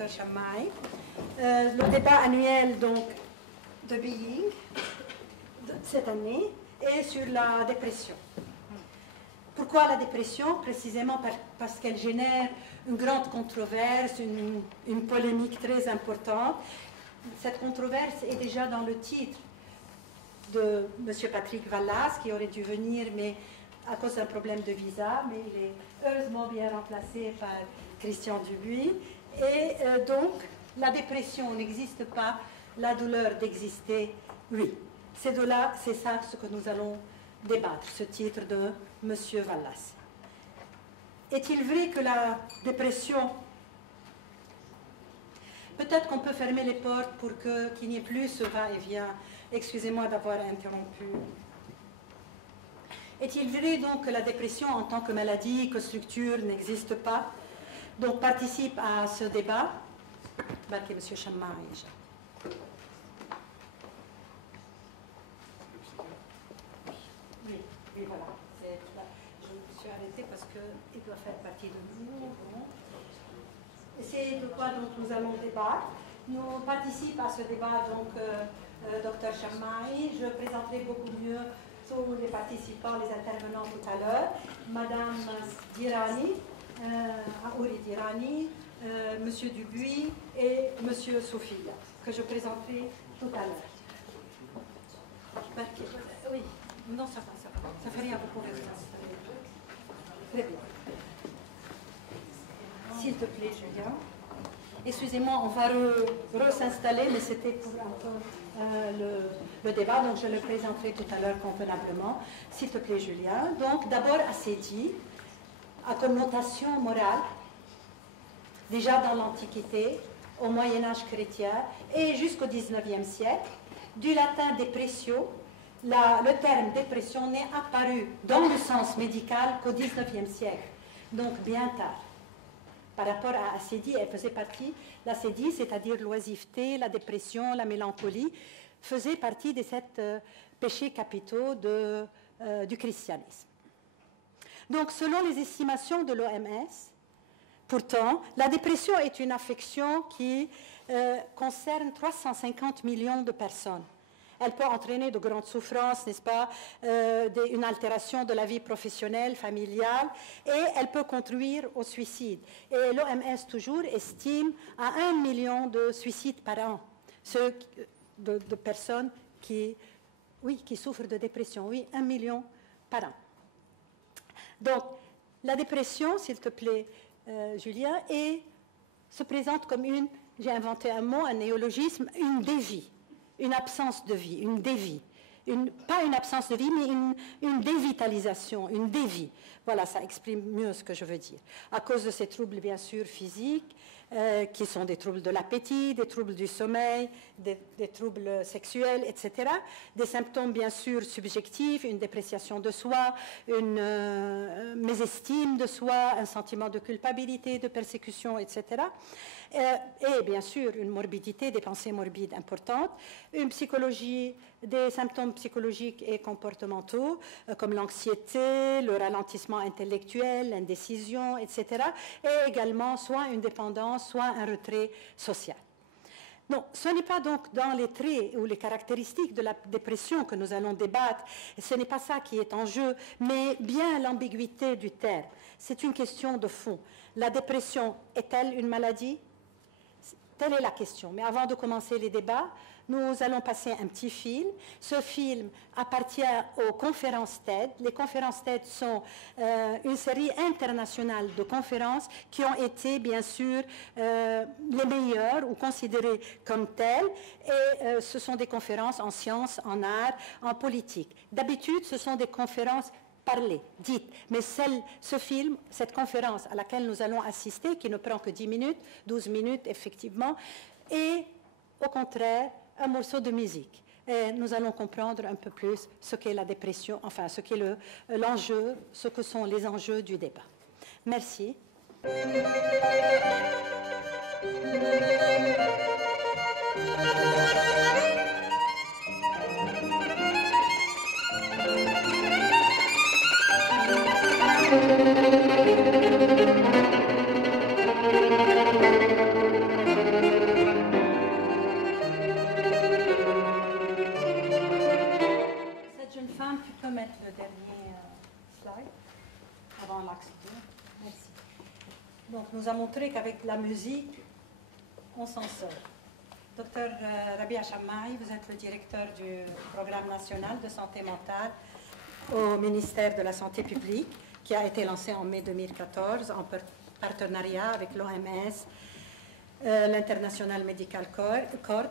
Dr Chammaï. Le débat annuel donc, de Being de cette année est sur la dépression. Pourquoi la dépression? Précisément parce qu'elle génère une grande controverse, une polémique très importante. Cette controverse est déjà dans le titre de M. Patrick Vallas, qui aurait dû venir, mais à cause d'un problème de visa, mais il est heureusement bien remplacé par Christian Dubuis. Et donc, la dépression n'existe pas, la douleur d'exister, oui. C'est de là, c'est ça ce que nous allons débattre, ce titre de M. Vallas. Est-il vrai que la dépression... Peut-être qu'on peut fermer les portes pour qu'il n'y ait plus ce va-et-vient. Excusez-moi d'avoir interrompu. Est-il vrai donc que la dépression en tant que maladie, que structure n'existe pas? Donc participe à ce débat. Barké, M. Chammaï. Oui, voilà. Je me suis arrêtée parce qu'il doit faire partie de nous. Bon. C'est de quoi donc nous allons débattre. Nous participons à ce débat donc Dr Chammaï. Je présenterai beaucoup mieux tous les participants, les intervenants tout à l'heure. Madame Dirani, Aouri Dirani, Monsieur Dubuis et Monsieur Sophia, que je présenterai tout à l'heure. Oui, non, ça va, ça va. Ça fait rien, vous pouvez vous installer. Très bien. S'il te plaît, Julien. Excusez-moi, on va s'installer, mais c'était pour un peu le débat, donc je le présenterai tout à l'heure convenablement. S'il te plaît, Julien. Donc, d'abord, assédie, à connotation morale, déjà dans l'Antiquité, au Moyen-Âge chrétien et jusqu'au XIXe siècle, du latin depressio. Le terme dépression n'est apparu dans le sens médical qu'au XIXe siècle, donc bien tard. Par rapport à assédie, elle faisait partie, l'assédie, c'est-à-dire l'oisiveté, la dépression, la mélancolie, faisait partie des 7 péchés capitaux du christianisme. Donc, selon les estimations de l'OMS, pourtant, la dépression est une affection qui concerne 350 millions de personnes. Elle peut entraîner de grandes souffrances, n'est-ce pas, une altération de la vie professionnelle, familiale, et elle peut conduire au suicide. Et l'OMS, toujours, estime à 1 million de suicides par an, de personnes qui souffrent de dépression. Oui, 1 million par an. Donc, la dépression, s'il te plaît, Julien, se présente comme j'ai inventé un mot, un néologisme, une dévie. Une absence de vie, une dévie. Pas une absence de vie, mais une dévitalisation, une dévie. Voilà, ça exprime mieux ce que je veux dire. À cause de ces troubles, bien sûr, physiques, qui sont des troubles de l'appétit, des troubles du sommeil, des troubles sexuels, etc. Des symptômes, bien sûr, subjectifs, une dépréciation de soi, une mésestime de soi, un sentiment de culpabilité, de persécution, etc. Et bien sûr une morbidité, des pensées morbides importantes, une psychologie, des symptômes psychologiques et comportementaux comme l'anxiété, le ralentissement intellectuel, l'indécision, etc. Et également soit une dépendance, soit un retrait social. Non, ce n'est pas donc dans les traits ou les caractéristiques de la dépression que nous allons débattre, ce n'est pas ça qui est en jeu, mais bien l'ambiguïté du terme. C'est une question de fond. La dépression est-elle une maladie? Telle est la question. Mais avant de commencer les débats, nous allons passer un petit film. Ce film appartient aux conférences TED. Les conférences TED sont une série internationale de conférences qui ont été, bien sûr, les meilleures ou considérées comme telles. Et ce sont des conférences en sciences, en arts, en politique. D'habitude, ce sont des conférences parler, dites, mais ce film, cette conférence à laquelle nous allons assister, qui ne prend que 10 minutes, 12 minutes effectivement, est au contraire un morceau de musique. Et nous allons comprendre un peu plus ce qu'est la dépression, enfin ce qu'est l'enjeu, ce que sont les enjeux du débat. Merci. nous a montré qu'avec la musique, on s'en sort. Docteur Rabia Chammai, vous êtes le directeur du programme national de santé mentale au ministère de la Santé publique, qui a été lancé en mai 2014 en partenariat avec l'OMS, l'International Medical Corps,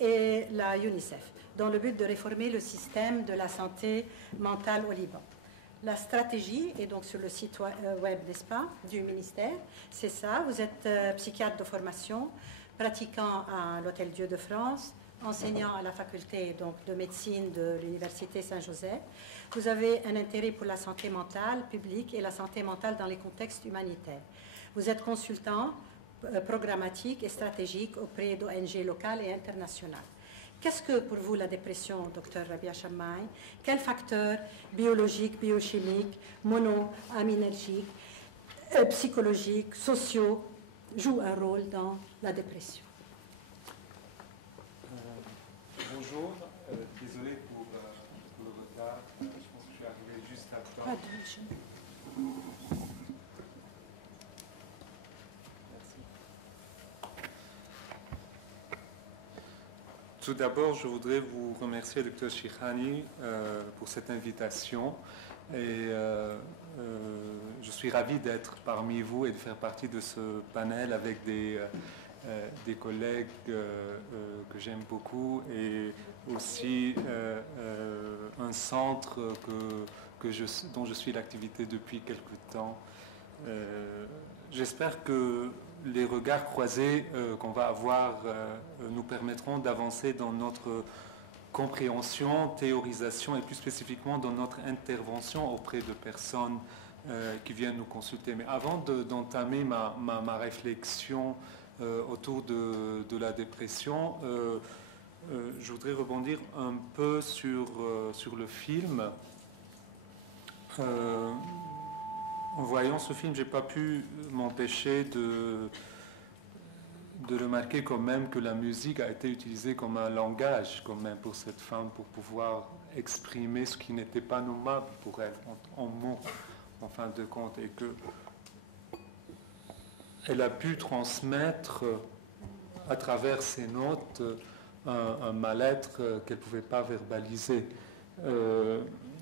et la UNICEF, dans le but de réformer le système de la santé mentale au Liban. La stratégie est donc sur le site web, n'est-ce pas, du ministère. C'est ça, vous êtes psychiatre de formation, pratiquant à l'Hôtel Dieu de France, enseignant à la faculté donc, de médecine de l'Université Saint-Joseph. Vous avez un intérêt pour la santé mentale publique et la santé mentale dans les contextes humanitaires. Vous êtes consultant programmatique et stratégique auprès d'ONG locales et internationales. Qu'est-ce que pour vous la dépression, docteur Rabia Chammai? Quels facteurs biologiques, biochimiques, monoaminergiques, psychologiques, sociaux jouent un rôle dans la dépression? Bonjour, désolé pour le retard, je pense que je suis arrivé juste à temps. Merci. Tout d'abord, je voudrais vous remercier, Dr Shikhani, pour cette invitation. Et je suis ravi d'être parmi vous et de faire partie de ce panel avec des collègues que j'aime beaucoup et aussi un centre dont je suis l'activité depuis quelque temps. J'espère que les regards croisés qu'on va avoir nous permettront d'avancer dans notre compréhension, théorisation et plus spécifiquement dans notre intervention auprès de personnes qui viennent nous consulter. Mais avant d'entamer ma réflexion autour de la dépression, je voudrais rebondir un peu sur le film. En voyant ce film, je n'ai pas pu m'empêcher de remarquer quand même que la musique a été utilisée comme un langage quand même pour cette femme, pour pouvoir exprimer ce qui n'était pas nommable pour elle en mots, en fin de compte, et que elle a pu transmettre à travers ses notes un mal-être qu'elle ne pouvait pas verbaliser.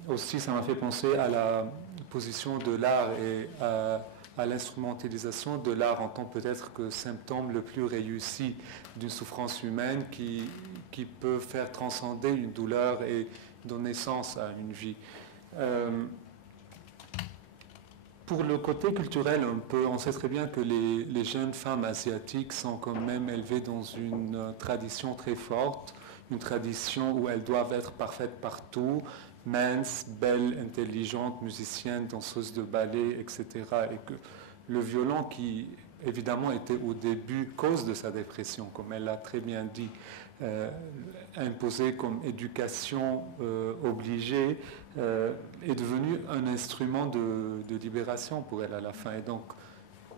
Aussi, ça m'a fait penser à la position de l'art et à l'instrumentalisation de l'art en tant peut-être que symptôme le plus réussi d'une souffrance humaine qui peut faire transcender une douleur et donner sens à une vie. Pour le côté culturel, on sait très bien que les jeunes femmes asiatiques sont quand même élevées dans une tradition très forte, une tradition où elles doivent être parfaites partout, minces, belles, intelligentes, musiciennes, danseuses de ballet, etc. Et que le violon, qui évidemment était au début cause de sa dépression, comme elle l'a très bien dit, imposé comme éducation obligée, est devenu un instrument de libération pour elle à la fin. Et donc,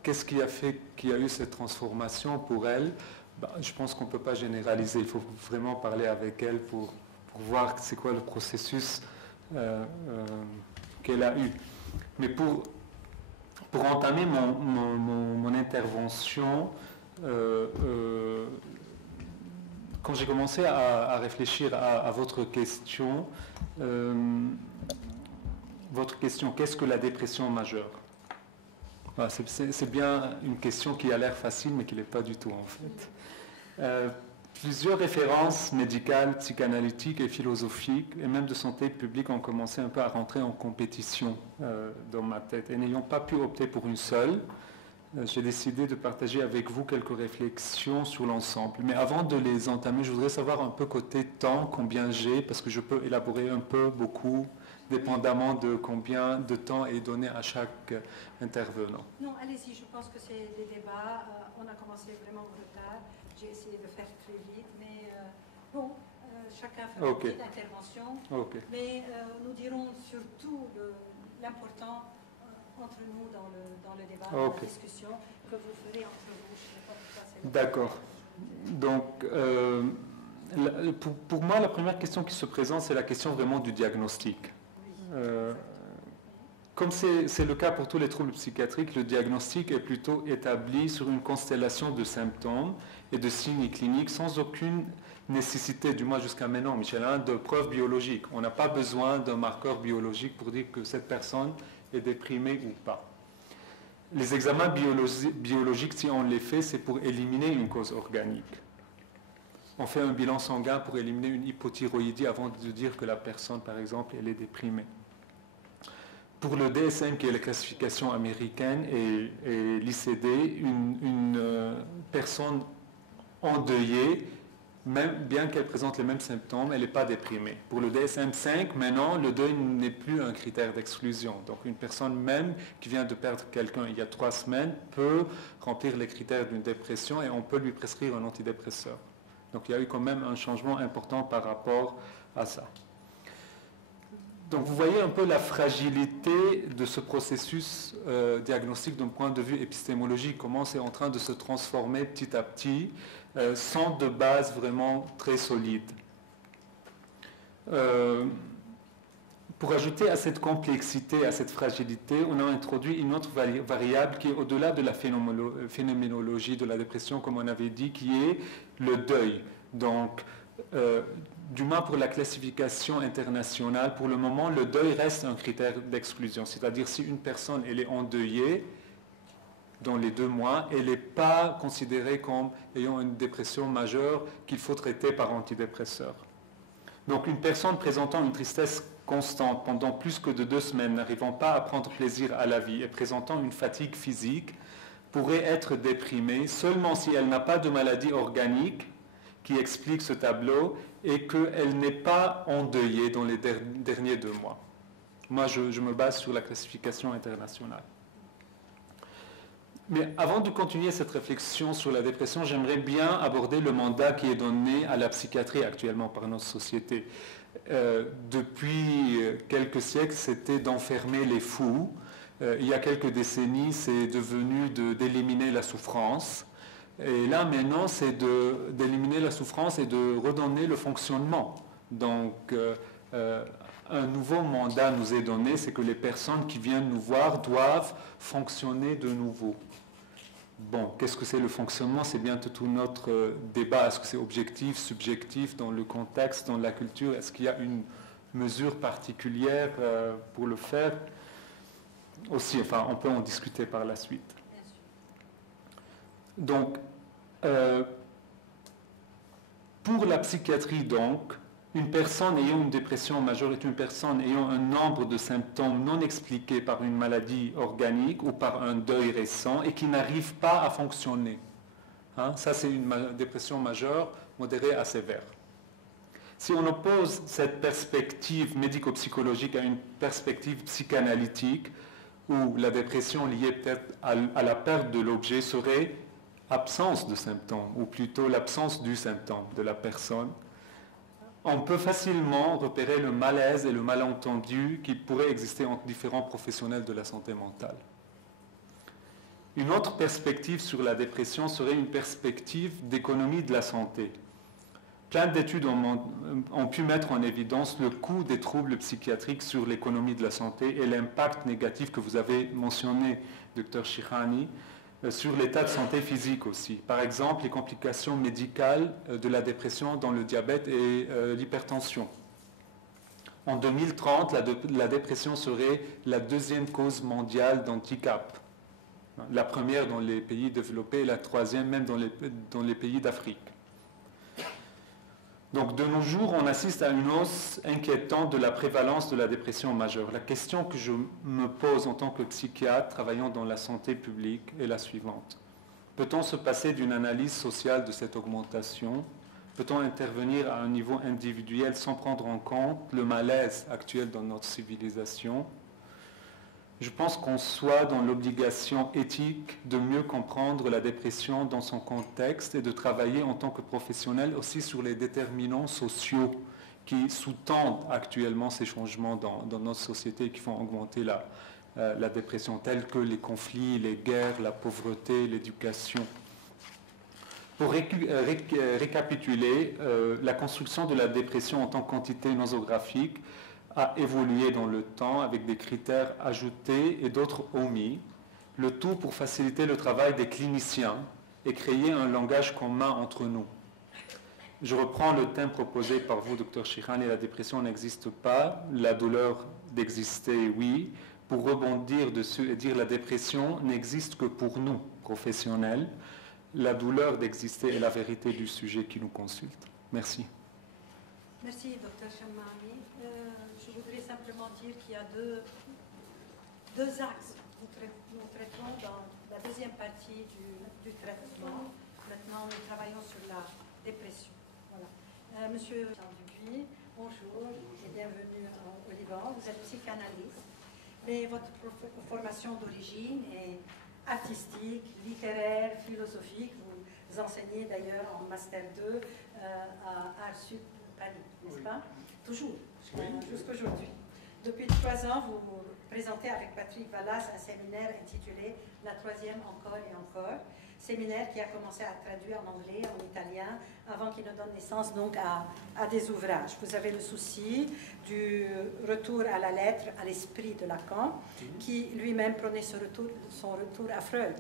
qu'est-ce qui a fait qu'il y a eu cette transformation pour elle? Je pense qu'on ne peut pas généraliser. Il faut vraiment parler avec elle pour voir c'est quoi le processus qu'elle a eu. Mais pour entamer mon intervention, quand j'ai commencé à réfléchir à votre question, qu'est-ce que la dépression majeure? Voilà, c'est bien une question qui a l'air facile, mais qui ne l'est pas du tout en fait. Plusieurs références médicales, psychanalytiques et philosophiques, et même de santé publique, ont commencé un peu à rentrer en compétition dans ma tête. Et n'ayant pas pu opter pour une seule, j'ai décidé de partager avec vous quelques réflexions sur l'ensemble. Mais avant de les entamer, je voudrais savoir un peu côté temps, combien j'ai, parce que je peux élaborer un peu, beaucoup, dépendamment de combien de temps est donné à chaque intervenant. Non, allez-y, je pense que c'est des débats. On a commencé vraiment en retard. J'ai essayé de faire très vite, mais bon, chacun fera une petite intervention. Okay. Mais nous dirons surtout l'important entre nous dans le débat, dans la discussion que vous ferez entre vous. Je ne sais pas pourquoi c'est. D'accord. Donc, pour moi, la première question qui se présente, c'est la question vraiment du diagnostic. Comme c'est le cas pour tous les troubles psychiatriques, le diagnostic est plutôt établi sur une constellation de symptômes et de signes cliniques sans aucune nécessité, du moins jusqu'à maintenant, Michel, de preuves biologiques. On n'a pas besoin d'un marqueur biologique pour dire que cette personne est déprimée ou pas. Les examens biologiques, si on les fait, c'est pour éliminer une cause organique. On fait un bilan sanguin pour éliminer une hypothyroïdie avant de dire que la personne, par exemple, elle est déprimée. Pour le DSM, qui est la classification américaine, et l'ICD, une personne endeuillée, même bien qu'elle présente les mêmes symptômes, elle n'est pas déprimée. Pour le DSM-5, maintenant, le deuil n'est plus un critère d'exclusion. Donc une personne même qui vient de perdre quelqu'un il y a 3 semaines peut remplir les critères d'une dépression et on peut lui prescrire un antidépresseur. Donc il y a eu quand même un changement important par rapport à ça. Donc vous voyez un peu la fragilité de ce processus diagnostique d'un point de vue épistémologique, comment c'est en train de se transformer petit à petit, sans de base vraiment très solide. Pour ajouter à cette complexité, à cette fragilité, on a introduit une autre variable qui est au-delà de la phénoménologie de la dépression, comme on avait dit, qui est le deuil. Donc, du moins pour la classification internationale, pour le moment, le deuil reste un critère d'exclusion. C'est-à-dire, si une personne elle est endeuillée dans les 2 mois, elle n'est pas considérée comme ayant une dépression majeure qu'il faut traiter par antidépresseur. Donc, une personne présentant une tristesse constante pendant plus que de 2 semaines, n'arrivant pas à prendre plaisir à la vie et présentant une fatigue physique, pourrait être déprimée seulement si elle n'a pas de maladie organique qui explique ce tableau et qu'elle n'est pas endeuillée dans les derniers 2 mois. Moi, je me base sur la classification internationale. Mais avant de continuer cette réflexion sur la dépression, j'aimerais bien aborder le mandat qui est donné à la psychiatrie actuellement par notre société. Depuis quelques siècles, c'était d'enfermer les fous. Il y a quelques décennies, c'est devenu d'éliminer la souffrance. Et là, maintenant, c'est d'éliminer la souffrance et de redonner le fonctionnement. Donc, un nouveau mandat nous est donné, c'est que les personnes qui viennent nous voir doivent fonctionner de nouveau. Bon, qu'est-ce que c'est le fonctionnement? C'est bien tout notre débat. Est-ce que c'est objectif, subjectif, dans le contexte, dans la culture? Est-ce qu'il y a une mesure particulière pour le faire? Aussi, enfin, on peut en discuter par la suite. Donc, pour la psychiatrie, donc, une personne ayant une dépression majeure est une personne ayant un nombre de symptômes non expliqués par une maladie organique ou par un deuil récent et qui n'arrive pas à fonctionner. Ça, c'est une dépression majeure, modérée à sévère. Si on oppose cette perspective médico-psychologique à une perspective psychanalytique, où la dépression liée peut-être à la perte de l'objet serait absence de symptômes, ou plutôt l'absence du symptôme de la personne, on peut facilement repérer le malaise et le malentendu qui pourraient exister entre différents professionnels de la santé mentale. Une autre perspective sur la dépression serait une perspective d'économie de la santé. Plein d'études ont pu mettre en évidence le coût des troubles psychiatriques sur l'économie de la santé et l'impact négatif que vous avez mentionné, Dr Shikhani, sur l'état de santé physique aussi. Par exemple, les complications médicales de la dépression dans le diabète et l'hypertension. En 2030, la dépression serait la 2e cause mondiale d'handicap. La première dans les pays développés et la 3e même dans les pays d'Afrique. Donc de nos jours, on assiste à une hausse inquiétante de la prévalence de la dépression majeure. La question que je me pose en tant que psychiatre travaillant dans la santé publique est la suivante. Peut-on se passer d'une analyse sociale de cette augmentation? Peut-on intervenir à un niveau individuel sans prendre en compte le malaise actuel dans notre civilisation? Je pense qu'on soit dans l'obligation éthique de mieux comprendre la dépression dans son contexte et de travailler en tant que professionnel aussi sur les déterminants sociaux qui sous-tendent actuellement ces changements dans notre société et qui font augmenter la dépression, tels que les conflits, les guerres, la pauvreté, l'éducation. Pour récapituler, la construction de la dépression en tant qu'entité nosographique a évolué dans le temps avec des critères ajoutés et d'autres omis, le tout pour faciliter le travail des cliniciens et créer un langage commun entre nous. Je reprends le thème proposé par vous, Dr Shirani, la dépression n'existe pas, la douleur d'exister, oui, pour rebondir dessus et dire la dépression n'existe que pour nous, professionnels, la douleur d'exister est la vérité du sujet qui nous consulte. Merci. Merci, Dr Chamani. Je voudrais simplement dire qu'il y a deux axes que nous traiterons dans la deuxième partie du traitement. Maintenant, nous travaillons sur la dépression. Voilà. Monsieur Dupuis, bonjour et bienvenue au Liban. Vous êtes psychanalyste, mais votre formation d'origine est artistique, littéraire, philosophique. Vous enseignez d'ailleurs en Master 2 à Arts Sup Paris, n'est-ce pas? Toujours, jusqu'aujourd'hui. Depuis 3 ans, vous présentez avec Patrick Vallas un séminaire intitulé « La troisième encore et encore », séminaire qui a commencé à traduire en anglais, en italien, avant qu'il ne donne naissance donc à des ouvrages. Vous avez le souci du retour à la lettre, à l'esprit de Lacan, qui lui-même prenait son retour à Freud,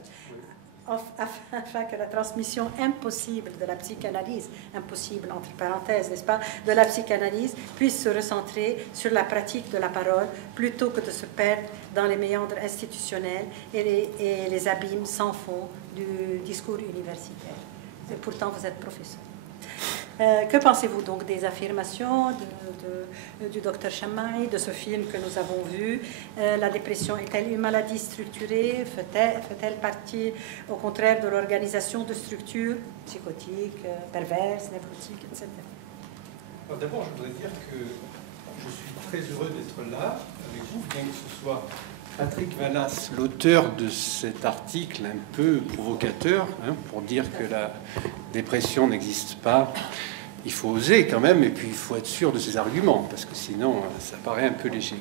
afin que la transmission impossible de la psychanalyse, impossible entre parenthèses, n'est-ce pas, de la psychanalyse, puisse se recentrer sur la pratique de la parole, plutôt que de se perdre dans les méandres institutionnels et les abîmes sans fond du discours universitaire. Et pourtant, vous êtes professeur. Que pensez-vous donc des affirmations du docteur Chamai, de ce film que nous avons vu? La dépression est-elle une maladie structurée? Fait-elle partie, au contraire, de l'organisation de structures psychotiques, perverses, névrotiques, etc.? D'abord, je voudrais dire que je suis très heureux d'être là avec vous, bien que ce soit Patrick Vallas, l'auteur de cet article un peu provocateur, pour dire que la dépression n'existe pas. Il faut oser quand même, et puis il faut être sûr de ses arguments, parce que sinon, ça paraît un peu léger.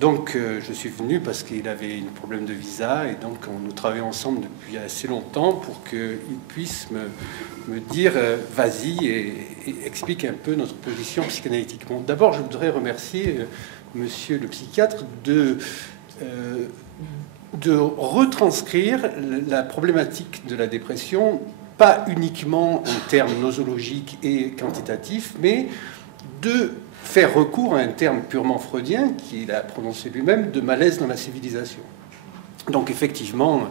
Donc, je suis venu parce qu'il avait un problème de visa, et donc nous travaillons ensemble depuis assez longtemps pour qu'il puisse me dire vas-y et explique un peu notre position psychanalytique. Bon, d'abord, je voudrais remercier monsieur le psychiatre de retranscrire la problématique de la dépression, pas uniquement en termes nosologiques et quantitatifs, mais de faire recours à un terme purement freudien, qu'il a prononcé lui-même, de malaise dans la civilisation. Donc effectivement,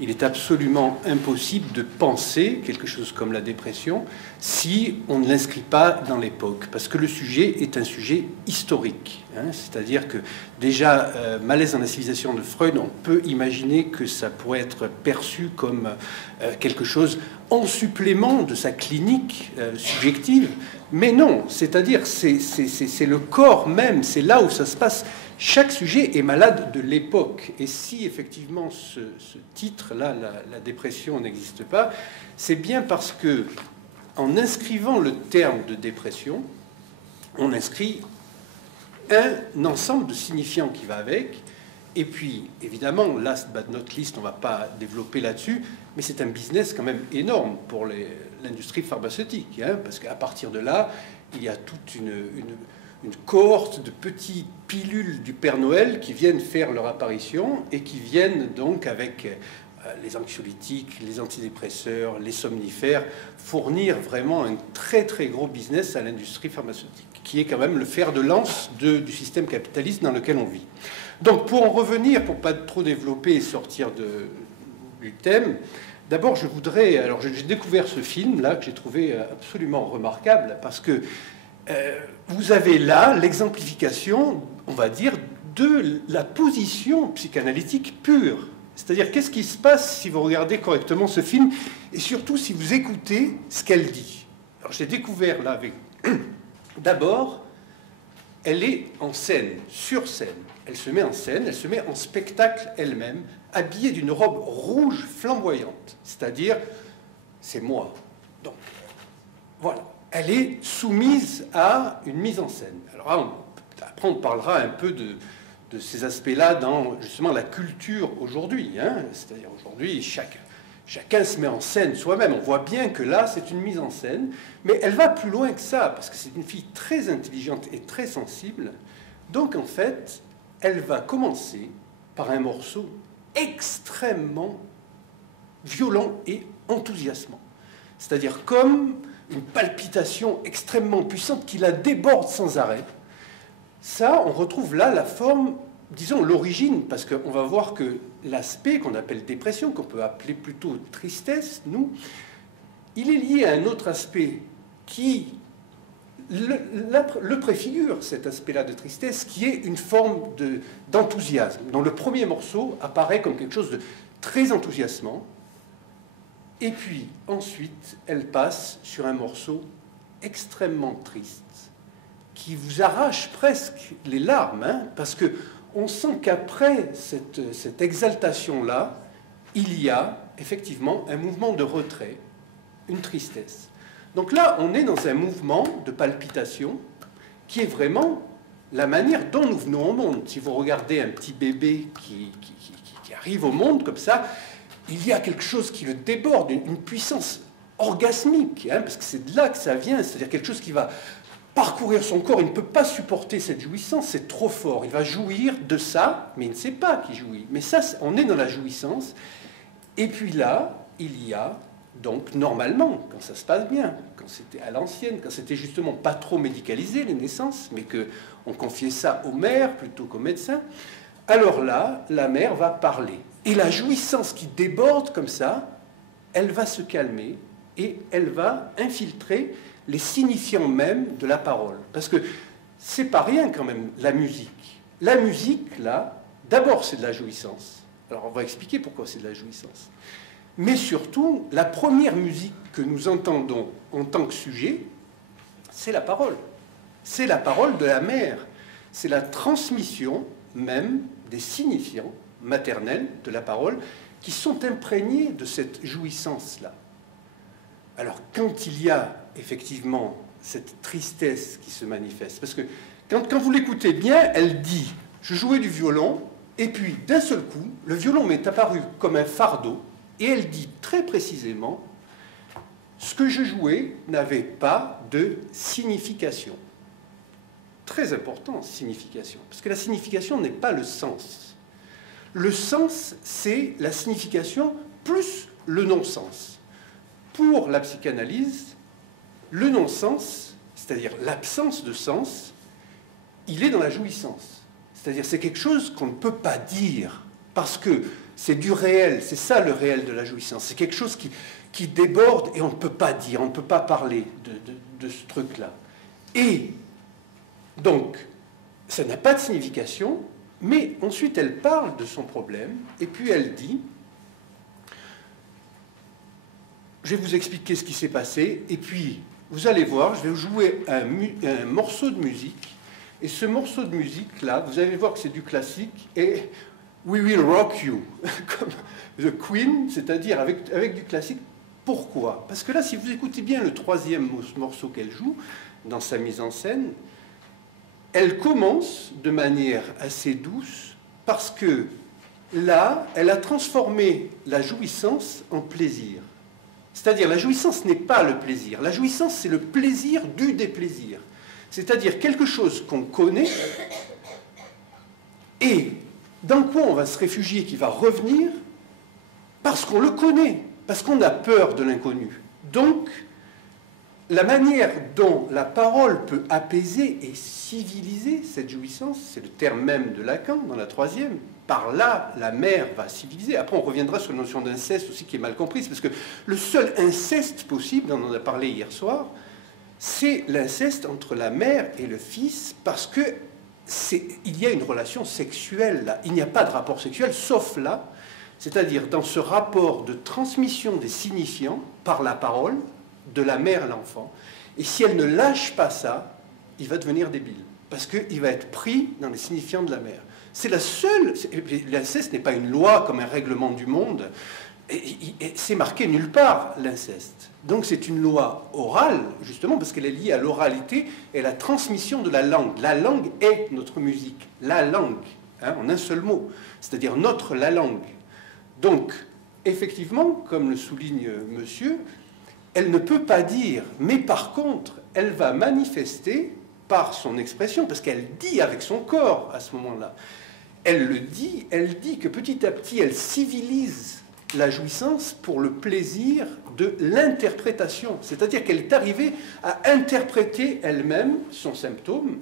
il est absolument impossible de penser quelque chose comme la dépression si on ne l'inscrit pas dans l'époque, parce que le sujet est un sujet historique. C'est-à-dire que déjà, malaise dans la civilisation de Freud, on peut imaginer que ça pourrait être perçu comme quelque chose en supplément de sa clinique subjective, mais non, c'est-à-dire c'est le corps même, c'est là où ça se passe. Chaque sujet est malade de l'époque. Et si effectivement ce titre-là, la dépression, n'existe pas, c'est bien parce que, en inscrivant le terme de dépression, on inscrit un ensemble de signifiants qui va avec. Et puis, évidemment, last but not least, on ne va pas développer là-dessus, mais c'est un business quand même énorme pour l'industrie pharmaceutique, parce qu'à partir de là, il y a toute une cohorte de petites pilules du Père Noël qui viennent faire leur apparition et qui viennent donc avec les anxiolytiques, les antidépresseurs, les somnifères, fournir vraiment un très très gros business à l'industrie pharmaceutique, qui est quand même le fer de lance du système capitaliste dans lequel on vit. Donc pour en revenir, pour pas trop développer et sortir du thème, d'abord je voudrais... Alors j'ai découvert ce film-là que j'ai trouvé absolument remarquable parce que vous avez là l'exemplification, on va dire, de la position psychanalytique pure. C'est-à-dire, qu'est-ce qui se passe si vous regardez correctement ce film et surtout si vous écoutez ce qu'elle dit. Alors, j'ai découvert là avec... D'abord, elle est en scène, sur scène. Elle se met en scène, elle se met en spectacle elle-même, habillée d'une robe rouge flamboyante. C'est-à-dire, c'est moi. Donc, voilà. Elle est soumise à une mise en scène. Alors après, on parlera un peu de ces aspects-là dans justement la culture aujourd'hui. C'est-à-dire aujourd'hui, chacun se met en scène soi-même. On voit bien que là, c'est une mise en scène, mais elle va plus loin que ça, parce que c'est une fille très intelligente et très sensible. Donc, en fait, elle va commencer par un morceau extrêmement violent et enthousiasmant. C'est-à-dire comme une palpitation extrêmement puissante qui la déborde sans arrêt. Ça, on retrouve là la forme, disons l'origine, parce qu'on va voir que l'aspect qu'on appelle dépression, qu'on peut appeler plutôt tristesse, nous, il est lié à un autre aspect qui le préfigure, cet aspect-là de tristesse, qui est une forme d'enthousiasme, dont le premier morceau apparaît comme quelque chose de très enthousiasmant. Et puis, ensuite, elle passe sur un morceau extrêmement triste, qui vous arrache presque les larmes, hein, parce qu'on sent qu'après cette exaltation-là, il y a effectivement un mouvement de retrait, une tristesse. Donc là, on est dans un mouvement de palpitation qui est vraiment la manière dont nous venons au monde. Si vous regardez un petit bébé qui arrive au monde comme ça, il y a quelque chose qui le déborde, une puissance orgasmique, hein, parce que c'est de là que ça vient, c'est-à-dire quelque chose qui va parcourir son corps. Il ne peut pas supporter cette jouissance, c'est trop fort. Il va jouir de ça, mais il ne sait pas qu'il jouit. Mais ça, on est dans la jouissance. Et puis là, il y a donc, normalement, quand ça se passe bien, quand c'était à l'ancienne, quand c'était justement pas trop médicalisé, les naissances, mais qu'on confiait ça aux mères plutôt qu'aux médecins, alors là, la mère va parler. Et la jouissance qui déborde comme ça, elle va se calmer et elle va infiltrer les signifiants même de la parole. Parce que c'est pas rien quand même, la musique. La musique, là, d'abord, c'est de la jouissance. Alors, on va expliquer pourquoi c'est de la jouissance. Mais surtout, la première musique que nous entendons en tant que sujet, c'est la parole. C'est la parole de la mère. C'est la transmission même des signifiants maternels de la parole qui sont imprégnés de cette jouissance-là. Alors, quand il y a effectivement cette tristesse qui se manifeste, parce que quand vous l'écoutez bien, elle dit « je jouais du violon » et puis d'un seul coup, le violon m'est apparu comme un fardeau. Et elle dit très précisément, ce que je jouais n'avait pas de signification. Très important, signification. Parce que la signification n'est pas le sens. Le sens, c'est la signification plus le non-sens. Pour la psychanalyse, le non-sens, c'est-à-dire l'absence de sens, il est dans la jouissance. C'est-à-dire c'est quelque chose qu'on ne peut pas dire, parce que c'est du réel, c'est ça le réel de la jouissance. C'est quelque chose qui déborde et on ne peut pas dire, on ne peut pas parler de ce truc-là. Et donc, ça n'a pas de signification, mais ensuite elle parle de son problème et puis elle dit, je vais vous expliquer ce qui s'est passé et puis vous allez voir, je vais vous jouer un morceau de musique et ce morceau de musique-là, vous allez voir que c'est du classique et We will rock you, comme The Queen, c'est-à-dire avec du classique. Pourquoi? Parce que là, si vous écoutez bien le troisième morceau qu'elle joue, dans sa mise en scène, elle commence de manière assez douce, parce que là, elle a transformé la jouissance en plaisir. C'est-à-dire, la jouissance n'est pas le plaisir. La jouissance, c'est le plaisir du déplaisir. C'est-à-dire quelque chose qu'on connaît et dans quoi on va se réfugier, qui va revenir, parce qu'on le connaît, parce qu'on a peur de l'inconnu. Donc, la manière dont la parole peut apaiser et civiliser cette jouissance, c'est le terme même de Lacan, dans la troisième, par là, la mère va civiliser. Après, on reviendra sur la notion d'inceste aussi, qui est mal comprise, parce que le seul inceste possible, on en a parlé hier soir, c'est l'inceste entre la mère et le fils, parce que il y a une relation sexuelle là. Il n'y a pas de rapport sexuel, sauf là, c'est-à-dire dans ce rapport de transmission des signifiants par la parole de la mère à l'enfant. Et si elle ne lâche pas ça, il va devenir débile, parce qu'il va être pris dans les signifiants de la mère. C'est la seule... L'inceste n'est pas une loi comme un règlement du monde. C'est marqué nulle part, l'inceste. Donc c'est une loi orale, justement, parce qu'elle est liée à l'oralité et à la transmission de la langue. La langue est notre musique. La langue, hein, en un seul mot. C'est-à-dire la langue. Donc, effectivement, comme le souligne monsieur, elle ne peut pas dire, mais par contre, elle va manifester par son expression, parce qu'elle dit avec son corps à ce moment-là, elle dit que petit à petit, elle civilise la jouissance pour le plaisir de l'interprétation. C'est-à-dire qu'elle est arrivée à interpréter elle-même son symptôme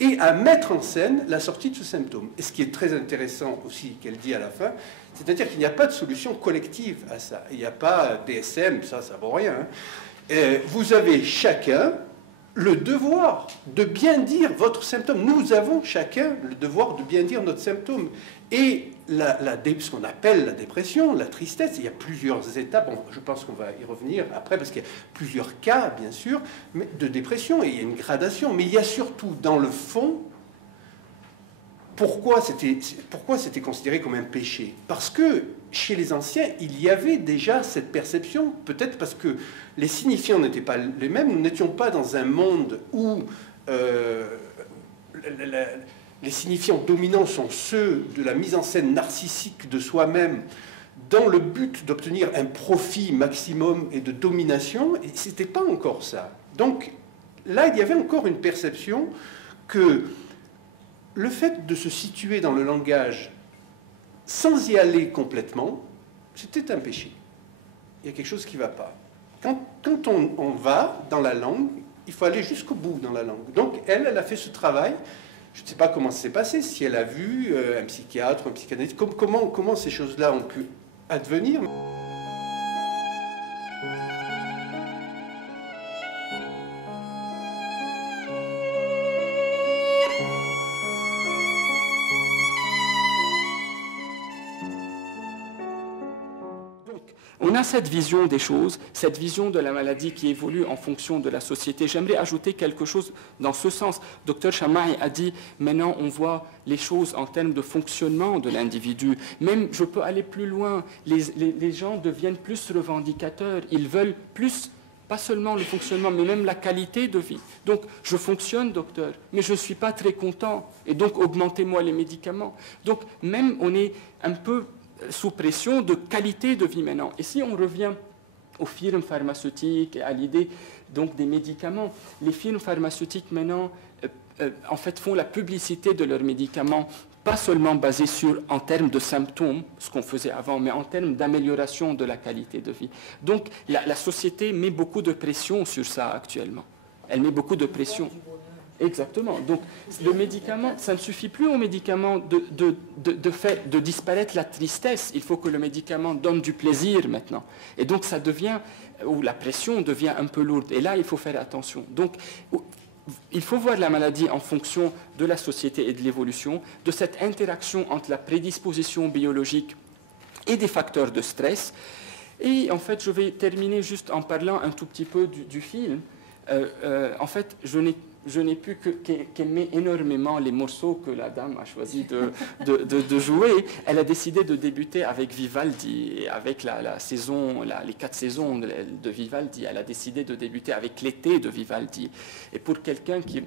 et à mettre en scène la sortie de ce symptôme. Et ce qui est très intéressant aussi qu'elle dit à la fin, c'est-à-dire qu'il n'y a pas de solution collective à ça. Il n'y a pas DSM, ça vaut rien. Vous avez chacun le devoir de bien dire votre symptôme. Nous avons chacun le devoir de bien dire notre symptôme. Et ce qu'on appelle la dépression, la tristesse, il y a plusieurs étapes, je pense qu'on va y revenir après, parce qu'il y a plusieurs cas, bien sûr, de dépression, et il y a une gradation. Mais il y a surtout, dans le fond, pourquoi c'était considéré comme un péché? Parce que chez les anciens, il y avait déjà cette perception, peut-être parce que les signifiants n'étaient pas les mêmes, nous n'étions pas dans un monde où les signifiants dominants sont ceux de la mise en scène narcissique de soi-même dans le but d'obtenir un profit maximum et de domination, et ce n'était pas encore ça. Donc là, il y avait encore une perception que le fait de se situer dans le langage sans y aller complètement, c'était un péché. Il y a quelque chose qui ne va pas. Quand on va dans la langue, il faut aller jusqu'au bout dans la langue. Donc elle a fait ce travail. Je ne sais pas comment ça s'est passé, si elle a vu un psychiatre, un psychanalyste, comment ces choses-là ont pu advenir. On a cette vision des choses, cette vision de la maladie qui évolue en fonction de la société. J'aimerais ajouter quelque chose dans ce sens. Dr Chamaï a dit, maintenant on voit les choses en termes de fonctionnement de l'individu. Même, je peux aller plus loin, les gens deviennent plus revendicateurs, ils veulent plus, pas seulement le fonctionnement, mais même la qualité de vie. Donc, je fonctionne, docteur, mais je ne suis pas très content, et donc augmentez-moi les médicaments. Donc, même on est un peu sous pression de qualité de vie maintenant. Et si on revient aux firmes pharmaceutiques et à l'idée donc des médicaments, les firmes pharmaceutiques maintenant en fait font la publicité de leurs médicaments, pas seulement basée en termes de symptômes, ce qu'on faisait avant, mais en termes d'amélioration de la qualité de vie. Donc la société met beaucoup de pression sur ça actuellement. Elle met beaucoup de pression. Exactement. Donc, le médicament, ça ne suffit plus au médicament de disparaître la tristesse. Il faut que le médicament donne du plaisir maintenant. Et donc, ça devient, ou la pression devient un peu lourde. Et là, il faut faire attention. Donc, il faut voir la maladie en fonction de la société et de l'évolution, de cette interaction entre la prédisposition biologique et des facteurs de stress. Et en fait, je vais terminer juste en parlant un tout petit peu du film. En fait, je n'ai pu qu'aimer énormément les morceaux que la dame a choisi de jouer. Elle a décidé de débuter avec Vivaldi, et avec la saison, les 4 saisons de Vivaldi. Elle a décidé de débuter avec l'été de Vivaldi. Et pour quelqu'un qui,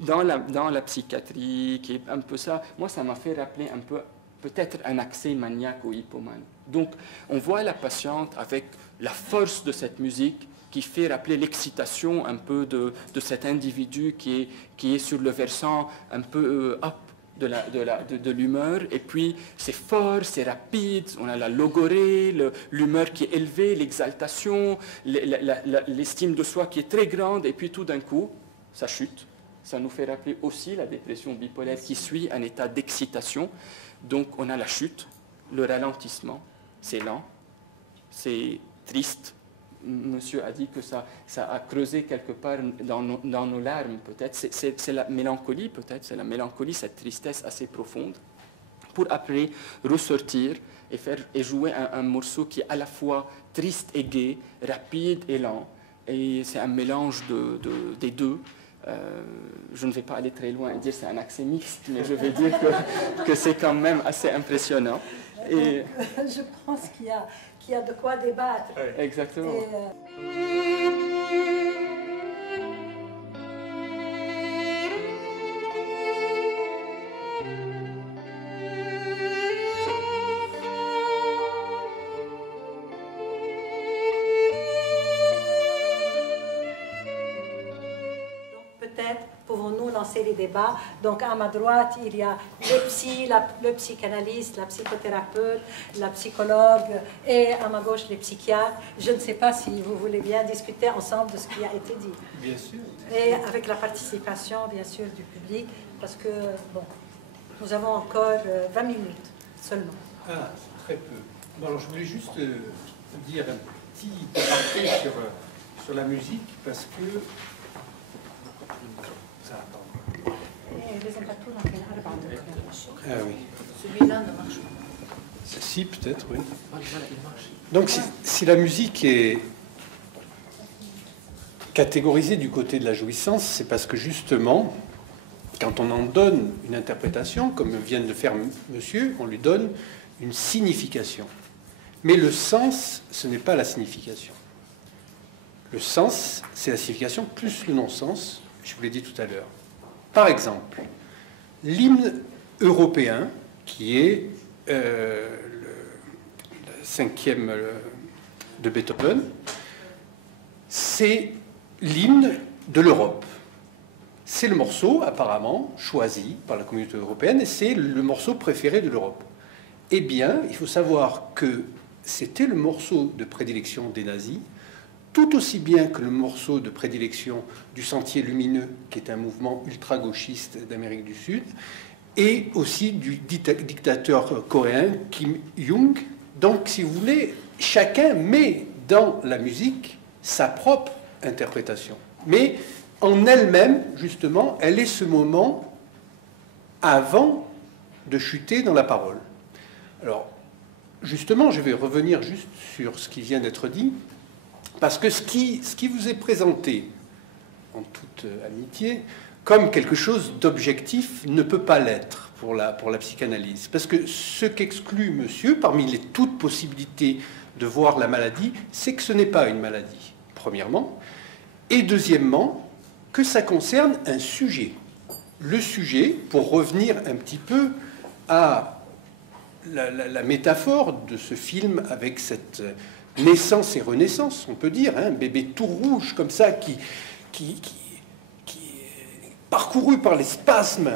dans la psychiatrie, qui est un peu ça, moi, ça m'a fait rappeler un peu, peut-être un accès maniaque ou hypomane. Donc, on voit la patiente avec la force de cette musique, qui fait rappeler l'excitation un peu de cet individu qui est sur le versant un peu up de l'humeur. Et puis, c'est fort, c'est rapide, on a la logorée, l'humeur qui est élevée, l'exaltation, l'estime de soi qui est très grande, et puis tout d'un coup, ça chute. Ça nous fait rappeler aussi la dépression bipolaire qui suit un état d'excitation. Donc, on a la chute, le ralentissement, c'est lent, c'est triste. Monsieur a dit que ça a creusé quelque part dans nos larmes, peut-être. C'est la mélancolie, peut-être. C'est la mélancolie, cette tristesse assez profonde, pour après ressortir et jouer un morceau qui est à la fois triste et gai, rapide et lent. Et c'est un mélange des deux. Je ne vais pas aller très loin et dire que c'est un accès mixte, mais je vais dire que c'est quand même assez impressionnant. Et je pense qu'il y a de quoi débattre. Exactement. peut-être pouvons-nous lancer les débats. Donc à ma droite, il y a le psychanalyste, la psychothérapeute, la psychologue, et à ma gauche, les psychiatres. Je ne sais pas si vous voulez bien discuter ensemble de ce qui a été dit. Bien sûr. Et avec la participation, bien sûr, du public, parce que, bon, nous avons encore 20 minutes seulement. Ah, très peu. Bon, alors je voulais juste dire un petit aparté sur la musique, parce que... Ça attend. Ah oui. Celui-là ne marche pas. Si, peut-être, oui. Donc, si la musique est catégorisée du côté de la jouissance, c'est parce que justement, quand on en donne une interprétation, comme vient de faire monsieur, on lui donne une signification. Mais le sens, ce n'est pas la signification. Le sens, c'est la signification plus le non-sens, je vous l'ai dit tout à l'heure. Par exemple, l'hymne européen, qui est le 5e de Beethoven, c'est l'hymne de l'Europe. C'est le morceau, apparemment, choisi par la communauté européenne, et c'est le morceau préféré de l'Europe. Eh bien, il faut savoir que c'était le morceau de prédilection des nazis, tout aussi bien que le morceau de prédilection du Sentier lumineux, qui est un mouvement ultra-gauchiste d'Amérique du Sud, et aussi du dictateur coréen Kim Jong. Donc, si vous voulez, chacun met dans la musique sa propre interprétation. Mais en elle-même, justement, elle est ce moment avant de chuter dans la parole. Alors, justement, je vais revenir juste sur ce qui vient d'être dit, parce que ce qui vous est présenté, en toute amitié, comme quelque chose d'objectif, ne peut pas l'être pour la psychanalyse. Parce que ce qu'exclut monsieur, parmi les toutes possibilités de voir la maladie, c'est que ce n'est pas une maladie, premièrement, et deuxièmement, que ça concerne un sujet. Le sujet, pour revenir un petit peu à la métaphore de ce film avec cette naissance et renaissance, on peut dire, un bébé tout rouge comme ça qui est parcouru par les spasmes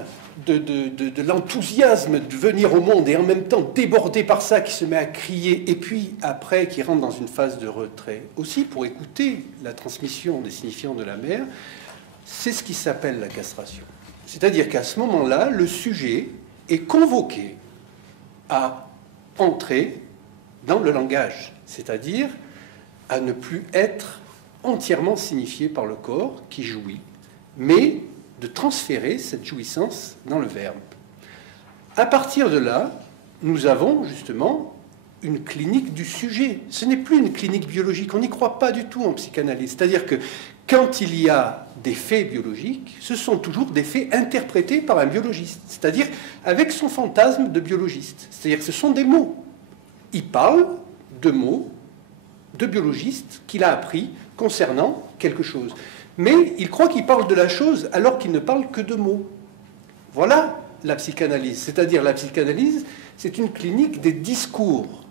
de l'enthousiasme de venir au monde et en même temps débordé par ça, qui se met à crier et puis après qui rentre dans une phase de retrait. Aussi, pour écouter la transmission des signifiants de la mère, c'est ce qui s'appelle la castration. C'est-à-dire qu'à ce moment-là, le sujet est convoqué à entrer dans le langage, c'est-à-dire à ne plus être entièrement signifié par le corps qui jouit, mais de transférer cette jouissance dans le verbe. À partir de là, nous avons justement une clinique du sujet. Ce n'est plus une clinique biologique, on n'y croit pas du tout en psychanalyse. C'est-à-dire que quand il y a des faits biologiques, ce sont toujours des faits interprétés par un biologiste, c'est-à-dire avec son fantasme de biologiste. C'est-à-dire que ce sont des mots. Il parle de mots de biologiste qu'il a appris concernant quelque chose. Mais il croit qu'il parle de la chose alors qu'il ne parle que de mots. Voilà la psychanalyse. C'est-à-dire la psychanalyse, c'est une clinique des discours.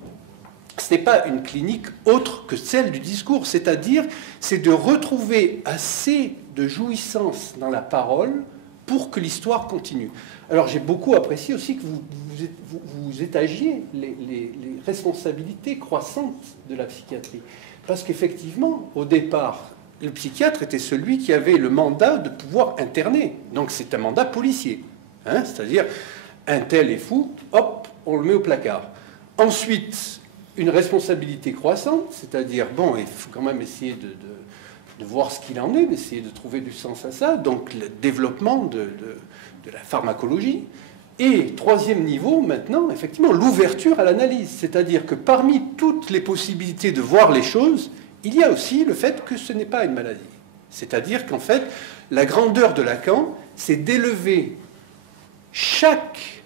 Ce n'est pas une clinique autre que celle du discours. C'est-à-dire, c'est de retrouver assez de jouissance dans la parole pour que l'histoire continue. Alors j'ai beaucoup apprécié aussi que vous étagiez les responsabilités croissantes de la psychiatrie. Parce qu'effectivement, au départ, le psychiatre était celui qui avait le mandat de pouvoir interner. Donc c'est un mandat policier. Hein, c'est-à-dire, un tel est fou, hop, on le met au placard. Ensuite, une responsabilité croissante, c'est-à-dire, bon, il faut quand même essayer de voir ce qu'il en est, d'essayer de trouver du sens à ça. Donc le développement de la pharmacologie. Et troisième niveau, maintenant, effectivement, l'ouverture à l'analyse. C'est-à-dire que parmi toutes les possibilités de voir les choses, il y a aussi le fait que ce n'est pas une maladie. C'est-à-dire qu'en fait, la grandeur de Lacan, c'est d'élever chaque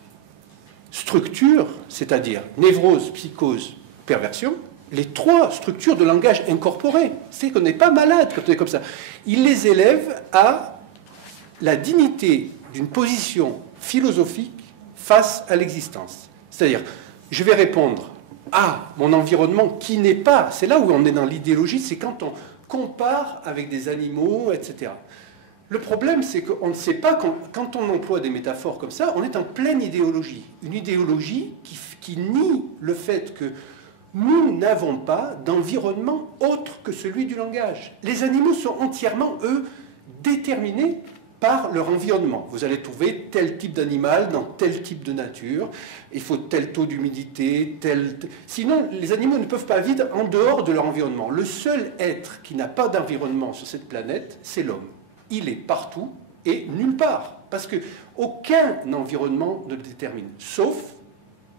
structure, c'est-à-dire névrose, psychose, perversion, les trois structures de langage incorporé. C'est qu'on n'est pas malade quand on est comme ça. Il les élève à la dignité d'une position philosophique face à l'existence. C'est-à-dire, je vais répondre à mon environnement qui n'est pas... C'est là où on est dans l'idéologie, c'est quand on compare avec des animaux, etc. Le problème, c'est qu'on ne sait pas, quand on emploie des métaphores comme ça, on est en pleine idéologie. Une idéologie qui nie le fait que nous n'avons pas d'environnement autre que celui du langage. Les animaux sont entièrement, eux, déterminés par leur environnement. Vous allez trouver tel type d'animal dans tel type de nature, il faut tel taux d'humidité, Sinon, les animaux ne peuvent pas vivre en dehors de leur environnement. Le seul être qui n'a pas d'environnement sur cette planète, c'est l'homme. Il est partout et nulle part, parce qu'aucun environnement ne le détermine, sauf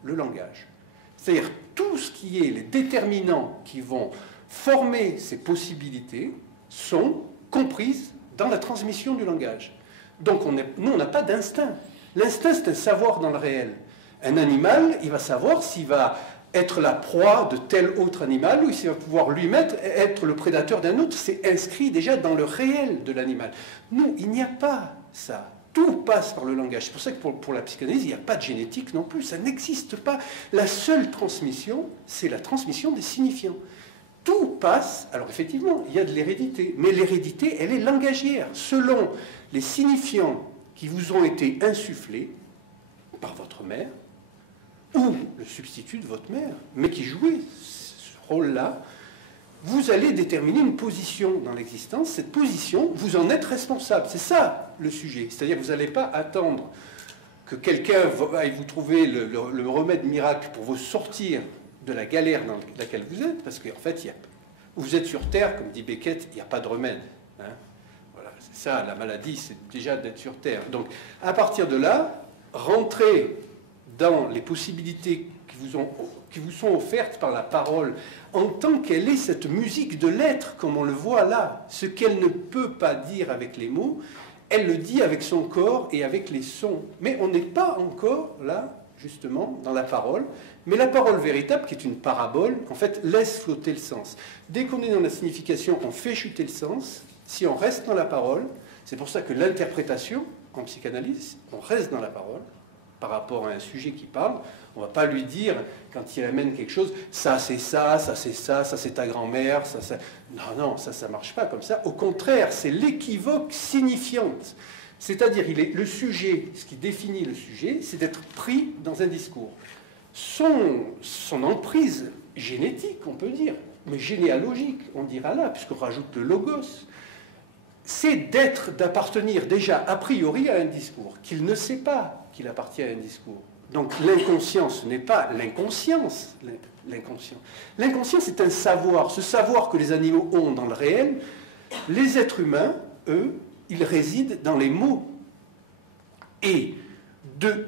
le langage. C'est-à-dire tout ce qui est les déterminants qui vont former ces possibilités sont comprises dans la transmission du langage. Donc nous, on n'a pas d'instinct. L'instinct, c'est un savoir dans le réel. Un animal, il va savoir s'il va être la proie de tel autre animal ou s'il va pouvoir lui-même être le prédateur d'un autre. C'est inscrit déjà dans le réel de l'animal. Nous, il n'y a pas ça. Tout passe par le langage. C'est pour ça que pour la psychanalyse, il n'y a pas de génétique non plus. Ça n'existe pas. La seule transmission, c'est la transmission des signifiants. Tout passe. Alors effectivement, il y a de l'hérédité. Mais l'hérédité, elle est langagière. Selon les signifiants qui vous ont été insufflés par votre mère, ou le substitut de votre mère, mais qui jouait ce rôle-là, vous allez déterminer une position dans l'existence. Cette position, vous en êtes responsable. C'est ça le sujet. C'est-à-dire que vous n'allez pas attendre que quelqu'un aille vous trouver le remède miracle pour vous sortir de la galère dans laquelle vous êtes, parce qu'en fait, vous êtes sur Terre, comme dit Beckett, il n'y a pas de remède. Hein. Voilà, c'est ça, la maladie, c'est déjà d'être sur Terre. Donc, à partir de là, rentrez dans les possibilités qui vous sont offertes par la parole, en tant qu'elle est cette musique de l'être, comme on le voit là. Ce qu'elle ne peut pas dire avec les mots, elle le dit avec son corps et avec les sons. Mais on n'est pas encore là, justement, dans la parole. Mais la parole véritable, qui est une parabole, en fait, laisse flotter le sens. Dès qu'on est dans la signification, on fait chuter le sens. Si on reste dans la parole, c'est pour ça que l'interprétation, en psychanalyse, on reste dans la parole, par rapport à un sujet qui parle, on ne va pas lui dire, quand il amène quelque chose, ça c'est ça, ça c'est ça, ça c'est ta grand-mère, ça... Non, ça ne marche pas comme ça. Au contraire, c'est l'équivoque signifiante. C'est-à-dire, le sujet, ce qui définit le sujet, c'est d'être pris dans un discours. Son emprise génétique, on peut dire, mais généalogique, on dira là, puisqu'on rajoute le logos, c'est d'appartenir déjà a priori à un discours, qu'il ne sait pas qu'il appartient à un discours. Donc l'inconscience n'est pas l'inconscience. L'inconscience, c'est un savoir. Ce savoir que les animaux ont dans le réel, les êtres humains, eux, ils résident dans les mots. Et de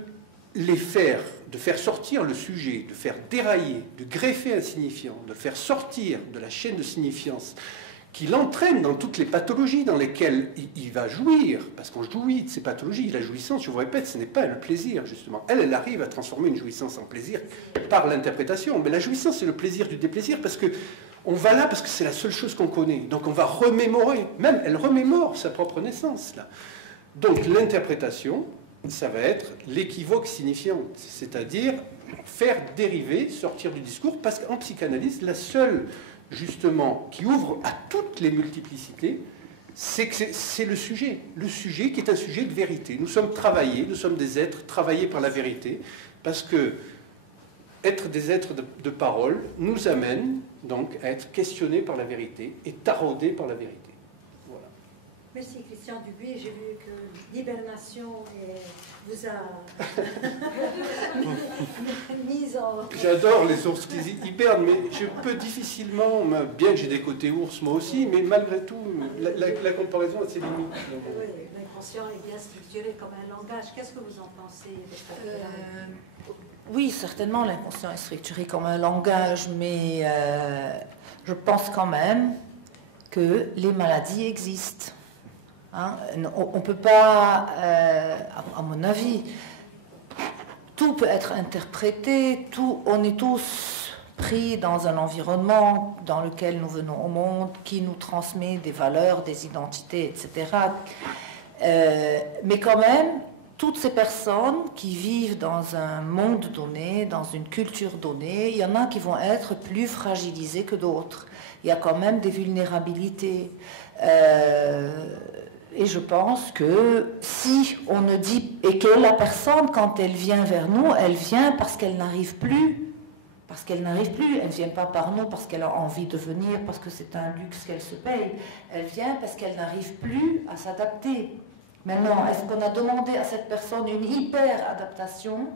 faire sortir le sujet, de faire dérailler, de greffer un signifiant, de faire sortir de la chaîne de signifiance, qui l'entraîne dans toutes les pathologies dans lesquelles il va jouir, parce qu'on jouit de ces pathologies. La jouissance, je vous répète, ce n'est pas le plaisir, justement. Elle arrive à transformer une jouissance en plaisir par l'interprétation. Mais la jouissance, c'est le plaisir du déplaisir, parce que on va là parce que c'est la seule chose qu'on connaît. Donc on va remémorer. Même, elle remémore sa propre naissance, là. Donc l'interprétation, ça va être l'équivoque signifiante, c'est-à-dire faire dériver, sortir du discours, parce qu'en psychanalyse, la seule justement, qui ouvre à toutes les multiplicités, c'est le sujet qui est un sujet de vérité. Nous sommes travaillés, nous sommes des êtres travaillés par la vérité, parce que être des êtres de parole nous amène donc à être questionnés par la vérité et taraudés par la vérité. Voilà. Merci Christian Dubuis. J'ai vu que l'hibernation vous a mise en... J'adore les ours qui hibernent, mais je peux difficilement, bien que j'ai des côtés ours moi aussi, mais malgré tout, la comparaison a ses limites. Oui, l'inconscient est bien structuré comme un langage. Qu'est-ce que vous en pensez? Oui, certainement, l'inconscient est structuré comme un langage, mais je pense quand même que les maladies existent. Hein? On ne peut pas, à mon avis, tout peut être interprété, on est tous pris dans un environnement dans lequel nous venons au monde, qui nous transmet des valeurs, des identités, etc. Mais quand même, toutes ces personnes qui vivent dans un monde donné, dans une culture donnée, il y en a qui vont être plus fragilisées que d'autres. Il y a quand même des vulnérabilités. Et je pense que si on ne dit... Et que la personne, quand elle vient vers nous, elle vient parce qu'elle n'arrive plus. Parce qu'elle n'arrive plus. Elle ne vient pas par nous parce qu'elle a envie de venir, parce que c'est un luxe qu'elle se paye. Elle vient parce qu'elle n'arrive plus à s'adapter. Maintenant, est-ce qu'on a demandé à cette personne une hyper-adaptation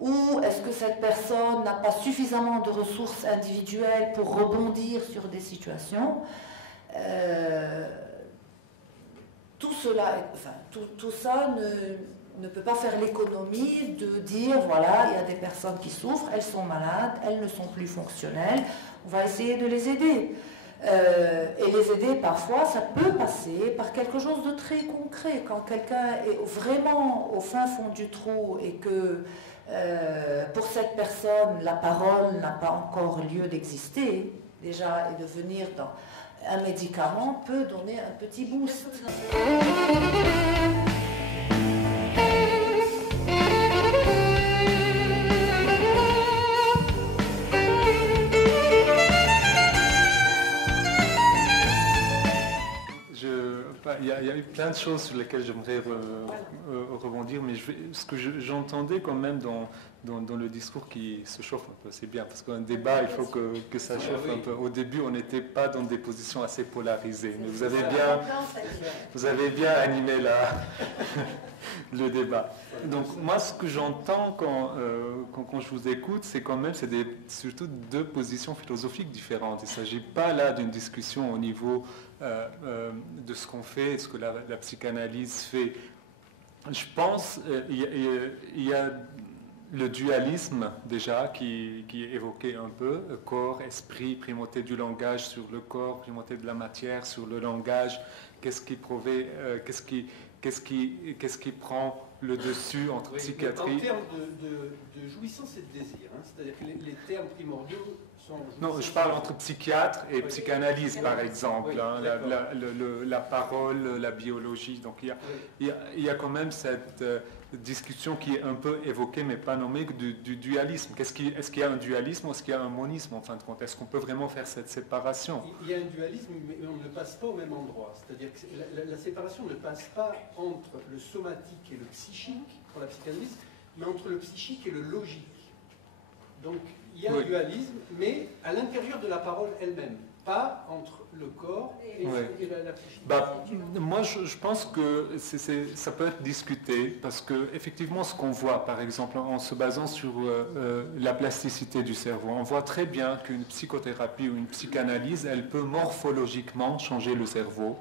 ou est-ce que cette personne n'a pas suffisamment de ressources individuelles pour rebondir sur des situations? Tout cela, enfin, tout ça ne peut pas faire l'économie de dire, voilà, il y a des personnes qui souffrent, elles sont malades, elles ne sont plus fonctionnelles, on va essayer de les aider. Et les aider, parfois, ça peut passer par quelque chose de très concret. Quand quelqu'un est vraiment au fin fond du trou et que pour cette personne, la parole n'a pas encore lieu d'exister, déjà, et de venir dans un médicament peut donner un petit boost. Il y a eu plein de choses sur lesquelles j'aimerais rebondir, mais ce que j'entendais quand même dans le discours qui se chauffe un peu, c'est bien, parce qu'un débat, il faut que ça chauffe un peu. Au début, on n'était pas dans des positions assez polarisées, mais vous avez bien animé le débat. Donc moi, ce que j'entends quand je vous écoute, c'est quand même, c'est surtout deux positions philosophiques différentes. Il ne s'agit pas là d'une discussion au niveau de ce qu'on fait, ce que la psychanalyse fait. Je pense il y a le dualisme déjà qui est évoqué un peu, corps, esprit, primauté du langage sur le corps, primauté de la matière sur le langage, qu'est-ce qui prend le dessus entre psychiatrie... En termes de jouissance et de désir, hein, c'est-à-dire que les termes primordiaux sont... Non, je parle entre psychiatre et psychanalyse, par exemple, hein, la parole, la biologie, donc il y a quand même cette discussion qui est un peu évoquée, mais pas nommée, du dualisme. Est-ce qu'il y a un dualisme ou est-ce qu'il y a un monisme, en fin de compte? Est-ce qu'on peut vraiment faire cette séparation? Il y a un dualisme, mais on ne passe pas au même endroit. C'est-à-dire que la séparation ne passe pas entre le somatique et le psychique, pour la psychanalyse, mais entre le psychique et le logique. Donc, il y a un dualisme, mais à l'intérieur de la parole elle-même, pas entre le corps et la psychique. Moi, je pense que ça peut être discuté, parce que effectivement, ce qu'on voit, par exemple, en se basant sur la plasticité du cerveau, on voit très bien qu'une psychothérapie ou une psychanalyse, elle peut morphologiquement changer le cerveau,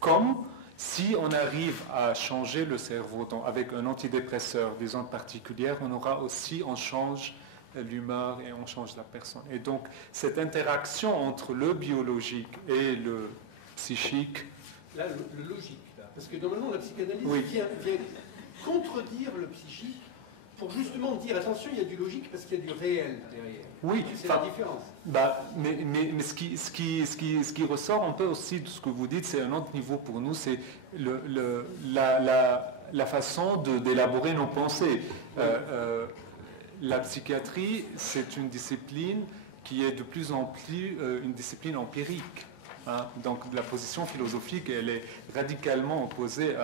comme si on arrive à changer le cerveau avec un antidépresseur, des ondes particulières, on change l'humeur et on change la personne. Et donc, cette interaction entre le biologique et le psychique... Là, le logique, là. Parce que normalement, la psychanalyse vient contredire le psychique pour justement dire, attention, il y a du logique parce qu'il y a du réel derrière. Oui, c'est la différence. Mais ce qui ressort un peu aussi de ce que vous dites, c'est un autre niveau pour nous, c'est la façon d'élaborer nos pensées. La psychiatrie, c'est une discipline qui est de plus en plus une discipline empirique. Hein. Donc la position philosophique, elle est radicalement opposée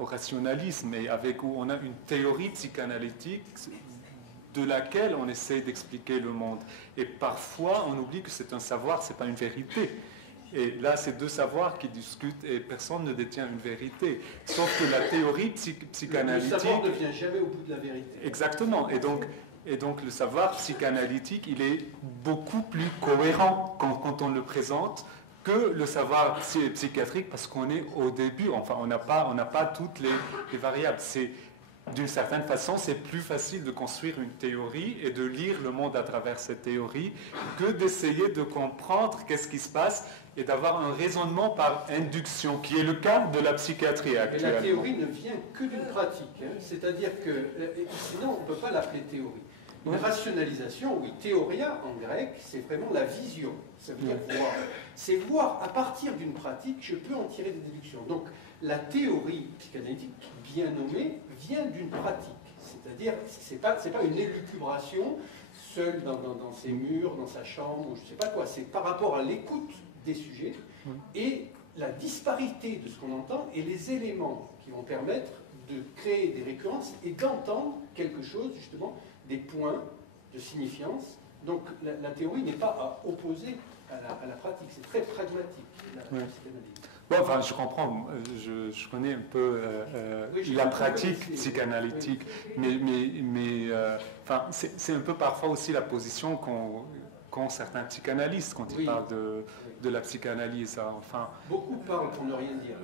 au rationalisme, et où on a une théorie psychanalytique de laquelle on essaie d'expliquer le monde. Et parfois, on oublie que c'est un savoir, c'est pas une vérité. Et là, c'est deux savoirs qui discutent et personne ne détient une vérité. Sauf que la théorie psychanalytique... Le savoir ne vient jamais au bout de la vérité. Exactement. Et donc le savoir psychanalytique, il est beaucoup plus cohérent quand on le présente que le savoir psychiatrique, parce qu'on est au début. Enfin, on n'a pas toutes les variables. D'une certaine façon, c'est plus facile de construire une théorie et de lire le monde à travers cette théorie que d'essayer de comprendre qu'est-ce qui se passe et d'avoir un raisonnement par induction, qui est le cas de la psychiatrie actuelle. Mais la théorie ne vient que d'une pratique, hein. C'est-à-dire que, sinon on ne peut pas l'appeler théorie. Une rationalisation, oui, théoria en grec, c'est vraiment la vision, ça veut dire voir. C'est voir à partir d'une pratique, je peux en tirer des déductions. Donc la théorie psychanalytique, bien nommée, vient d'une pratique. C'est-à-dire, c'est pas une élucubration seule dans ses murs, dans sa chambre, ou je ne sais pas quoi. C'est par rapport à l'écoute des sujets et la disparité de ce qu'on entend et les éléments qui vont permettre de créer des récurrences et d'entendre quelque chose, justement, des points de signifiance. Donc la théorie n'est pas à opposer à la pratique, c'est très pragmatique, la psychanalyse. Bon, enfin, je comprends, je connais un peu la pratique psychanalytique, mais enfin, c'est un peu parfois aussi la position qu'ont certains psychanalystes quand ils parlent de la psychanalyse. Hein, enfin, beaucoup parlent pour ne rien dire.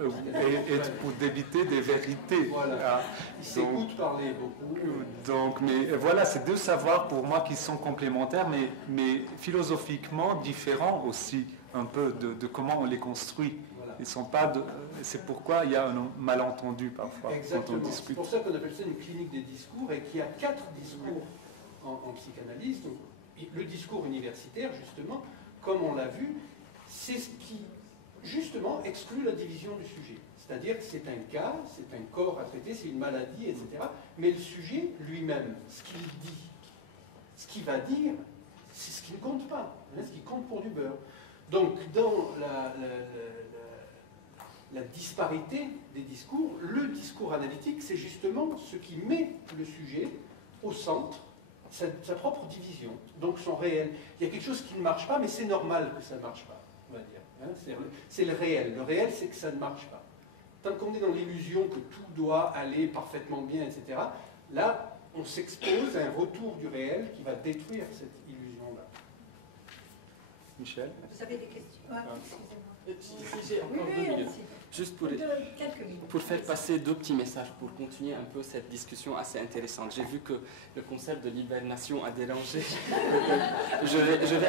Et pour d'éviter des vérités. Voilà. Ils s'écoutent parler beaucoup. Donc, mais voilà, c'est deux savoirs pour moi qui sont complémentaires, mais philosophiquement différents aussi, un peu de comment on les construit. Ils sont pas c'est pourquoi il y a un malentendu parfois. Exactement. Quand on discute. C'est pour ça qu'on appelle ça une clinique des discours et qu'il y a 4 discours en psychanalyse. Donc, le discours universitaire, justement, comme on l'a vu, c'est ce qui, justement, exclut la division du sujet. C'est-à-dire que c'est un cas, c'est un corps à traiter, c'est une maladie, etc. Mais le sujet lui-même, ce qu'il dit, ce qu'il va dire, c'est ce qui ne compte pas, hein, ce qui compte pour du beurre. Donc, dans la disparité des discours, le discours analytique, c'est justement ce qui met le sujet au centre, sa propre division, donc son réel. Il y a quelque chose qui ne marche pas, mais c'est normal que ça ne marche pas, on va dire. Hein, c'est le réel. Le réel, c'est que ça ne marche pas. Tant qu'on est dans l'illusion que tout doit aller parfaitement bien, etc., là, on s'expose à un retour du réel qui va détruire cette illusion-là. Michel? Vous avez des questions? Excusez-moi. Si j'ai encore 2 minutes. Juste pour faire passer 2 petits messages, pour continuer un peu cette discussion assez intéressante. J'ai vu que le concept de l'hibernation a dérangé. je vais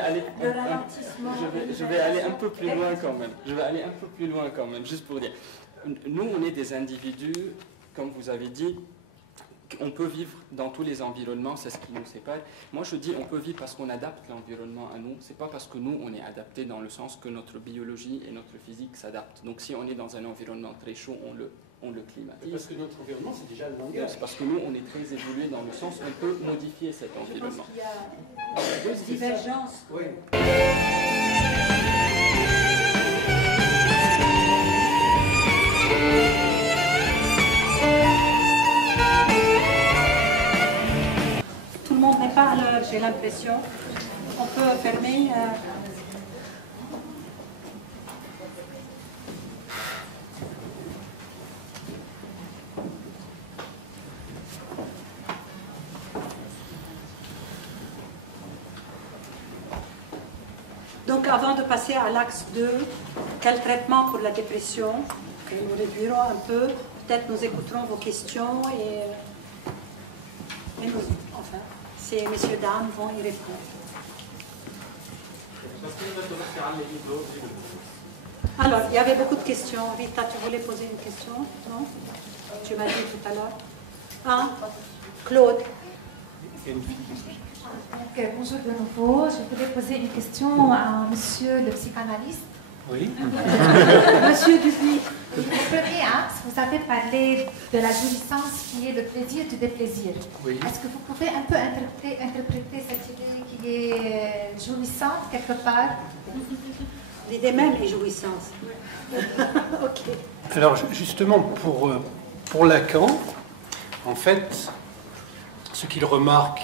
aller un peu plus loin quand même. Je vais aller un peu plus loin quand même, juste pour dire. Nous, on est des individus, comme vous avez dit, on peut vivre dans tous les environnements, c'est ce qui nous sépare. Moi, je dis on peut vivre parce qu'on adapte l'environnement à nous. C'est pas parce que nous, on est adapté dans le sens que notre biologie et notre physique s'adaptent. Donc, si on est dans un environnement très chaud, on le climatise. Parce que notre environnement, c'est déjà le langage. C'est parce que nous, on est très évolué dans le sens où on peut modifier cet environnement. Je pense qu'il y a une divergence. Oui. Tout le monde n'est pas à l'heure, j'ai l'impression. On peut fermer. Donc, avant de passer à l'axe 2, quel traitement pour la dépression? Nous réduirons un peu. Peut-être nous écouterons vos questions et nous, enfin, ces messieurs, dames vont y répondre. Alors, il y avait beaucoup de questions. Rita, tu voulais poser une question? Non? Tu m'as dit tout à l'heure. Hein? Claude? Donc, bonjour de nouveau. Je voulais poser une question à monsieur le psychanalyste. Oui. Monsieur Dupuis. Le premier axe, vous avez parlé de la jouissance qui est le plaisir du déplaisir. Oui. Est-ce que vous pouvez un peu interpréter cette idée qui est jouissante quelque part? L'idée même est jouissance. Ok. Alors, justement, pour Lacan, en fait, ce qu'il remarque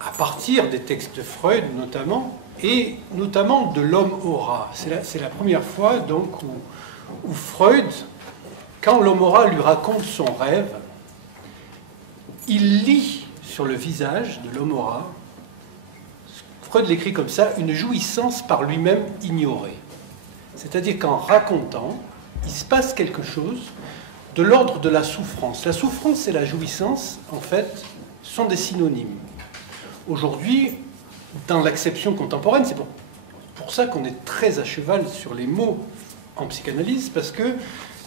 à partir des textes de Freud notamment, et notamment de l'homme aura. C'est la première fois donc où Freud, quand l'homme aura lui raconte son rêve, il lit sur le visage de l'homme aura, Freud l'écrit comme ça, une jouissance par lui-même ignorée. C'est-à-dire qu'en racontant, il se passe quelque chose de l'ordre de la souffrance. La souffrance et la jouissance, en fait, sont des synonymes. Aujourd'hui, dans l'acception contemporaine, c'est pour ça qu'on est très à cheval sur les mots en psychanalyse, parce que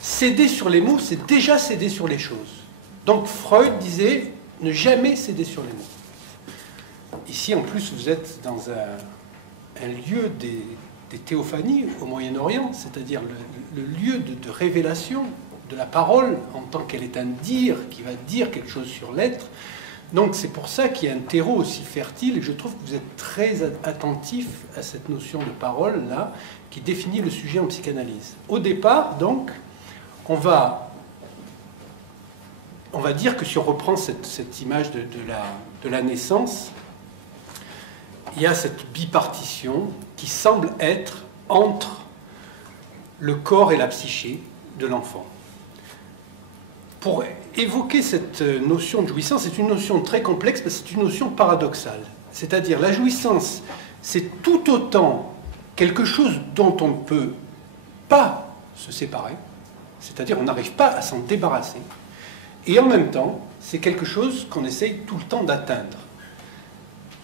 céder sur les mots, c'est déjà céder sur les choses. Donc Freud disait ne jamais céder sur les mots. Ici, en plus, vous êtes dans un lieu des théophanies au Moyen-Orient, c'est-à-dire le lieu de révélation de la parole en tant qu'elle est un dire qui va dire quelque chose sur l'être. Donc c'est pour ça qu'il y a un terreau aussi fertile, et je trouve que vous êtes très attentif à cette notion de parole, là, qui définit le sujet en psychanalyse. Au départ, donc, on va dire que si on reprend cette image de la naissance, il y a cette bipartition qui semble être entre le corps et la psyché de l'enfant. Pour évoquer cette notion de jouissance, c'est une notion très complexe parce que c'est une notion paradoxale. C'est-à-dire la jouissance, c'est tout autant quelque chose dont on ne peut pas se séparer, c'est-à-dire on n'arrive pas à s'en débarrasser, et en même temps, c'est quelque chose qu'on essaye tout le temps d'atteindre.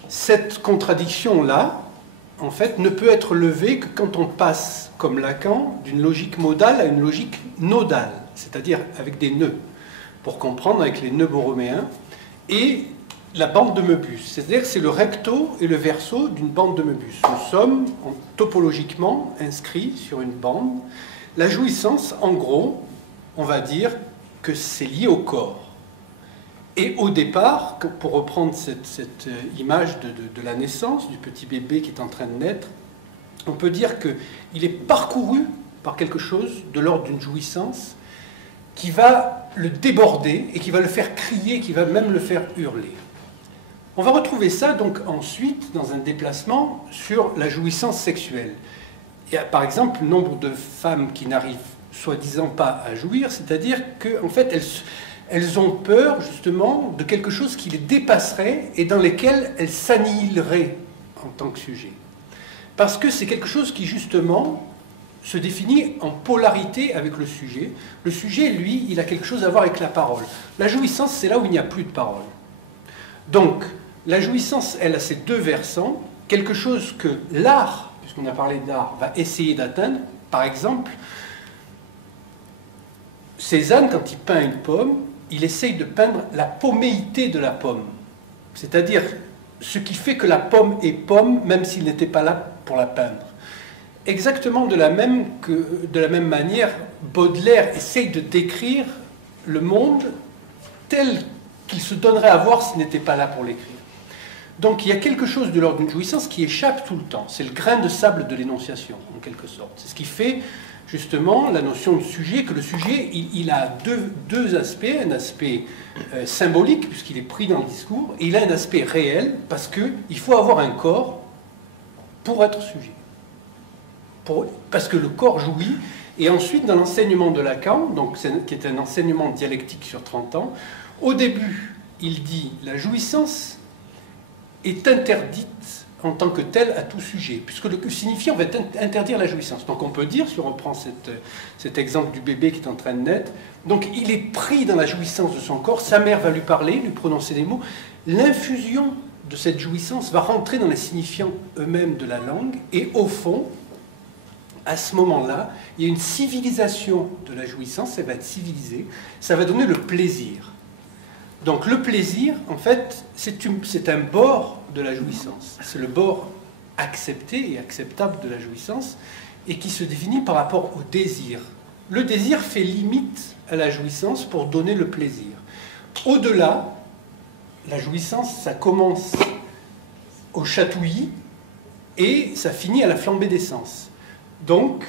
Cette contradiction-là, en fait, ne peut être levée que quand on passe, comme Lacan, d'une logique modale à une logique nodale, c'est-à-dire avec des nœuds, pour comprendre avec les nœuds borroméens, et la bande de Möbius, c'est-à-dire que c'est le recto et le verso d'une bande de Möbius. Nous sommes topologiquement inscrits sur une bande. La jouissance, en gros, on va dire que c'est lié au corps. Et au départ, pour reprendre cette image de la naissance, du petit bébé qui est en train de naître, on peut dire qu'il est parcouru par quelque chose de l'ordre d'une jouissance qui va le déborder et qui va le faire crier, qui va même le faire hurler. On va retrouver ça donc ensuite dans un déplacement sur la jouissance sexuelle. Il y a par exemple nombre de femmes qui n'arrivent soi-disant pas à jouir, c'est-à-dire qu'en fait elles ont peur justement de quelque chose qui les dépasserait et dans lequel elles s'annihileraient en tant que sujet. Parce que c'est quelque chose qui justement se définit en polarité avec le sujet. Le sujet, lui, il a quelque chose à voir avec la parole. La jouissance, c'est là où il n'y a plus de parole. Donc, la jouissance, elle a ces deux versants, quelque chose que l'art, puisqu'on a parlé d'art, va essayer d'atteindre. Par exemple, Cézanne, quand il peint une pomme, il essaye de peindre la pomméité de la pomme, c'est-à-dire ce qui fait que la pomme est pomme, même s'il n'était pas là pour la peindre. Exactement de la même manière, Baudelaire essaye de décrire le monde tel qu'il se donnerait à voir s'il n'était pas là pour l'écrire. Donc il y a quelque chose de l'ordre d'une jouissance qui échappe tout le temps. C'est le grain de sable de l'énonciation, en quelque sorte. C'est ce qui fait justement la notion de sujet, que le sujet, il a deux aspects. Un aspect symbolique, puisqu'il est pris dans le discours, et il a un aspect réel, parce qu'il faut avoir un corps pour être sujet. Parce que le corps jouit. Et ensuite, dans l'enseignement de Lacan, donc, qui est un enseignement dialectique sur 30 ans, au début, il dit « la jouissance est interdite en tant que telle à tout sujet », puisque le signifiant va interdire la jouissance. Donc on peut dire, si on reprend cet exemple du bébé qui est en train de naître, donc il est pris dans la jouissance de son corps, sa mère va lui parler, lui prononcer des mots, l'infusion de cette jouissance va rentrer dans les signifiants eux-mêmes de la langue, et au fond, à ce moment-là, il y a une civilisation de la jouissance, ça va être civilisé, ça va donner le plaisir. Donc le plaisir, en fait, c'est un bord de la jouissance. C'est le bord accepté et acceptable de la jouissance et qui se définit par rapport au désir. Le désir fait limite à la jouissance pour donner le plaisir. Au-delà, la jouissance, ça commence au chatouillis et ça finit à la flambée d'essence. Donc,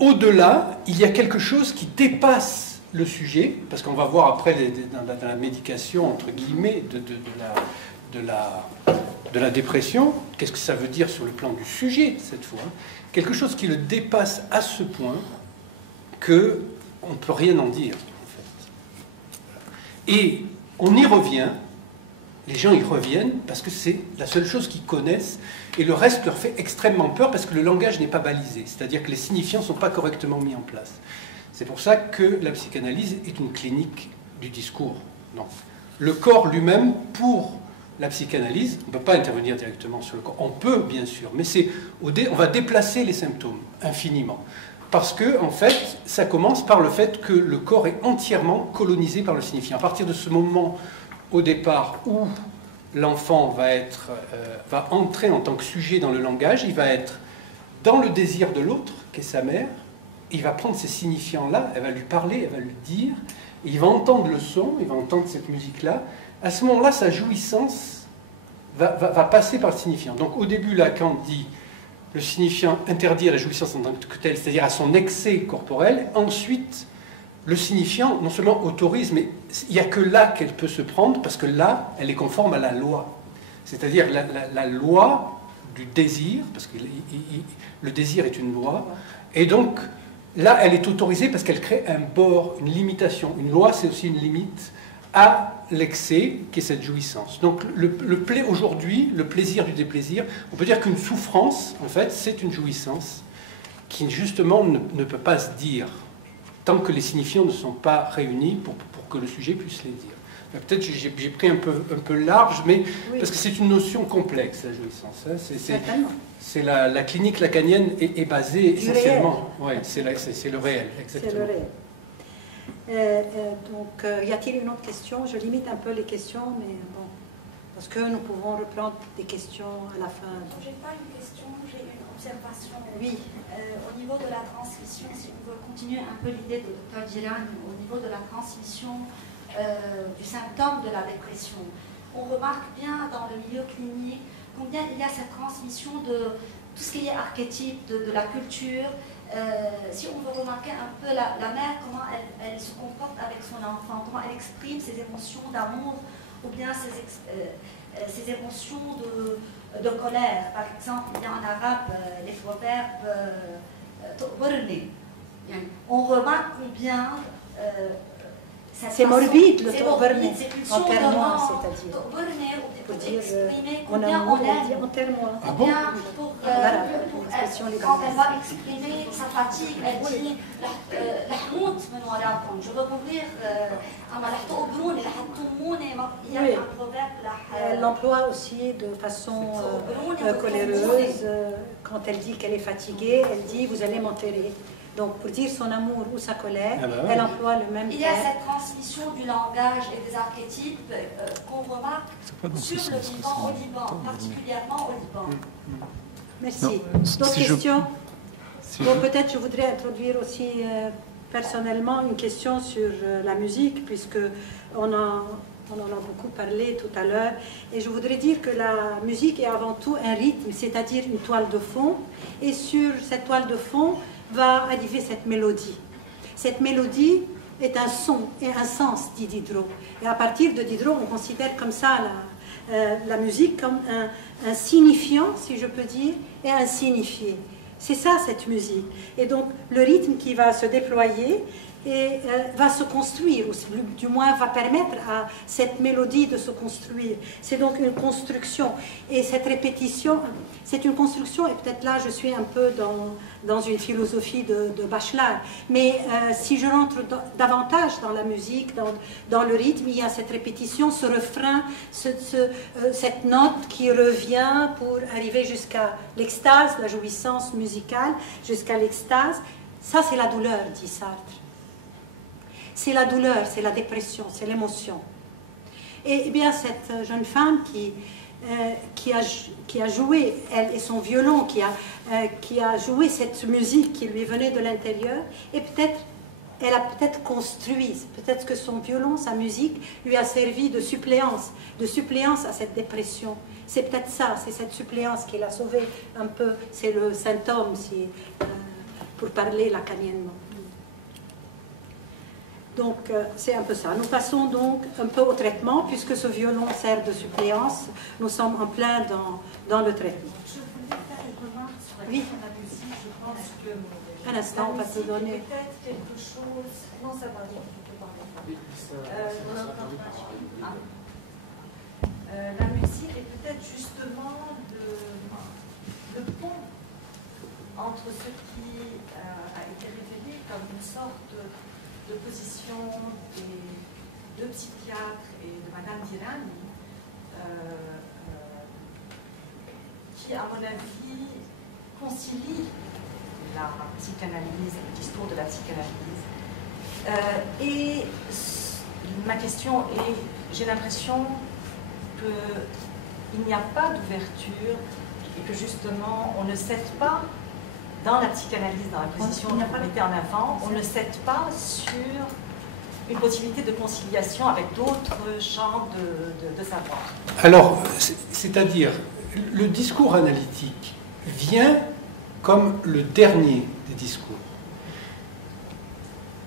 au-delà, il y a quelque chose qui dépasse le sujet, parce qu'on va voir après dans la médication, entre guillemets, de la dépression, qu'est-ce que ça veut dire sur le plan du sujet, cette fois, quelque chose qui le dépasse à ce point qu'on ne peut rien en dire, en fait. Et on y revient, les gens y reviennent, parce que c'est la seule chose qu'ils connaissent, et le reste leur fait extrêmement peur, parce que le langage n'est pas balisé, c'est-à-dire que les signifiants ne sont pas correctement mis en place. C'est pour ça que la psychanalyse est une clinique du discours. Non. Le corps lui-même, pour la psychanalyse, on ne peut pas intervenir directement sur le corps. On peut, bien sûr, mais on va déplacer les symptômes infiniment. Parce que, en fait, ça commence par le fait que le corps est entièrement colonisé par le signifiant. À partir de ce moment, au départ, où l'enfant va entrer en tant que sujet dans le langage, il va être dans le désir de l'autre, qui est sa mère, il va prendre ces signifiants-là, elle va lui parler, elle va lui dire, et il va entendre le son, il va entendre cette musique-là. À ce moment-là, sa jouissance va passer par le signifiant. Donc au début, là, Kant dit le signifiant interdit à la jouissance en tant que telle, c'est-à-dire à son excès corporel. Ensuite, le signifiant non seulement autorise, mais il n'y a que là qu'elle peut se prendre, parce que là, elle est conforme à la loi. C'est-à-dire la loi du désir, parce que le désir est une loi, et donc là, elle est autorisée parce qu'elle crée un bord, une limitation. Une loi, c'est aussi une limite à l'excès, qui est cette jouissance. Donc aujourd'hui, le plaisir du déplaisir, on peut dire qu'une souffrance, en fait, c'est une jouissance qui justement ne peut pas se dire tant que les signifiants ne sont pas réunis pour que le sujet puisse les dire. Peut-être j'ai pris un peu large, mais oui, parce que c'est une notion complexe, la jouissance. C'est la clinique lacanienne est basée essentiellement. Ouais, c'est le réel, exactement. C'est le réel. Donc, y a-t-il une autre question? Je limite un peu les questions, mais bon, parce que nous pouvons reprendre des questions à la fin. Je n'ai pas une question, j'ai une observation. Oui. Au niveau de la transmission, si on veut continuer un peu l'idée de Dr. Girani, au niveau de la transmission du symptôme de la dépression, on remarque bien dans le milieu clinique combien il y a cette transmission de tout ce qui est archétype de la culture. Si on veut remarquer un peu la mère, comment elle se comporte avec son enfant, comment elle exprime ses émotions d'amour ou bien ses émotions de colère. Par exemple, il y a en arabe les proverbes on remarque combien c'est morbide, le tourberné, enterrement, c'est-à-dire. Pour dire exprimer on combien on aime. Enterrement. Ah bon? Quand elle va exprimer sa fatigue, elle dit je veux mourir, il y a un proverbe. Elle l'emploie aussi de façon coléreuse. Quand elle dit qu'elle est fatiguée, elle dit vous allez m'enterrer. Donc, pour dire son amour ou sa colère, elle emploie le même terme. Il y a cette transmission du langage et des archétypes qu'on remarque sur le vivant au Liban, particulièrement au Liban. Merci. D'autres questions? Bon, peut-être je voudrais introduire aussi personnellement une question sur la musique, puisque on en a beaucoup parlé tout à l'heure. Et je voudrais dire que la musique est avant tout un rythme, c'est-à-dire une toile de fond. Et sur cette toile de fond, va arriver cette mélodie. Cette mélodie est un son et un sens, dit Diderot. Et à partir de Diderot, on considère comme ça la musique comme un signifiant, si je peux dire, et un signifié. C'est ça, cette musique. Et donc, le rythme qui va se déployer et va se construire, ou du moins va permettre à cette mélodie de se construire. C'est donc une construction. Et cette répétition, c'est une construction, et peut-être là je suis un peu dans une philosophie de Bachelard, mais si je rentre davantage dans la musique, dans le rythme, il y a cette répétition, ce refrain, cette note qui revient pour arriver jusqu'à l'extase, la jouissance musicale, jusqu'à l'extase. Ça, c'est la douleur, dit Sartre. C'est la douleur, c'est la dépression, c'est l'émotion. Et bien cette jeune femme qui a joué, elle et son violon, qui a joué cette musique qui lui venait de l'intérieur, et peut-être, elle a peut-être construit, peut-être que son violon, sa musique, lui a servi de suppléance à cette dépression. C'est peut-être ça, c'est cette suppléance qui l'a sauvée un peu, c'est le symptôme, pour parler lacaniennement. Donc, c'est un peu ça. Nous passons donc un peu au traitement, puisque ce violon sert de suppléance. Nous sommes en plein dans le traitement. Je voulais faire une remarque sur la question de la musique. Je pense que un instant, on va se donner. Peut-être quelque chose. Non, ça va, je peux parler. La musique est peut-être justement le pont entre ce qui a été révélé comme une sorte de position des deux psychiatres et de Madame Girani, qui, à mon avis, concilie la psychanalyse, le discours de la psychanalyse. Et ma question est, j'ai l'impression qu'il n'y a pas d'ouverture et que justement on ne cède pas dans la psychanalyse, dans la position qu'on mettait en avant, on ne cède pas sur une possibilité de conciliation avec d'autres champs de savoir. Alors, c'est-à-dire, le discours analytique vient comme le dernier des discours.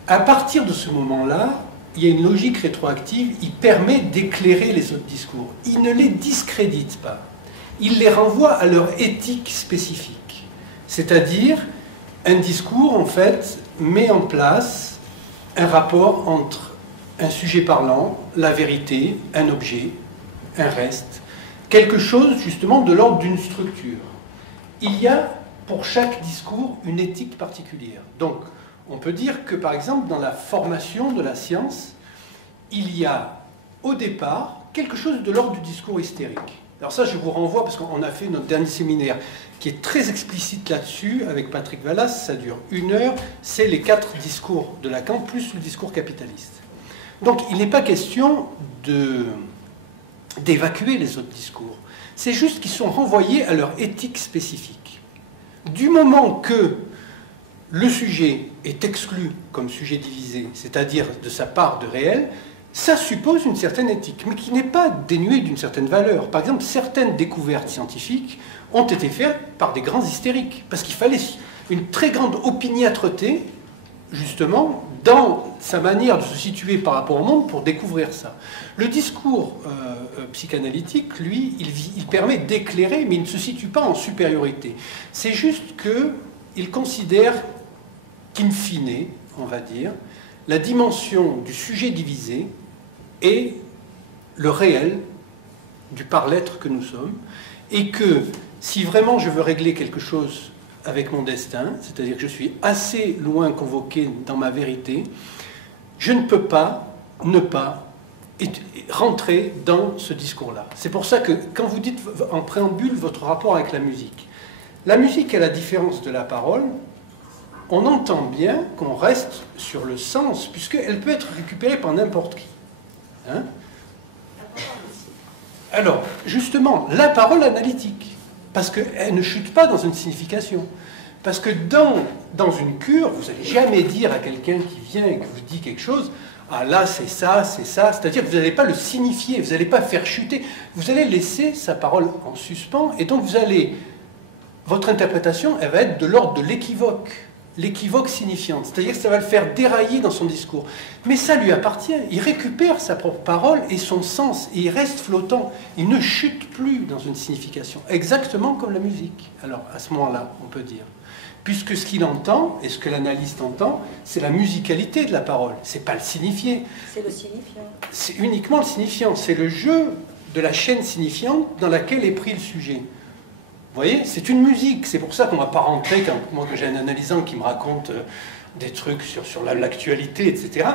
À partir de ce moment-là, il y a une logique rétroactive, il permet d'éclairer les autres discours. Il ne les discrédite pas. Il les renvoie à leur éthique spécifique. C'est-à-dire, un discours, en fait, met en place un rapport entre un sujet parlant, la vérité, un objet, un reste, quelque chose, justement, de l'ordre d'une structure. Il y a, pour chaque discours, une éthique particulière. Donc, on peut dire que, par exemple, dans la formation de la science, il y a, au départ, quelque chose de l'ordre du discours hystérique. Alors ça, je vous renvoie, parce qu'on a fait notre dernier séminaire, qui est très explicite là-dessus, avec Patrick Vallas, ça dure 1 heure, c'est les 4 discours de Lacan, plus le discours capitaliste. Donc, il n'est pas question d'évacuer les autres discours. C'est juste qu'ils sont renvoyés à leur éthique spécifique. Du moment que le sujet est exclu comme sujet divisé, c'est-à-dire de sa part de réel, ça suppose une certaine éthique, mais qui n'est pas dénuée d'une certaine valeur. Par exemple, certaines découvertes scientifiques ont été faites par des grands hystériques, parce qu'il fallait une très grande opiniâtreté, justement, dans sa manière de se situer par rapport au monde pour découvrir ça. Le discours psychanalytique, lui, il permet d'éclairer, mais il ne se situe pas en supériorité. C'est juste qu'il considère qu'in fine, on va dire, la dimension du sujet divisé est le réel du par-l'être que nous sommes, et que si vraiment je veux régler quelque chose avec mon destin, c'est-à-dire que je suis assez loin convoqué dans ma vérité, je ne peux pas ne pas rentrer dans ce discours-là. C'est pour ça que quand vous dites en préambule votre rapport avec la musique, à la différence de la parole, on entend bien qu'on reste sur le sens, puisqu'elle peut être récupérée par n'importe qui. Hein? Alors, justement, la parole analytique, parce qu'elle ne chute pas dans une signification. Parce que dans une cure, vous n'allez jamais dire à quelqu'un qui vient et qui vous dit quelque chose, ah là c'est ça, c'est-à-dire que vous n'allez pas le signifier, vous n'allez pas faire chuter, vous allez laisser sa parole en suspens, et donc votre interprétation, elle va être de l'ordre de l'équivoque signifiante, c'est-à-dire que ça va le faire dérailler dans son discours. Mais ça lui appartient, il récupère sa propre parole et son sens, et il reste flottant, il ne chute plus dans une signification, exactement comme la musique. Alors, à ce moment-là, on peut dire, puisque ce qu'il entend, et ce que l'analyste entend, c'est la musicalité de la parole, c'est pas le signifié. C'est le signifiant. C'est uniquement le signifiant, c'est le jeu de la chaîne signifiante dans laquelle est pris le sujet. Vous voyez, c'est une musique, c'est pour ça qu'on ne va pas rentrer, quand moi que j'ai un analysant qui me raconte des trucs sur l'actualité, etc.,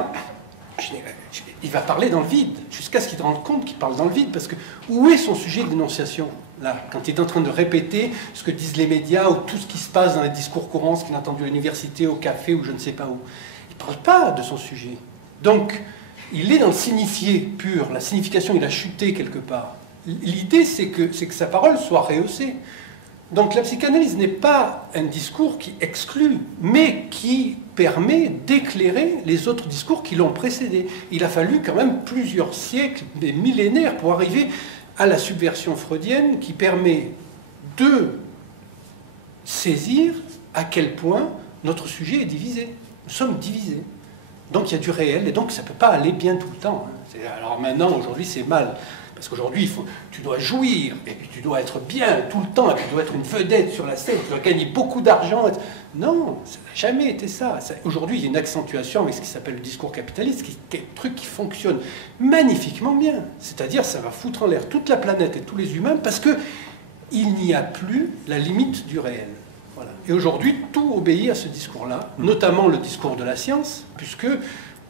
il va parler dans le vide, jusqu'à ce qu'il se rende compte qu'il parle dans le vide, parce que où est son sujet de dénonciation, là, quand il est en train de répéter ce que disent les médias, ou tout ce qui se passe dans les discours courants, ce qu'il a entendu à l'université, au café, ou je ne sais pas où. Il ne parle pas de son sujet. Donc, il est dans le signifié pur, la signification, il a chuté quelque part. L'idée, c'est que sa parole soit rehaussée. Donc la psychanalyse n'est pas un discours qui exclut, mais qui permet d'éclairer les autres discours qui l'ont précédé. Il a fallu quand même plusieurs siècles, des millénaires, pour arriver à la subversion freudienne qui permet de saisir à quel point notre sujet est divisé. Nous sommes divisés. Donc il y a du réel, et donc ça ne peut pas aller bien tout le temps. Alors maintenant, aujourd'hui, c'est mal. Parce qu'aujourd'hui, tu dois jouir, et puis tu dois être bien tout le temps, et puis tu dois être une vedette sur la scène, tu dois gagner beaucoup d'argent. Non, ça n'a jamais été ça. Aujourd'hui, il y a une accentuation avec ce qui s'appelle le discours capitaliste, qui est un truc qui fonctionne magnifiquement bien. C'est-à-dire, ça va foutre en l'air toute la planète et tous les humains, parce qu'il n'y a plus la limite du réel. Voilà. Et aujourd'hui, tout obéit à ce discours-là, notamment le discours de la science, puisque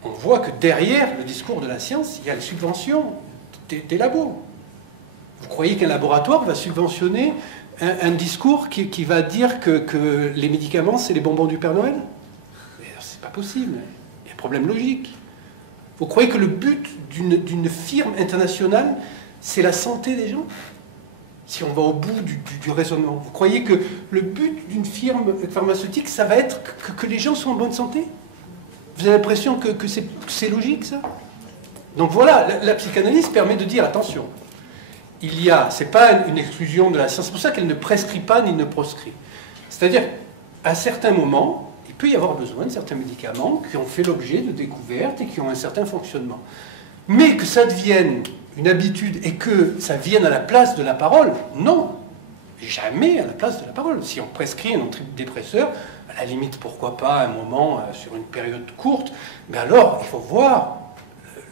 on voit que derrière le discours de la science, il y a les subventions des labos. Vous croyez qu'un laboratoire va subventionner un discours qui va dire que les médicaments, c'est les bonbons du Père Noël? C'est pas possible. Il y a un problème logique. Vous croyez que le but d'une firme internationale, c'est la santé des gens? si on va au bout du raisonnement. Vous croyez que le but d'une firme pharmaceutique, ça va être que les gens soient en bonne santé? Vous avez l'impression que c'est logique, ça? Donc voilà, la psychanalyse permet de dire, attention, c'est pas une exclusion de la science, c'est pour ça qu'elle ne prescrit pas ni ne proscrit. C'est-à-dire, à certains moments, il peut y avoir besoin de certains médicaments qui ont fait l'objet de découvertes et qui ont un certain fonctionnement. Mais que ça devienne une habitude et que ça vienne à la place de la parole, non, jamais à la place de la parole. Si on prescrit un antidépresseur, à la limite, pourquoi pas, à un moment, sur une période courte, mais alors, il faut voir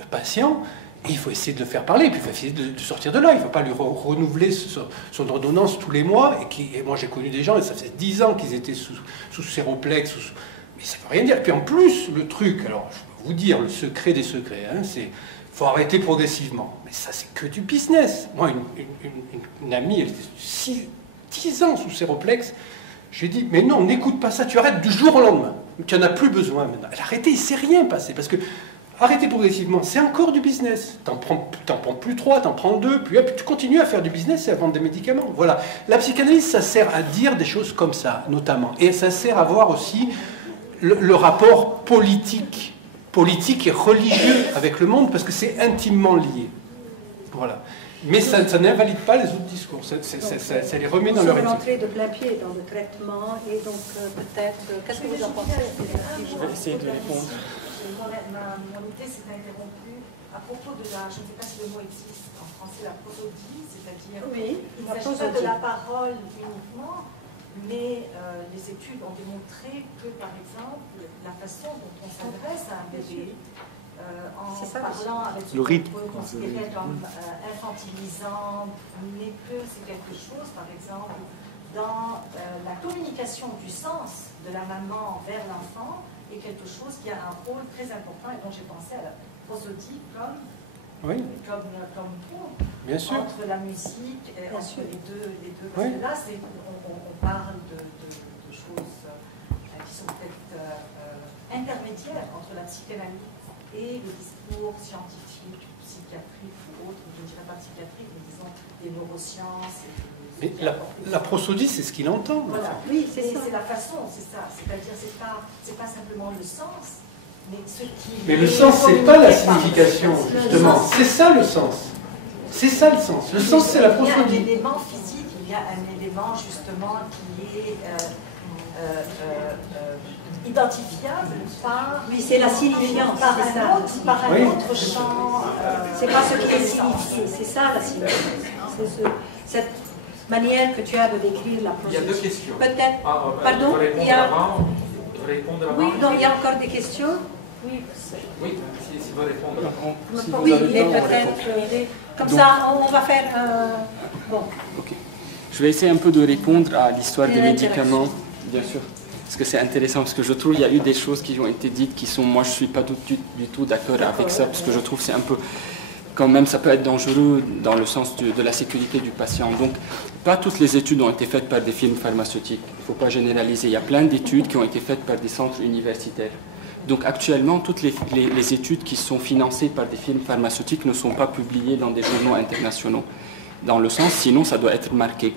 le patient, et il faut essayer de le faire parler, puis il faut essayer de sortir de là. Il ne faut pas lui renouveler son ordonnance tous les mois. Et moi, j'ai connu des gens, et ça fait 10 ans qu'ils étaient sous séroplex, mais ça ne veut rien dire. Puis en plus, le truc, alors, je peux vous dire, le secret des secrets, hein, c'est faut arrêter progressivement. Mais ça, c'est que du business. Moi, une amie, elle était 10 ans sous séroplex. J'ai dit, mais non, n'écoute pas ça, tu arrêtes du jour au lendemain. Tu n'en as plus besoin maintenant. Elle a arrêté, il ne s'est rien passé. Parce que arrêter progressivement, c'est encore du business. T'en prends plus 3, t'en prends 2, puis tu continues à faire du business et à vendre des médicaments. Voilà. La psychanalyse, ça sert à dire des choses comme ça, notamment. Et ça sert à voir aussi le rapport politique et religieux avec le monde, parce que c'est intimement lié. Voilà. Mais ça n'invalide pas les autres discours, ça les remet dans leur éthique. Nous sommes rentrés de plein pied dans le traitement, et donc peut-être... Qu'est-ce que vous en pensez? Je vais essayer de répondre. Mon idée s'est interrompue à propos de la... Je ne sais pas si le mot existe en français, la prosodie, c'est-à-dire... Oui, il ne s'agit pas de la parole uniquement, mais les études ont démontré que, par exemple, la façon dont on s'adresse à un bébé, en parlant avec ce qu'on peut considérer comme infantilisant, mais que c'est quelque chose, par exemple, dans la communication du sens de la maman vers l'enfant, est quelque chose qui a un rôle très important, et dont j'ai pensé à la prosodie comme pont bien sûr. entre la musique et entre les deux. Oui. Parce que là, on parle de choses qui sont peut-être intermédiaires entre la psychanalyse et le discours scientifique, psychiatrique ou autre, je ne dirais pas psychiatrique, mais disons des neurosciences. Mais la prosodie, c'est ce qu'il entend. Voilà. Oui, c'est ça. C'est la façon, c'est ça. C'est-à-dire, c'est pas simplement le sens, mais ce qui... Mais le sens, c'est pas la signification, justement. C'est ça le sens. C'est ça le sens. Le sens, c'est la prosodie. Il y a un élément physique, il y a un élément, justement, qui est... identifiable par... Oui, c'est la signifiance, par un autre champ. C'est pas ce qui est signifié, c'est ça la signifiance. C'est cette manière que tu as de décrire la prosodie. Il y a deux questions. Peut-être. Pardon, il y a... Oui, donc il y a encore des questions. Oui, si vous répondre. Oui, il est peut-être... Comme ça, on va faire... Bon. Okay. Je vais essayer un peu de répondre à l'histoire des médicaments, bien sûr. Parce que c'est intéressant, parce que je trouve qu'il y a eu des choses qui ont été dites qui sont... Moi, je ne suis pas du tout d'accord avec ça, parce que je trouve que c'est un peu... Quand même, ça peut être dangereux dans le sens de la sécurité du patient. Donc, pas toutes les études ont été faites par des firmes pharmaceutiques. Il ne faut pas généraliser. Il y a plein d'études qui ont été faites par des centres universitaires. Donc, actuellement, toutes les études qui sont financées par des firmes pharmaceutiques ne sont pas publiées dans des journaux internationaux. Dans le sens, sinon, ça doit être marqué.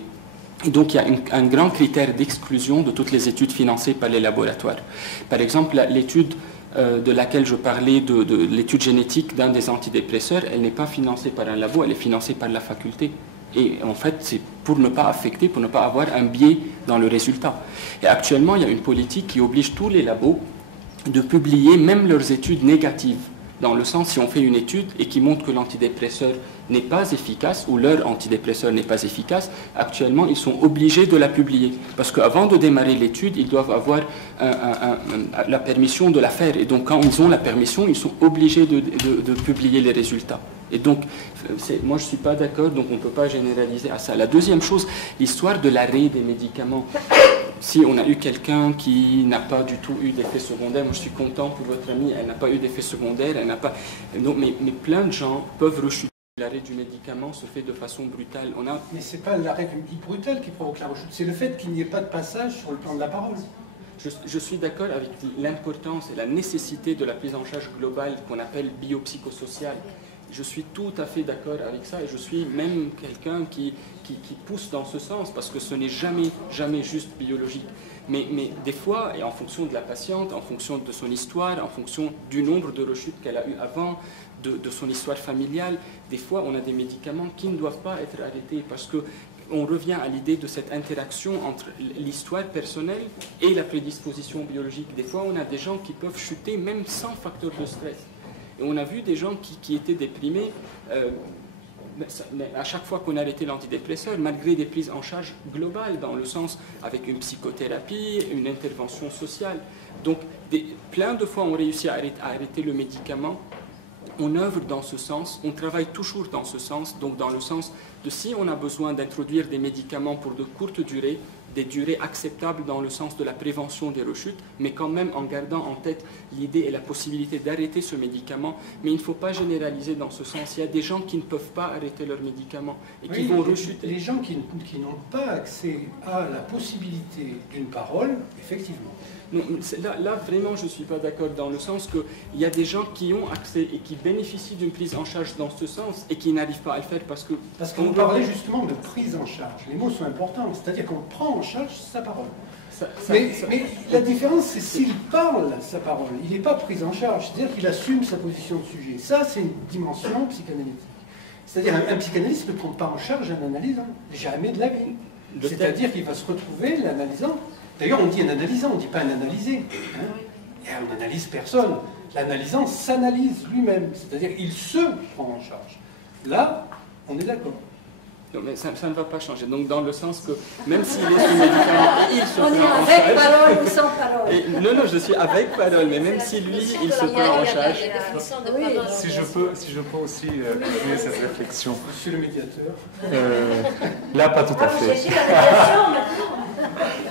Et donc, il y a un grand critère d'exclusion de toutes les études financées par les laboratoires. Par exemple, l'étude de laquelle je parlais, de l'étude génétique d'un des antidépresseurs, elle n'est pas financée par un labo, elle est financée par la faculté. Et en fait, c'est pour ne pas affecter, pour ne pas avoir un biais dans le résultat. Et actuellement, il y a une politique qui oblige tous les labos de publier même leurs études négatives. Dans le sens, si on fait une étude et qui montre que l'antidépresseur n'est pas efficace ou leur antidépresseur n'est pas efficace, actuellement, ils sont obligés de la publier. Parce qu'avant de démarrer l'étude, ils doivent avoir la permission de la faire. Et donc, quand ils ont la permission, ils sont obligés de publier les résultats. Et donc, moi, je ne suis pas d'accord, donc on ne peut pas généraliser à ça. La deuxième chose, l'histoire de l'arrêt des médicaments. Si on a eu quelqu'un qui n'a pas du tout eu d'effet secondaire, moi je suis content pour votre amie, elle n'a pas eu d'effet secondaire, elle n'a pas... Donc, mais plein de gens peuvent rechuter. L'arrêt du médicament se fait de façon brutale. Mais ce n'est pas l'arrêt brutal qui provoque la rechute, c'est le fait qu'il n'y ait pas de passage sur le plan de la parole. Je suis d'accord avec l'importance et la nécessité de la prise en charge globale qu'on appelle biopsychosociale. je suis tout à fait d'accord avec ça et je suis même quelqu'un qui pousse dans ce sens parce que ce n'est jamais juste biologique. Mais des fois, et en fonction de la patiente, en fonction de son histoire, en fonction du nombre de rechutes qu'elle a eu avant, de son histoire familiale, des fois on a des médicaments qui ne doivent pas être arrêtés parce que on revient à l'idée de cette interaction entre l'histoire personnelle et la prédisposition biologique. Des fois, on a des gens qui peuvent chuter même sans facteur de stress. Et on a vu des gens qui étaient déprimés à chaque fois qu'on arrêtait l'antidépresseur, malgré des prises en charge globales, dans le sens avec une psychothérapie, une intervention sociale. Donc, plein de fois, on réussit à arrêter le médicament. On œuvre dans ce sens, on travaille toujours dans ce sens, donc dans le sens de si on a besoin d'introduire des médicaments pour de courtes durées, des durées acceptables dans le sens de la prévention des rechutes, mais quand même en gardant en tête l'idée et la possibilité d'arrêter ce médicament. Mais il ne faut pas généraliser dans ce sens. Il y a des gens qui ne peuvent pas arrêter leurs médicaments et qui vont rechuter. Les gens qui n'ont pas accès à la possibilité d'une parole, effectivement. Non, là, vraiment, je ne suis pas d'accord dans le sens qu'il y a des gens qui ont accès et qui bénéficient d'une prise en charge dans ce sens et qui n'arrivent pas à le faire parce que... Parce qu'on parlait justement de prise en charge. Les mots sont importants, c'est-à-dire qu'on prend en charge sa parole. Mais la différence, c'est s'il parle sa parole, il n'est pas pris en charge, c'est-à-dire qu'il assume sa position de sujet. Ça, c'est une dimension psychanalytique. C'est-à-dire un psychanalyste ne prend pas en charge un analysant, jamais de la vie. C'est-à-dire qu'il va se retrouver l'analysant. D'ailleurs, on dit un analysant, on ne dit pas un analysé. Hein. On n'analyse personne. L'analysant s'analyse lui-même, c'est-à-dire il se prend en charge. Là, on est d'accord. Non, mais ça ne va pas changer. Donc, dans le sens que même s'il est sous médicament, il se prend en charge. On est avec parole ou sans parole. Non, je suis avec parole, mais même si lui, il se prend en charge. Si je peux aussi continuer cette réflexion. Monsieur le médiateur. Là, pas tout à fait. J'ai la médiation maintenant.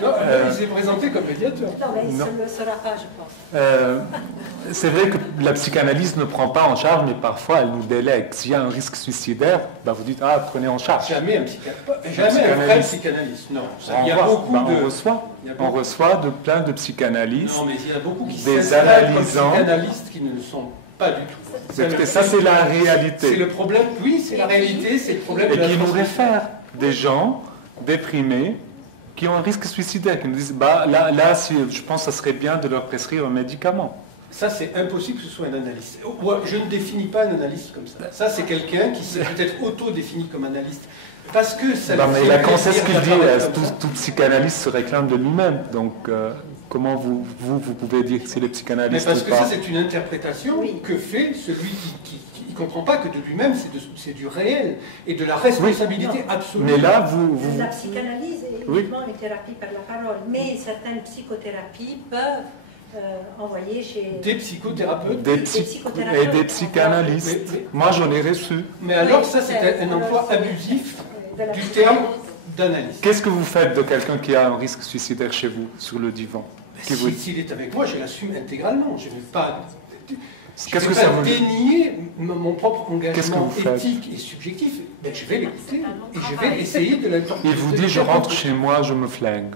Non, il s'est présenté comme médiateur. Non, mais il ne le sera pas, je pense. C'est vrai que la psychanalyse ne prend pas en charge, mais parfois elle nous délègue. S'il y a un risque suicidaire, bah vous dites « Ah, prenez en charge ». Jamais un vrai psychanalyste, non. Il y a beaucoup on reçoit plein de psychanalystes, non, mais il y a beaucoup qui des analysants, psychanalystes qui ne le sont pas du tout. Ça, c'est la réalité. C'est le problème, oui, c'est la réalité, c'est le problème. Et qui nous réfèrent des gens déprimés qui ont un risque suicidaire, qui nous disent bah, là je pense que ça serait bien de leur prescrire un médicament. Ça, c'est impossible que ce soit un analyste. Je ne définis pas un analyste comme ça. Ça, c'est quelqu'un qui s'est peut-être auto-défini comme analyste. Parce que ça... Non, mais quand c'est ce qu'il dit, tout psychanalyste se réclame de lui-même. Donc, comment vous pouvez dire que c'est le psychanalyste? Mais parce que ça, c'est une interprétation que fait celui qui ne comprend pas que de lui-même, c'est du réel et de la responsabilité absolue. Mais là, La psychanalyse est uniquement une thérapie par la parole, mais certaines psychothérapies peuvent envoyer chez... Des psychothérapeutes et des psychanalystes. Moi, j'en ai reçu. Mais alors, ça, c'est un emploi abusif du terme d'analyse. Qu'est-ce que vous faites de quelqu'un qui a un risque suicidaire chez vous, sur le divan? S'il est avec moi, je l'assume intégralement. Je ne vais pas... Qu'est-ce que ça veut dire? Dénier mon propre engagement éthique et subjectif. Ben, je vais l'écouter et je vais essayer de l'interpréter. Il vous dit, je rentre chez moi, je me flingue.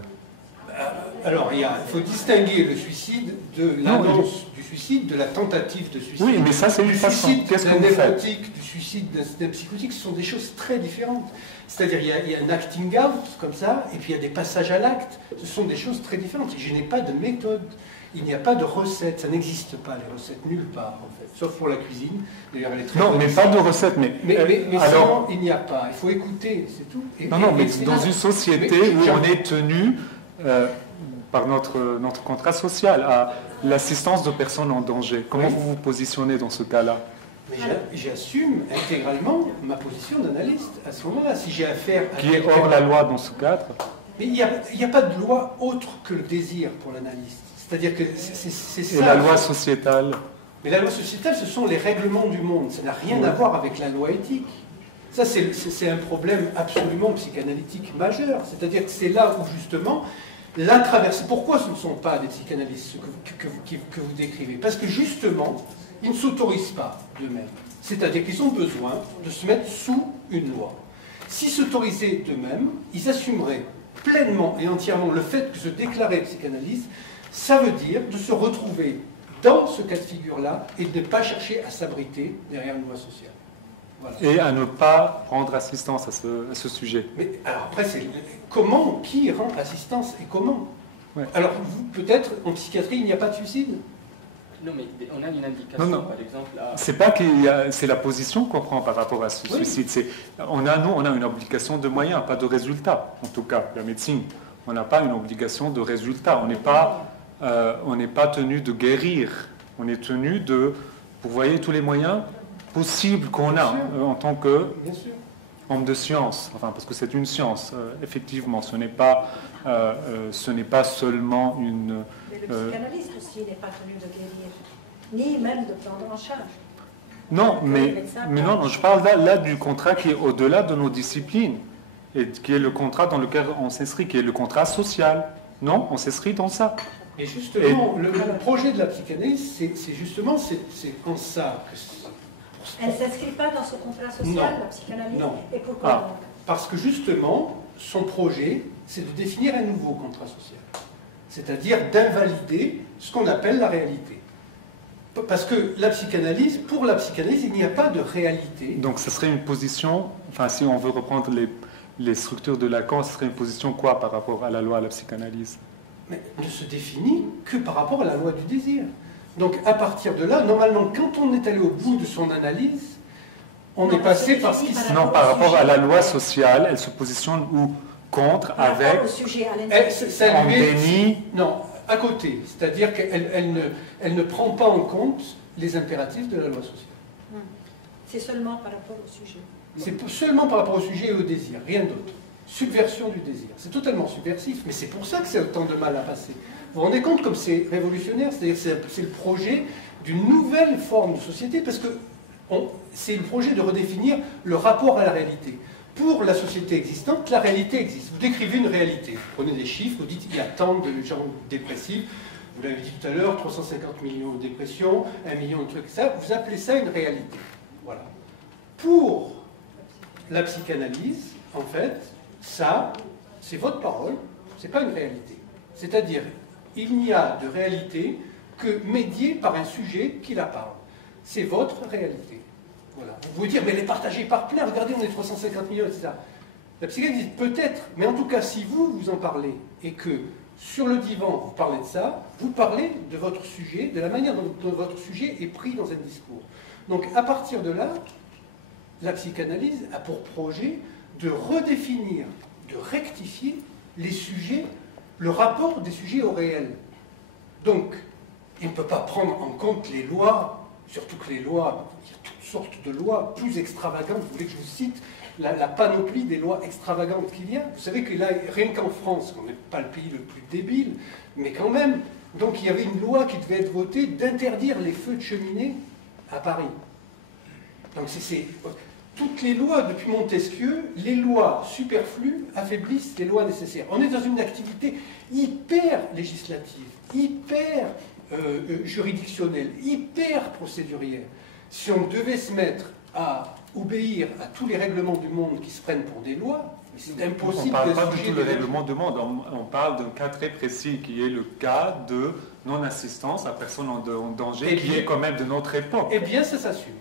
Alors, il faut distinguer le suicide de l'annonce du suicide, de la tentative de suicide. Oui, mais ça, c'est une façon. Qu'est-ce que vous faites? Du suicide d'un psychotique, ce sont des choses très différentes. C'est-à-dire, il y a un acting out, comme ça, et puis il y a des passages à l'acte. Ce sont des choses très différentes. Et je n'ai pas de méthode. Il n'y a pas de recette. Ça n'existe pas, les recettes, nulle part, en fait. Sauf pour la cuisine. D'ailleurs, elle est très non, mais pas de recette. Mais alors, il n'y a pas. Il faut écouter, c'est tout. Non, mais dans une société où on est tenu... par notre contrat social, à l'assistance de personnes en danger. Comment vous vous positionnez dans ce cas-là? Mais j'assume intégralement ma position d'analyste à ce moment-là. Si j'ai affaire à qui est hors la loi dans ce cadre? Mais il n'y a pas de loi autre que le désir pour l'analyste. C'est-à-dire que c'est ça. Et la loi sociétale? Mais la loi sociétale, ce sont les règlements du monde. Ça n'a rien à voir avec la loi éthique. Ça, c'est un problème absolument psychanalytique majeur. C'est-à-dire que c'est là où, justement, la traversée... Pourquoi ce ne sont pas des psychanalystes que vous décrivez? Parce que, justement, ils ne s'autorisent pas d'eux-mêmes. C'est-à-dire qu'ils ont besoin de se mettre sous une loi. S'ils s'autorisaient d'eux-mêmes, ils assumeraient pleinement et entièrement le fait que se déclarer psychanalyste, ça veut dire de se retrouver dans ce cas de figure-là et de ne pas chercher à s'abriter derrière une loi sociale. Voilà. Et à ne pas prendre assistance à ce sujet. Mais alors après, c'est comment, qui rend assistance et comment? Ouais. Alors, peut-être, en psychiatrie, il n'y a pas de suicide? Non, mais on a une indication, non. par exemple. C'est pas c'est la position qu'on prend par rapport à ce suicide. On a une obligation de moyens, pas de résultats. En tout cas, la médecine, on n'a pas une obligation de résultats. On n'est pas tenu de guérir. On est tenu de pourvoyer tous les moyens possibles qu'on a en tant qu'homme de science. Enfin, parce que c'est une science, effectivement. Ce n'est pas seulement une... Mais le psychanalyste aussi n'est pas tenu de guérir, ni même de prendre en charge. Non, mais non, je parle là du contrat qui est au-delà de nos disciplines, et qui est le contrat dans lequel on s'inscrit, qui est le contrat social. Non, on s'inscrit dans ça. Et justement, le projet de la psychanalyse, c'est justement en ça que... Elle ne s'inscrit pas dans ce contrat social, la psychanalyse? Non. Et pourquoi? Parce que justement, son projet, c'est de définir un nouveau contrat social. C'est-à-dire d'invalider ce qu'on appelle la réalité. Parce que pour la psychanalyse, il n'y a pas de réalité. Donc ce serait une position, enfin si on veut reprendre les structures de Lacan, ce serait une position quoi par rapport à la loi à la psychanalyse? Mais ne se définit que par rapport à la loi du désir. Donc à partir de là, normalement, quand on est allé au bout de son analyse, on est passé par ce qui... Non, par rapport à la loi sociale, elle se positionne où? Contre, avec... Au sujet, en déni... Non, à côté. C'est-à-dire qu'elle ne prend pas en compte les impératifs de la loi sociale. C'est seulement par rapport au sujet. C'est seulement par rapport au sujet et au désir, rien d'autre. Subversion du désir. C'est totalement subversif, mais c'est pour ça que c'est autant de mal à passer. Vous vous rendez compte comme c'est révolutionnaire? C'est-à-dire c'est le projet d'une nouvelle forme de société, parce que c'est le projet de redéfinir le rapport à la réalité. Pour la société existante, la réalité existe. Vous décrivez une réalité. Vous prenez des chiffres, vous dites il y a tant de gens dépressifs. Vous l'avez dit tout à l'heure, 350 millions de dépressions, 1 million de trucs. Ça, vous appelez ça une réalité. Voilà. Pour la psychanalyse, en fait, ça, c'est votre parole, c'est pas une réalité. C'est-à-dire, il n'y a de réalité que médiée par un sujet qui la parle. C'est votre réalité. Voilà. Vous pouvez dire, mais elle est partagée par plein, regardez, on est 350 millions, etc. La psychanalyse, peut-être, mais en tout cas, si vous en parlez, et que sur le divan, vous parlez de ça, vous parlez de votre sujet, de la manière dont votre sujet est pris dans un discours. Donc, à partir de là, la psychanalyse a pour projet de redéfinir, de rectifier les sujets, le rapport des sujets au réel. Donc, il ne peut pas prendre en compte les lois, surtout que les lois, il y a toutes sortes de lois plus extravagantes. Vous voulez que je vous cite la panoplie des lois extravagantes qu'il y a? Vous savez que là, rien qu'en France, on n'est pas le pays le plus débile, mais quand même, donc il y avait une loi qui devait être votée d'interdire les feux de cheminée à Paris. Donc c'est toutes les lois depuis Montesquieu, les lois superflues affaiblissent les lois nécessaires. On est dans une activité hyper législative, hyper juridictionnelle, hyper procédurière. Si on devait se mettre à obéir à tous les règlements du monde qui se prennent pour des lois, c'est impossible. On ne parle pas du tout de règlement du monde, on parle d'un cas très précis qui est le cas de non-assistance à personne en danger, qui est quand même de notre époque. Eh bien, ça s'assume.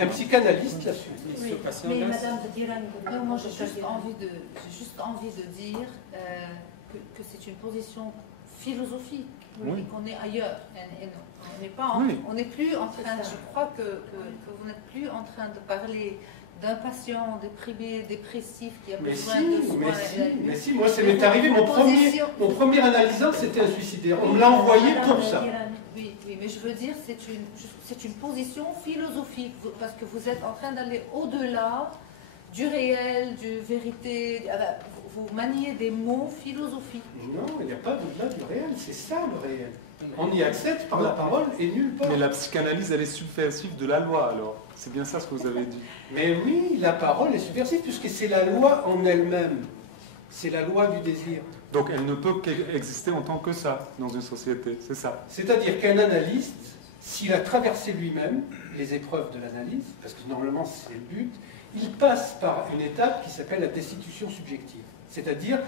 Un psychanalyste l'assume. Oui, mais Madame de Diran, moi j'ai juste envie de dire que c'est une position philosophique, et qu'on est ailleurs. On n'est plus en train, je crois que vous n'êtes plus en train de parler d'un patient déprimé, dépressif qui a besoin de soins. Mais si, moi ça m'est arrivé, mon premier analyseur c'était un suicidaire. On me l'a envoyé pour ça. Oui, mais je veux dire, c'est une position philosophique, parce que vous êtes en train d'aller au-delà du réel, du vérité. Vous maniez des mots philosophiques. Non, il n'y a pas au-delà du réel, c'est ça le réel. On y accède par la parole et nulle part. Mais la psychanalyse, elle est subversive de la loi, alors. C'est bien ça ce que vous avez dit. Mais oui, la parole est subversive, puisque c'est la loi en elle-même. C'est la loi du désir. Donc elle ne peut qu'exister en tant que ça, dans une société, c'est ça. C'est-à-dire qu'un analyste, s'il a traversé lui-même les épreuves de l'analyse, parce que normalement c'est le but, il passe par une étape qui s'appelle la destitution subjective. C'est-à-dire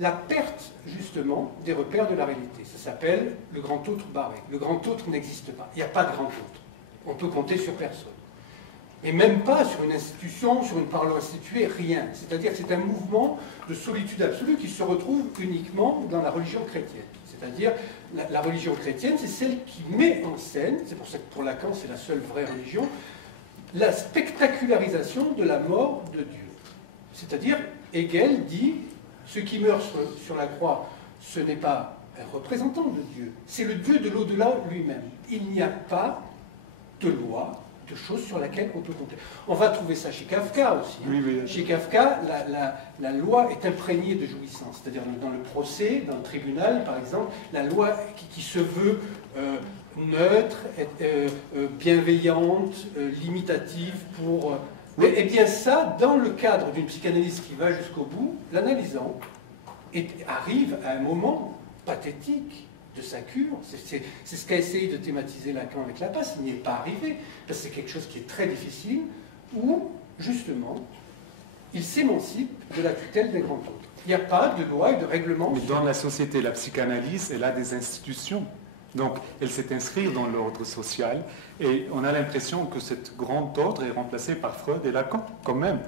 la perte, justement, des repères de la réalité. Ça s'appelle le grand autre barré. Le grand autre n'existe pas. Il n'y a pas de grand autre. On peut compter sur personne. Et même pas sur une institution, sur une parole instituée, rien. C'est-à-dire que c'est un mouvement de solitude absolue qui se retrouve uniquement dans la religion chrétienne. C'est-à-dire, la religion chrétienne, c'est celle qui met en scène, c'est pour ça que pour Lacan, c'est la seule vraie religion, la spectacularisation de la mort de Dieu. C'est-à-dire, Hegel dit, ce qui meurt sur la croix, ce n'est pas un représentant de Dieu, c'est le Dieu de l'au-delà lui-même. Il n'y a pas de loi, de choses sur laquelle on peut compter. On va trouver ça chez Kafka aussi. Hein. Oui. Chez Kafka, la loi est imprégnée de jouissance. C'est-à-dire dans le procès, dans le tribunal, par exemple, la loi qui se veut neutre, bienveillante, limitative pour... Eh bien ça, dans le cadre d'une psychanalyse qui va jusqu'au bout, l'analysant arrive à un moment pathétique de sa cure. C'est ce qu'a essayé de thématiser Lacan avec la passe. Il n'y est pas arrivé, parce que c'est quelque chose qui est très difficile, où, justement, il s'émancipe de la tutelle des grands autres. Il n'y a pas de loi et de règlement. Mais dans la société, la psychanalyse, elle a des institutions. Donc, elle s'est inscrite dans l'ordre social, et on a l'impression que cette grande ordre est remplacée par Freud et Lacan, quand même.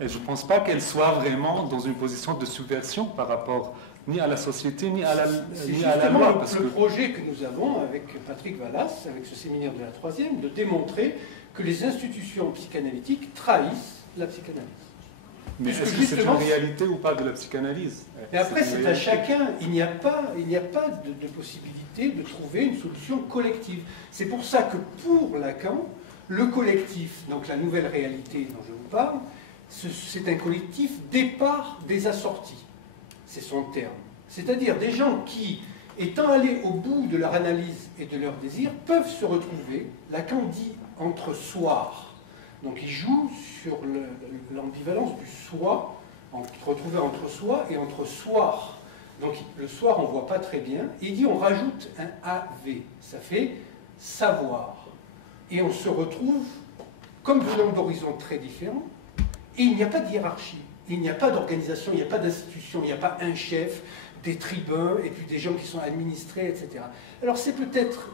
Et je ne pense pas qu'elle soit vraiment dans une position de subversion par rapport ni à la société, ni à la loi. C'est le projet que nous avons avec Patrick Vallas, avec ce séminaire de la 3e, de démontrer que les institutions psychanalytiques trahissent la psychanalyse. Mais est-ce que c'est une réalité ou pas de la psychanalyse? Et après, c'est à chacun. Il n'y a pas de possibilité de trouver une solution collective. C'est pour ça que pour Lacan, le collectif, donc la nouvelle réalité dont je vous parle, c'est un collectif départ des assortis. C'est son terme. C'est-à-dire des gens qui, étant allés au bout de leur analyse et de leur désir, peuvent se retrouver, Lacan dit, entre soirs. Donc il joue sur l'ambivalence du soi, retrouver entre soi et entre soir. Donc le soir, on ne voit pas très bien. Il dit, on rajoute un AV. Ça fait savoir. Et on se retrouve comme venant d'horizons très différents. Et il n'y a pas de hiérarchie. Il n'y a pas d'organisation, il n'y a pas d'institution, il n'y a pas un chef, des tribuns, et puis des gens qui sont administrés, etc. Alors c'est peut-être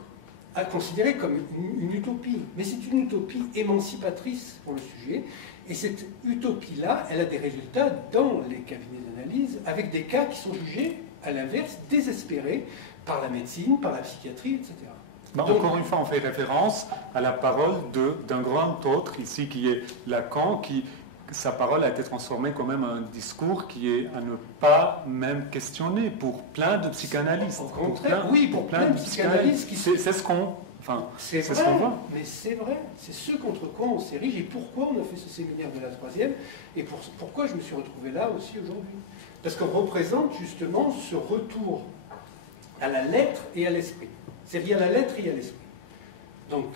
à considérer comme une utopie, mais c'est une utopie émancipatrice pour le sujet, et cette utopie-là, elle a des résultats dans les cabinets d'analyse, avec des cas qui sont jugés, à l'inverse, désespérés par la médecine, par la psychiatrie, etc. Donc, encore une fois, on fait référence à la parole d'un grand autre, ici, qui est Lacan, qui... Sa parole a été transformée quand même en un discours qui est à ne pas même questionner pour plein de psychanalystes. Au contraire, pour plein de psychanalystes. C'est ce qu'on voit. Mais c'est vrai, c'est ce contre quoi on s'érige et pourquoi on a fait ce séminaire de la 3e et pourquoi je me suis retrouvé là aussi aujourd'hui. Parce qu'on représente justement ce retour à la lettre et à l'esprit. C'est-à-dire à la lettre et à l'esprit. Donc,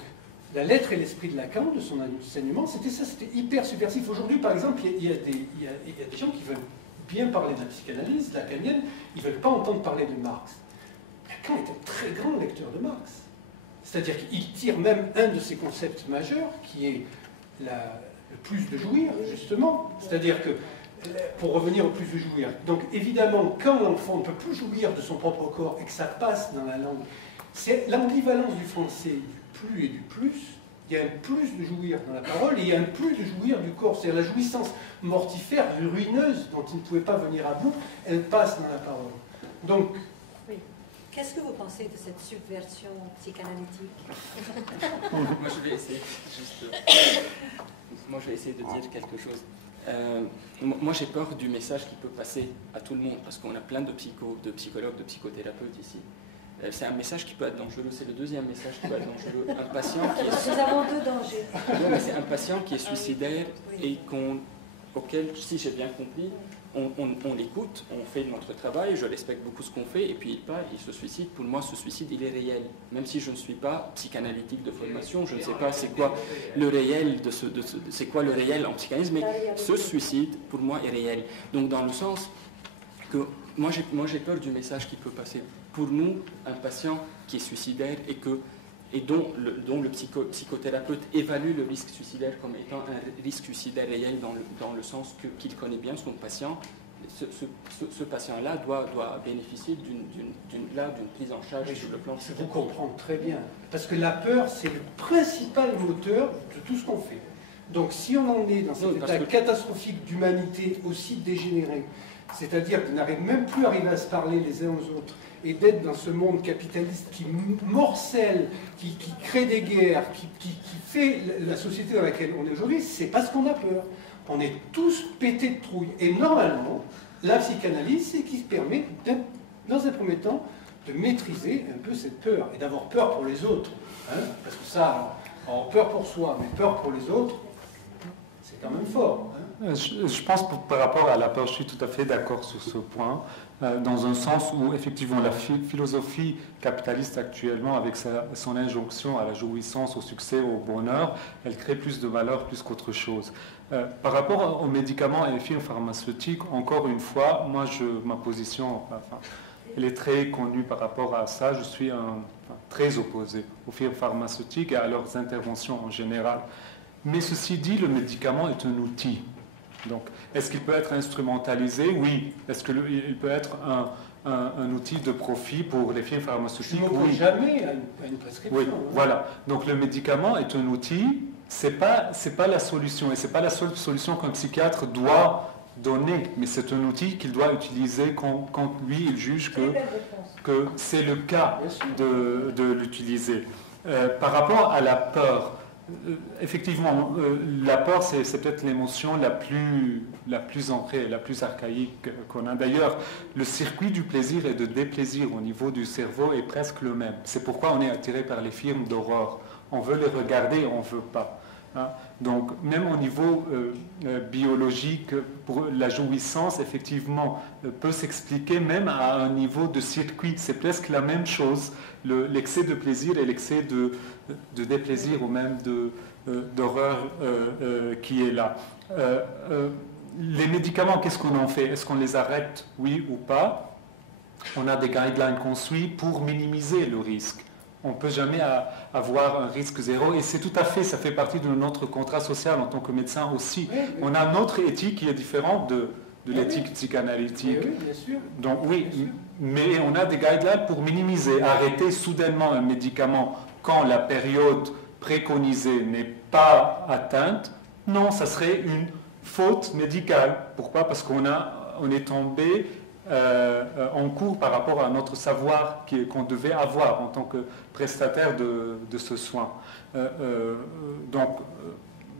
la lettre et l'esprit de Lacan, de son enseignement, c'était ça, c'était hyper subversif. Aujourd'hui, par exemple, il y a des gens qui veulent bien parler de la psychanalyse lacanienne, ils ne veulent pas entendre parler de Marx. Lacan est un très grand lecteur de Marx. C'est-à-dire qu'il tire même un de ses concepts majeurs, qui est le plus de jouir, justement. C'est-à-dire que, pour revenir au plus de jouir, donc évidemment, quand l'enfant ne peut plus jouir de son propre corps et que ça passe dans la langue, c'est l'ambivalence du français du plus et du plus. Il y a un plus de jouir dans la parole et il y a un plus de jouir du corps. C'est-à-dire la jouissance mortifère, ruineuse, dont il ne pouvait pas venir à bout, elle passe dans la parole. Donc, oui. Qu'est-ce que vous pensez de cette subversion psychanalytique? Moi, je vais essayer de dire quelque chose. Moi, j'ai peur du message qui peut passer à tout le monde, parce qu'on a plein de psychologues, de psychothérapeutes ici. C'est un message qui peut être dangereux. C'est le deuxième message qui peut être dangereux. Un patient qui est... Nous avons deux dangers. Non, mais c'est un patient qui est suicidaire et auquel, si j'ai bien compris, on l'écoute, on fait notre travail, je respecte beaucoup ce qu'on fait, et puis il se suicide. Pour moi, ce suicide, il est réel. Même si je ne suis pas psychanalytique de formation, je ne sais pas c'est quoi le réel c'est quoi le réel en psychanalyse, mais ce suicide, pour moi, est réel. Donc, dans le sens que moi, j'ai peur du message qui peut passer. Pour nous, un patient qui est suicidaire et dont le psychothérapeute évalue le risque suicidaire comme étant un risque suicidaire réel dans le sens qu'il connaît bien son patient, ce patient-là doit bénéficier d'une prise en charge sur le plan psychiatrique. Je vous comprends très bien. Parce que la peur, c'est le principal moteur de tout ce qu'on fait. Donc si on en est dans cet état catastrophique d'humanité aussi dégénéré, c'est-à-dire qu'on n'arrive même plus à arriver à se parler les uns aux autres, et d'être dans ce monde capitaliste qui morcelle, qui crée des guerres, qui fait la société dans laquelle on est aujourd'hui, c'est parce qu'on a peur. On est tous pétés de trouille. Et normalement, la psychanalyse, c'est qui se permet, dans un premier temps, de maîtriser un peu cette peur, et d'avoir peur pour les autres. Hein, parce que ça, avoir peur pour soi, mais peur pour les autres, c'est quand même fort. Hein. Je pense par rapport à la peur, je suis tout à fait d'accord sur ce point, dans un sens où effectivement la philosophie capitaliste actuellement, avec son injonction à la jouissance, au succès, au bonheur, elle crée plus de valeur plus qu'autre chose. Par rapport aux médicaments et aux firmes pharmaceutiques, encore une fois, moi ma position, elle est très connue par rapport à ça. Je suis très opposé aux firmes pharmaceutiques et à leurs interventions en général. Mais ceci dit, le médicament est un outil. Donc, est-ce qu'il peut être instrumentalisé? Oui. Est-ce qu'il peut être un outil de profit pour les firmes pharmaceutiques? Je ne m'oppose jamais à une prescription. Oui, voilà. Donc, le médicament est un outil, c'est pas la solution. Et ce n'est pas la seule solution qu'un psychiatre doit donner. Mais c'est un outil qu'il doit utiliser quand lui, il juge que c'est le cas de l'utiliser. Par rapport à la peur, effectivement, la peur, c'est peut-être l'émotion la plus ancrée, la plus archaïque qu'on a. D'ailleurs, le circuit du plaisir et de déplaisir au niveau du cerveau est presque le même. C'est pourquoi on est attiré par les films d'horreur. On veut les regarder, on ne veut pas. Hein? Donc, même au niveau biologique, pour la jouissance, effectivement, peut s'expliquer même à un niveau de circuit. C'est presque la même chose, l'excès de plaisir et l'excès de déplaisir ou même d'horreur qui est là. Les médicaments, qu'est-ce qu'on en fait? Est-ce qu'on les arrête, oui ou pas? On a des guidelines qu'on suit pour minimiser le risque. On ne peut jamais avoir un risque zéro, et c'est tout à fait, ça fait partie de notre contrat social en tant que médecin aussi. Oui, oui. On a notre éthique qui est différente de l'éthique psychanalytique. Oui, bien sûr. Donc oui, mais on a des guidelines pour minimiser. Arrêter soudainement un médicament quand la période préconisée n'est pas atteinte, non, ça serait une faute médicale. Pourquoi? Parce qu'on est tombé en cours par rapport à notre savoir qu'on devait avoir en tant que prestataire de ce soin. Donc,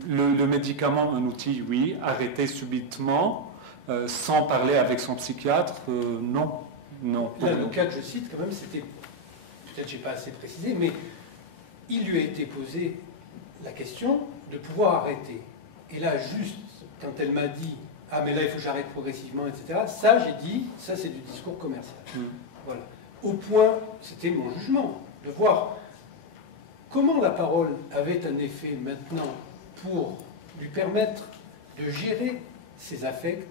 le médicament, un outil, oui. Arrêter subitement, sans parler avec son psychiatre, non. Là, le cas que je cite, quand même, c'était, peut-être je n'ai pas assez précisé, mais il lui a été posé la question de pouvoir arrêter. Et là, juste quand elle m'a dit « Ah, mais là, il faut que j'arrête progressivement, etc. » Ça, j'ai dit, ça, c'est du discours commercial. Voilà. Au point, c'était mon jugement, de voir comment la parole avait un effet maintenant pour lui permettre de gérer ses affects.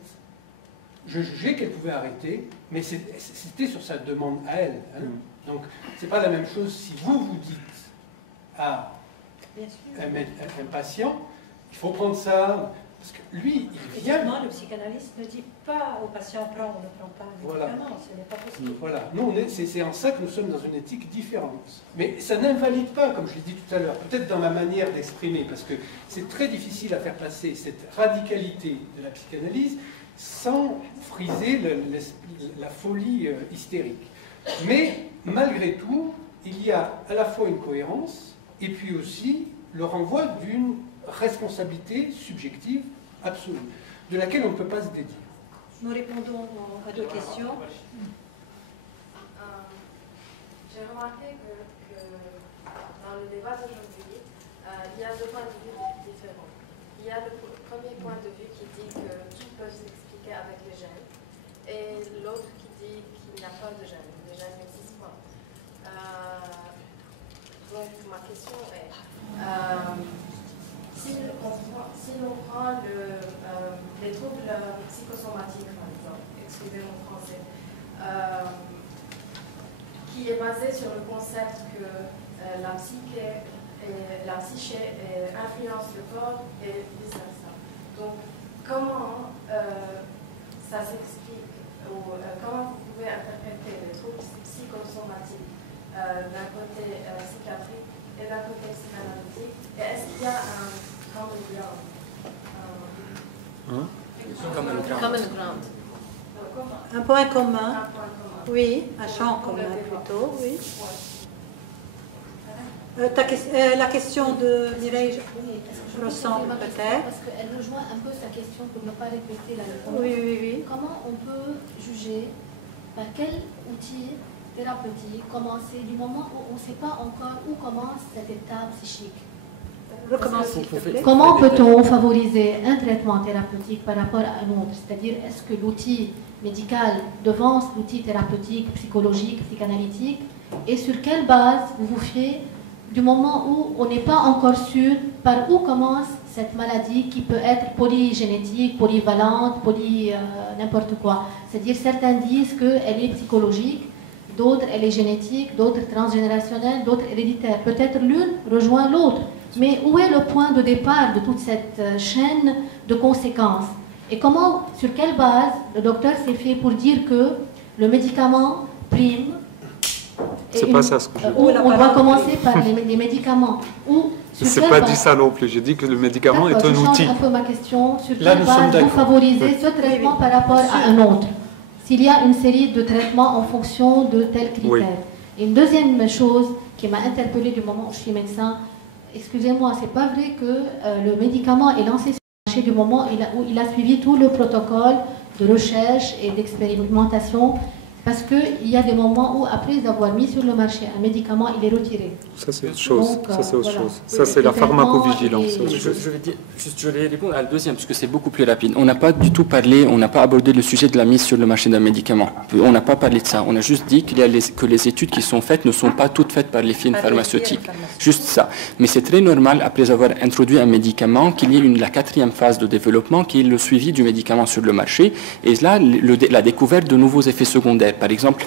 Je jugeais qu'elle pouvait arrêter, mais c'était sur sa demande à elle. Hein. Donc, c'est pas la même chose si vous dites à un patient, il faut prendre ça, parce que lui, il vient... Le psychanalyste ne dit pas au patient prendre ou ne prend pas le médicament, ce n'est pas possible. Voilà, nous, c'est en ça que nous sommes dans une éthique différente. Mais ça n'invalide pas, comme je l'ai dit tout à l'heure, peut-être dans ma manière d'exprimer, parce que c'est très difficile à faire passer cette radicalité de la psychanalyse sans friser la folie hystérique. Mais malgré tout, il y a à la fois une cohérence et puis aussi le renvoi d'une responsabilité subjective absolue, de laquelle on ne peut pas se dédier. Nous répondons à deux questions. J'ai remarqué que dans le débat d'aujourd'hui, il y a deux points de vue différents. Il y a le premier point de vue qui dit que tout peut s'expliquer avec les gènes, et l'autre qui dit qu'il n'y a pas de gènes, les gènes n'existent pas. Donc ma question est, si l'on prend les troubles psychosomatiques, par exemple, excusez mon français, qui est basé sur le concept que la psyché influence le corps et vice-versa. Donc, comment ça s'explique, ou comment vous pouvez interpréter les troubles psychosomatiques d'un côté psychiatrique et d'un côté psychanalytique, et est-ce qu'il y a un common ground? Common ground. Un point commun. Oui, un champ commun plutôt, oui. La question de Mireille, je ressens peut-être. Parce qu'elle rejoint un peu sa question pour ne pas répéter la réponse. Oui. Comment on peut juger par quel outil thérapeutique commencer du moment où on ne sait pas encore où commence cet état psychique? Comment peut-on favoriser un traitement thérapeutique par rapport à un autre? C'est-à-dire, est-ce que l'outil médical devance l'outil thérapeutique, psychologique, psychanalytique? Et sur quelle base vous vous fiez du moment où on n'est pas encore sûr par où commence cette maladie qui peut être polygénétique, polyvalente, n'importe quoi? C'est-à-dire, certains disent qu'elle est psychologique, d'autres elle est génétique, d'autres transgénérationnelle, d'autres héréditaire. Peut-être l'une rejoint l'autre. Mais où est le point de départ de toute cette chaîne de conséquences? Et comment, sur quelle base le docteur s'est fait pour dire que le médicament prime? C'est pas ça ce que je dis. On doit commencer par les médicaments. Je n'ai pas dit ça non plus. J'ai dit que le médicament est un outil. Je change un peu ma question. Sur quelle base vous favorisez ce traitement par rapport à un autre? S'il y a une série de traitements en fonction de tels critères. Oui. Et une deuxième chose qui m'a interpellée du moment où je suis médecin, excusez-moi, c'est pas vrai que le médicament est lancé sur le marché du moment où il a suivi tout le protocole de recherche et d'expérimentation, parce qu'il y a des moments où, après avoir mis sur le marché un médicament, il est retiré. Ça, c'est autre chose. Donc, ça, c'est autre chose. Ça, c'est la pharmacovigilance. Je vais répondre à la deuxième, parce que c'est beaucoup plus rapide. On n'a pas du tout parlé, on n'a pas abordé le sujet de la mise sur le marché d'un médicament. On n'a pas parlé de ça. On a juste dit que les études qui sont faites ne sont pas toutes faites par les firmes pharmaceutiques. Juste ça. Mais c'est très normal, après avoir introduit un médicament, qu'il y ait la 4e phase de développement, qui est le suivi du médicament sur le marché. Et là, la découverte de nouveaux effets secondaires. Par exemple,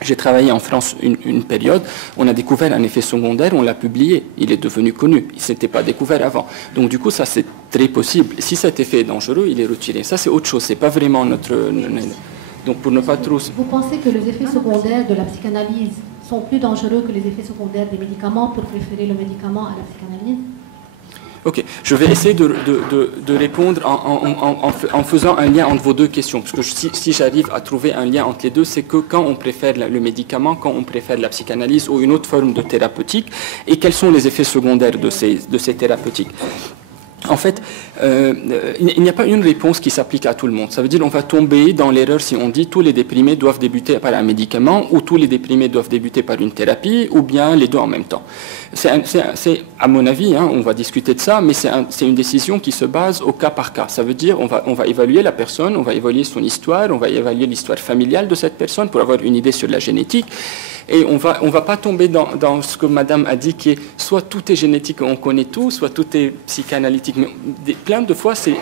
j'ai travaillé en France une période, on a découvert un effet secondaire, on l'a publié, il est devenu connu, il ne s'était pas découvert avant. Donc du coup, ça c'est très possible. Si cet effet est dangereux, il est retiré. Ça c'est autre chose, c'est pas vraiment notre... Donc pour ne pas trop... Vous pensez que les effets secondaires de la psychanalyse sont plus dangereux que les effets secondaires des médicaments pour préférer le médicament à la psychanalyse? Ok, je vais essayer de répondre en faisant un lien entre vos deux questions. Parce que si j'arrive à trouver un lien entre les deux, c'est que quand on préfère le médicament, quand on préfère la psychanalyse ou une autre forme de thérapeutique, et quels sont les effets secondaires de ces thérapeutiques. En fait, il n'y a pas une réponse qui s'applique à tout le monde. Ça veut dire qu'on va tomber dans l'erreur si on dit tous les déprimés doivent débuter par un médicament ou tous les déprimés doivent débuter par une thérapie ou bien les deux en même temps. C'est à mon avis, on va discuter de ça, mais c'est une décision qui se base au cas par cas. Ça veut dire on va évaluer la personne, on va évaluer son histoire, on va évaluer l'histoire familiale de cette personne pour avoir une idée sur la génétique. Et on va pas tomber dans ce que Madame a dit, qui est soit tout est génétique, on connaît tout, soit tout est psychanalytique. Mais plein de fois, c'est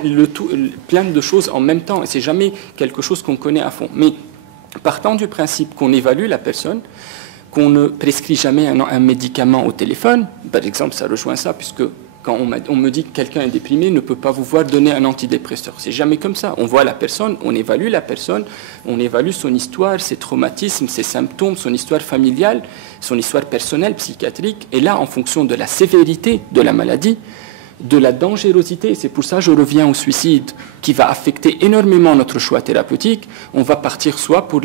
plein de choses en même temps, et c'est jamais quelque chose qu'on connaît à fond. Mais partant du principe qu'on évalue la personne, qu'on ne prescrit jamais un médicament au téléphone, par exemple, ça rejoint ça, puisque quand on me dit que quelqu'un est déprimé, ne peut pas vous voir donner un antidépresseur. C'est jamais comme ça. On voit la personne, on évalue la personne, on évalue son histoire, ses traumatismes, ses symptômes, son histoire familiale, son histoire personnelle, psychiatrique. Et là, en fonction de la sévérité de la maladie, de la dangerosité, c'est pour ça que je reviens au suicide, qui va affecter énormément notre choix thérapeutique, on va partir soit pour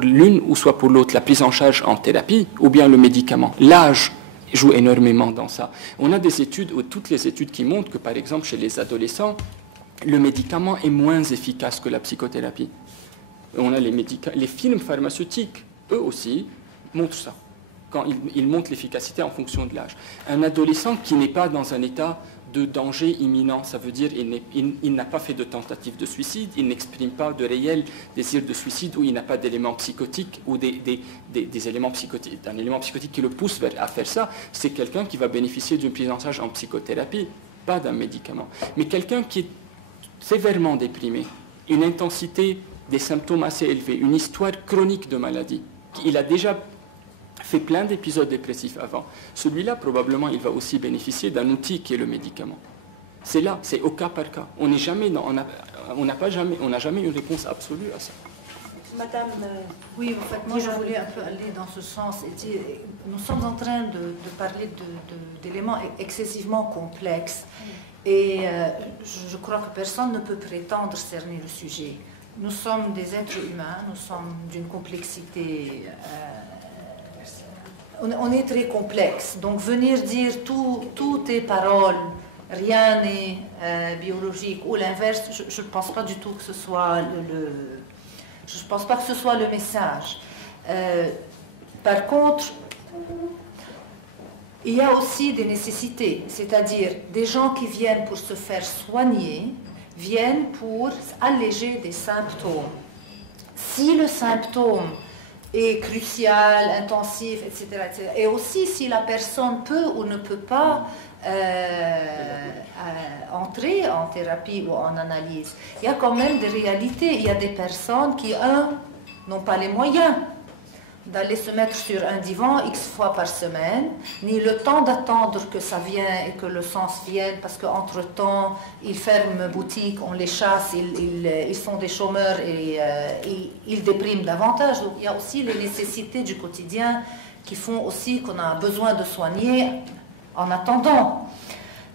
l'une ou soit pour l'autre, la prise en charge en thérapie ou bien le médicament. L'âge joue énormément dans ça. On a des études, ou toutes les études qui montrent que, par exemple, chez les adolescents, le médicament est moins efficace que la psychothérapie. On a les films pharmaceutiques, eux aussi, montrent ça, quand ils montrent l'efficacité en fonction de l'âge. Un adolescent qui n'est pas dans un état de danger imminent, ça veut dire il n'a pas fait de tentative de suicide, il n'exprime pas de réel désir de suicide, ou il n'a pas d'éléments psychotiques ou des éléments psychotiques, un élément psychotique qui le pousse à faire ça, c'est quelqu'un qui va bénéficier d'une prise en charge en psychothérapie, pas d'un médicament. Mais quelqu'un qui est sévèrement déprimé, une intensité des symptômes assez élevés, une histoire chronique de maladie, il a déjà fait plein d'épisodes dépressifs avant, celui-là, probablement, il va aussi bénéficier d'un outil qui est le médicament. C'est là, c'est au cas par cas. On n'est jamais on n'a jamais une réponse absolue à ça. Madame... Oui, en fait, moi je voulais un peu aller dans ce sens et dire, nous sommes en train de parler d'éléments excessivement complexes et je crois que personne ne peut prétendre cerner le sujet. Nous sommes des êtres humains, nous sommes d'une complexité... on est très complexe, donc venir dire tout est parole, rien n'est biologique ou l'inverse, je ne pense pas du tout que ce soit je ne pense pas que ce soit le message. Par contre, il y a aussi des nécessités, c'est-à-dire des gens qui viennent pour se faire soigner, viennent pour alléger des symptômes. Si le symptôme est crucial, intensif, etc., et aussi si la personne peut ou ne peut pas entrer en thérapie ou en analyse. Il y a quand même des réalités. Il y a des personnes qui, n'ont pas les moyens d'aller se mettre sur un divan X fois par semaine, ni le temps d'attendre que ça vienne et que le sens vienne, parce qu'entre-temps, ils ferment boutique, on les chasse, ils sont des chômeurs et ils dépriment davantage. Donc il y a aussi les nécessités du quotidien qui font aussi qu'on a besoin de soigner en attendant.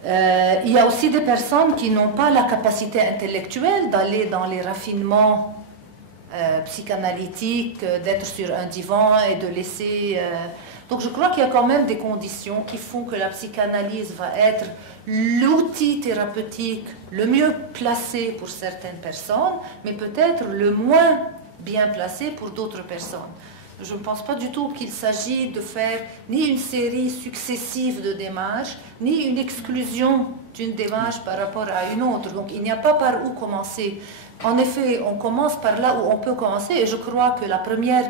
Il y a aussi des personnes qui n'ont pas la capacité intellectuelle d'aller dans les raffinements psychanalytiques, d'être sur un divan et de laisser... Donc je crois qu'il y a quand même des conditions qui font que la psychanalyse va être l'outil thérapeutique le mieux placé pour certaines personnes, mais peut-être le moins bien placé pour d'autres personnes. Je ne pense pas du tout qu'il s'agit de faire ni une série successive de démarches, ni une exclusion d'une démarche par rapport à une autre. Donc il n'y a pas par où commencer. En effet, on commence par là où on peut commencer, et je crois que la première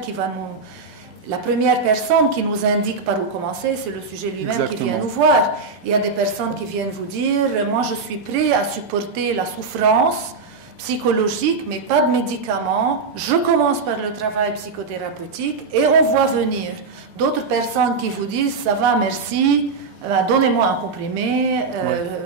personne qui nous indique par où commencer, c'est le sujet lui-même qui vient nous voir. Il y a des personnes qui viennent vous dire « Moi, je suis prêt à supporter la souffrance psychologique, mais pas de médicaments. Je commence par le travail psychothérapeutique et on voit venir. » D'autres personnes qui vous disent « Ça va, merci. Donnez-moi un comprimé,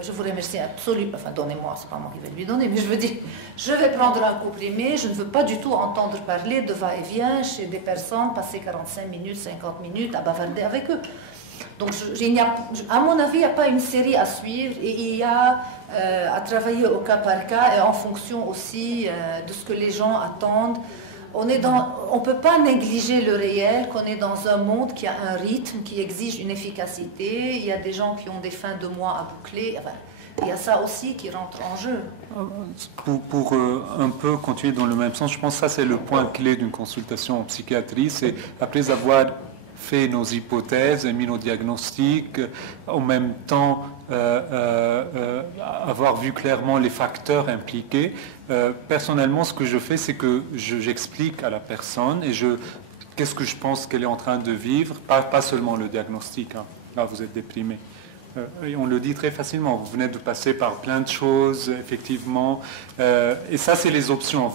je vous remercie absolument, enfin donnez-moi, c'est pas moi qui vais lui donner, mais je veux dire, je vais prendre un comprimé, je ne veux pas du tout entendre parler de va-et-vient chez des personnes, passer 45 minutes, 50 minutes à bavarder avec eux. Donc à mon avis, il n'y a pas une série à suivre et il y a à travailler au cas par cas et en fonction aussi de ce que les gens attendent. On ne peut pas négliger le réel, qu'on est dans un monde qui a un rythme, qui exige une efficacité. Il y a des gens qui ont des fins de mois à boucler. Enfin, il y a ça aussi qui rentre en jeu. Pour un peu continuer dans le même sens, je pense que ça c'est le point clé d'une consultation en psychiatrie, c'est après avoir fait nos hypothèses et mis nos diagnostics, en même temps avoir vu clairement les facteurs impliqués. Personnellement, ce que je fais, c'est que j'explique à la personne et qu'est-ce que je pense qu'elle est en train de vivre, pas seulement le diagnostic, hein. Là vous êtes déprimé. Et on le dit très facilement, vous venez de passer par plein de choses, effectivement, et ça c'est les options,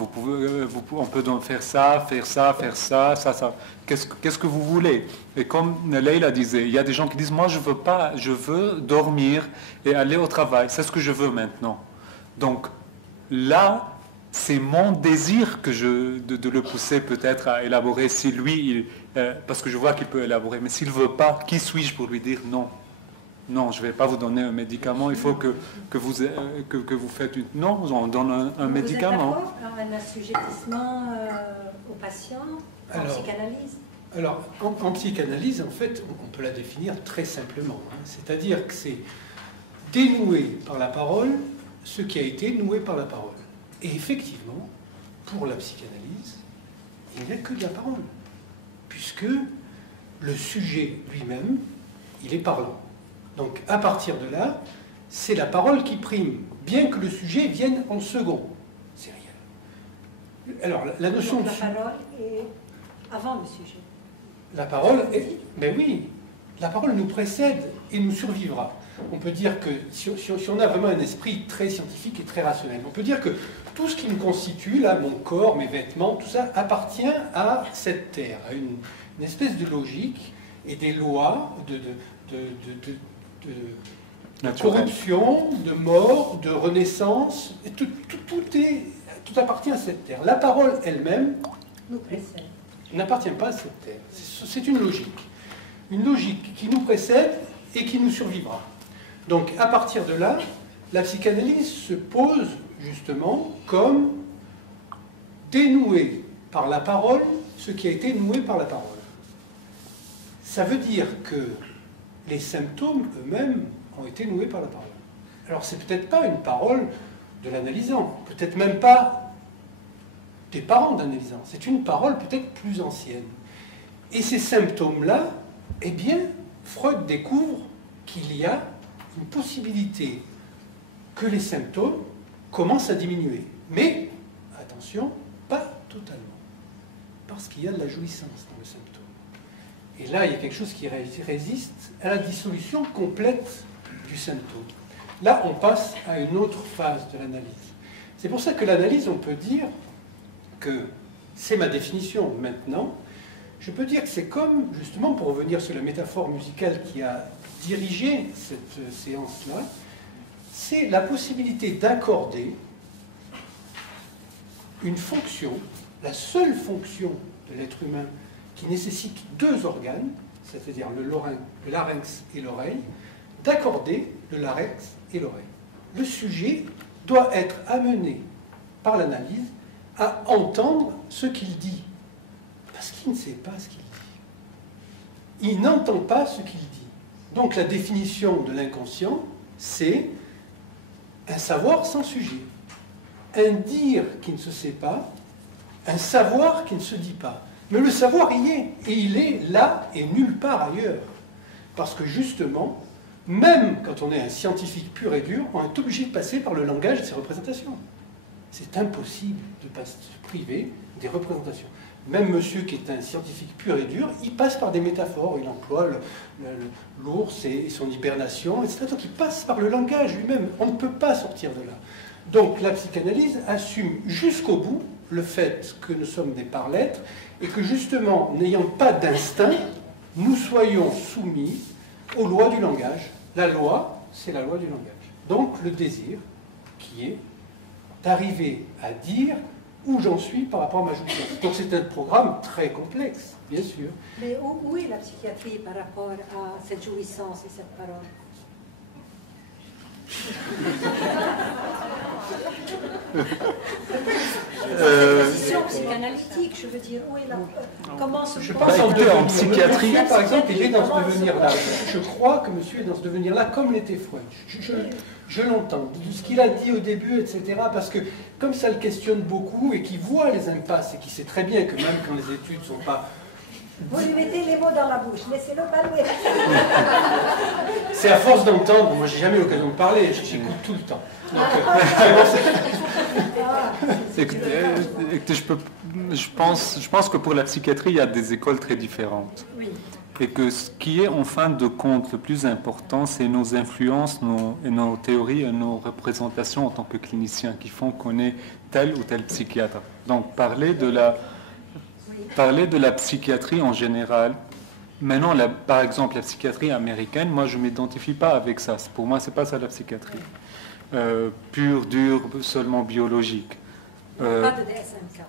on peut donc faire ça, ça. Qu'est-ce que vous voulez? Et comme Leïla disait, il y a des gens qui disent, moi je veux pas, je veux dormir et aller au travail, c'est ce que je veux maintenant. Donc là, c'est mon désir de le pousser peut-être à élaborer, si lui, parce que je vois qu'il peut élaborer, mais s'il ne veut pas, qui suis-je pour lui dire non? Non, je ne vais pas vous donner un médicament, il faut que vous faites une... Non, on donne un médicament. Vous êtes d'accord un assujettissement aux patients en psychanalyse? Alors, en psychanalyse, en fait, on peut la définir très simplement. Hein. C'est-à-dire que c'est dénouer par la parole ce qui a été noué par la parole. Et effectivement, pour la psychanalyse, il n'y a que de la parole, puisque le sujet lui-même, il est parlant. Donc, à partir de là, c'est la parole qui prime, bien que le sujet vienne en second. C'est rien. Alors, la notion de... La parole est avant le sujet. La parole est... Mais oui, la parole nous précède et nous survivra. On peut dire que, si on a vraiment un esprit très scientifique et très rationnel, on peut dire que tout ce qui nous constitue, là, mon corps, mes vêtements, tout ça, appartient à cette terre, à une espèce de logique et des lois de corruption, de mort, de renaissance. Et tout appartient à cette terre. La parole elle-même n'appartient pas à cette terre. C'est une logique qui nous précède et qui nous survivra. Donc à partir de là, la psychanalyse se pose justement comme dénouer par la parole ce qui a été noué par la parole. Ça veut dire que les symptômes eux-mêmes ont été noués par la parole. Alors c'est peut-être pas une parole de l'analysant, peut-être même pas des parents d'analysant, c'est une parole peut-être plus ancienne. Et ces symptômes-là, eh bien, Freud découvre qu'il y a une possibilité que les symptômes commencent à diminuer. Mais, attention, pas totalement. Parce qu'il y a de la jouissance dans le symptôme. Et là, il y a quelque chose qui résiste à la dissolution complète du symptôme. Là, on passe à une autre phase de l'analyse. C'est pour ça que l'analyse, on peut dire que, c'est ma définition maintenant, je peux dire que c'est comme, justement, pour revenir sur la métaphore musicale qui a dirigé cette séance-là, c'est la possibilité d'accorder une fonction, la seule fonction de l'être humain qui nécessite deux organes, c'est-à-dire le larynx et l'oreille, d'accorder le larynx et l'oreille. Le sujet doit être amené par l'analyse à entendre ce qu'il dit, parce qu'il ne sait pas ce qu'il dit. Il n'entend pas ce qu'il dit. Donc la définition de l'inconscient, c'est un savoir sans sujet, un dire qui ne se sait pas, un savoir qui ne se dit pas. Mais le savoir y est, et il est là et nulle part ailleurs. Parce que justement, même quand on est un scientifique pur et dur, on est obligé de passer par le langage de ses représentations. C'est impossible de se priver des représentations. Même monsieur qui est un scientifique pur et dur, il passe par des métaphores, il emploie l'ours et son hibernation, etc. Donc il passe par le langage lui-même. On ne peut pas sortir de là. Donc la psychanalyse assume jusqu'au bout le fait que nous sommes des par-lettres et que justement, n'ayant pas d'instinct, nous soyons soumis aux lois du langage. La loi, c'est la loi du langage. Donc le désir, qui est d'arriver à dire où j'en suis par rapport à ma jouissance. Donc c'est un programme très complexe, bien sûr. Mais où est la psychiatrie par rapport à cette jouissance et cette parole? Position psychanalytique, je veux dire, où est la... Comment se je pense en psychiatrie, par exemple, il est dans ce devenir-là. Je crois que monsieur est dans ce devenir-là, comme l'était Freud. Je l'entends, de ce qu'il a dit au début, etc. Parce que, comme ça le questionne beaucoup et qu'il voit les impasses et qu'il sait très bien que même quand les études ne sont pas... Vous lui mettez les mots dans la bouche, laissez-le parler. C'est à force d'entendre, moi j'ai jamais l'occasion de parler, j'écoute tout le temps. Je pense que pour la psychiatrie, il y a des écoles très différentes. Oui. Et que ce qui est en fin de compte le plus important, c'est nos influences, nos théories et nos représentations en tant que cliniciens qui font qu'on est tel ou tel psychiatre. Donc parler de la psychiatrie en général. Maintenant, par exemple, la psychiatrie américaine, moi je ne m'identifie pas avec ça. Pour moi, ce n'est pas ça la psychiatrie. Pure, dure, seulement biologique. Pas de DSM-4.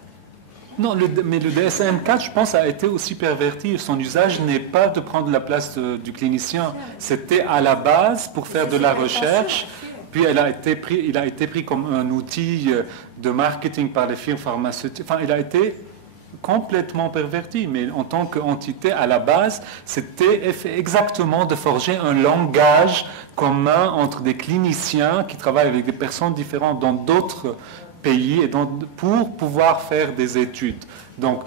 Non, mais le DSM-4, je pense, a été aussi perverti. Son usage n'est pas de prendre la place du clinicien. C'était à la base pour faire de la recherche. Puis il a été pris comme un outil de marketing par les firmes pharmaceutiques. Enfin, il a été complètement perverti, mais en tant qu'entité, à la base, c'était exactement de forger un langage commun entre des cliniciens qui travaillent avec des personnes différentes dans d'autres pays et pour pouvoir faire des études. Donc,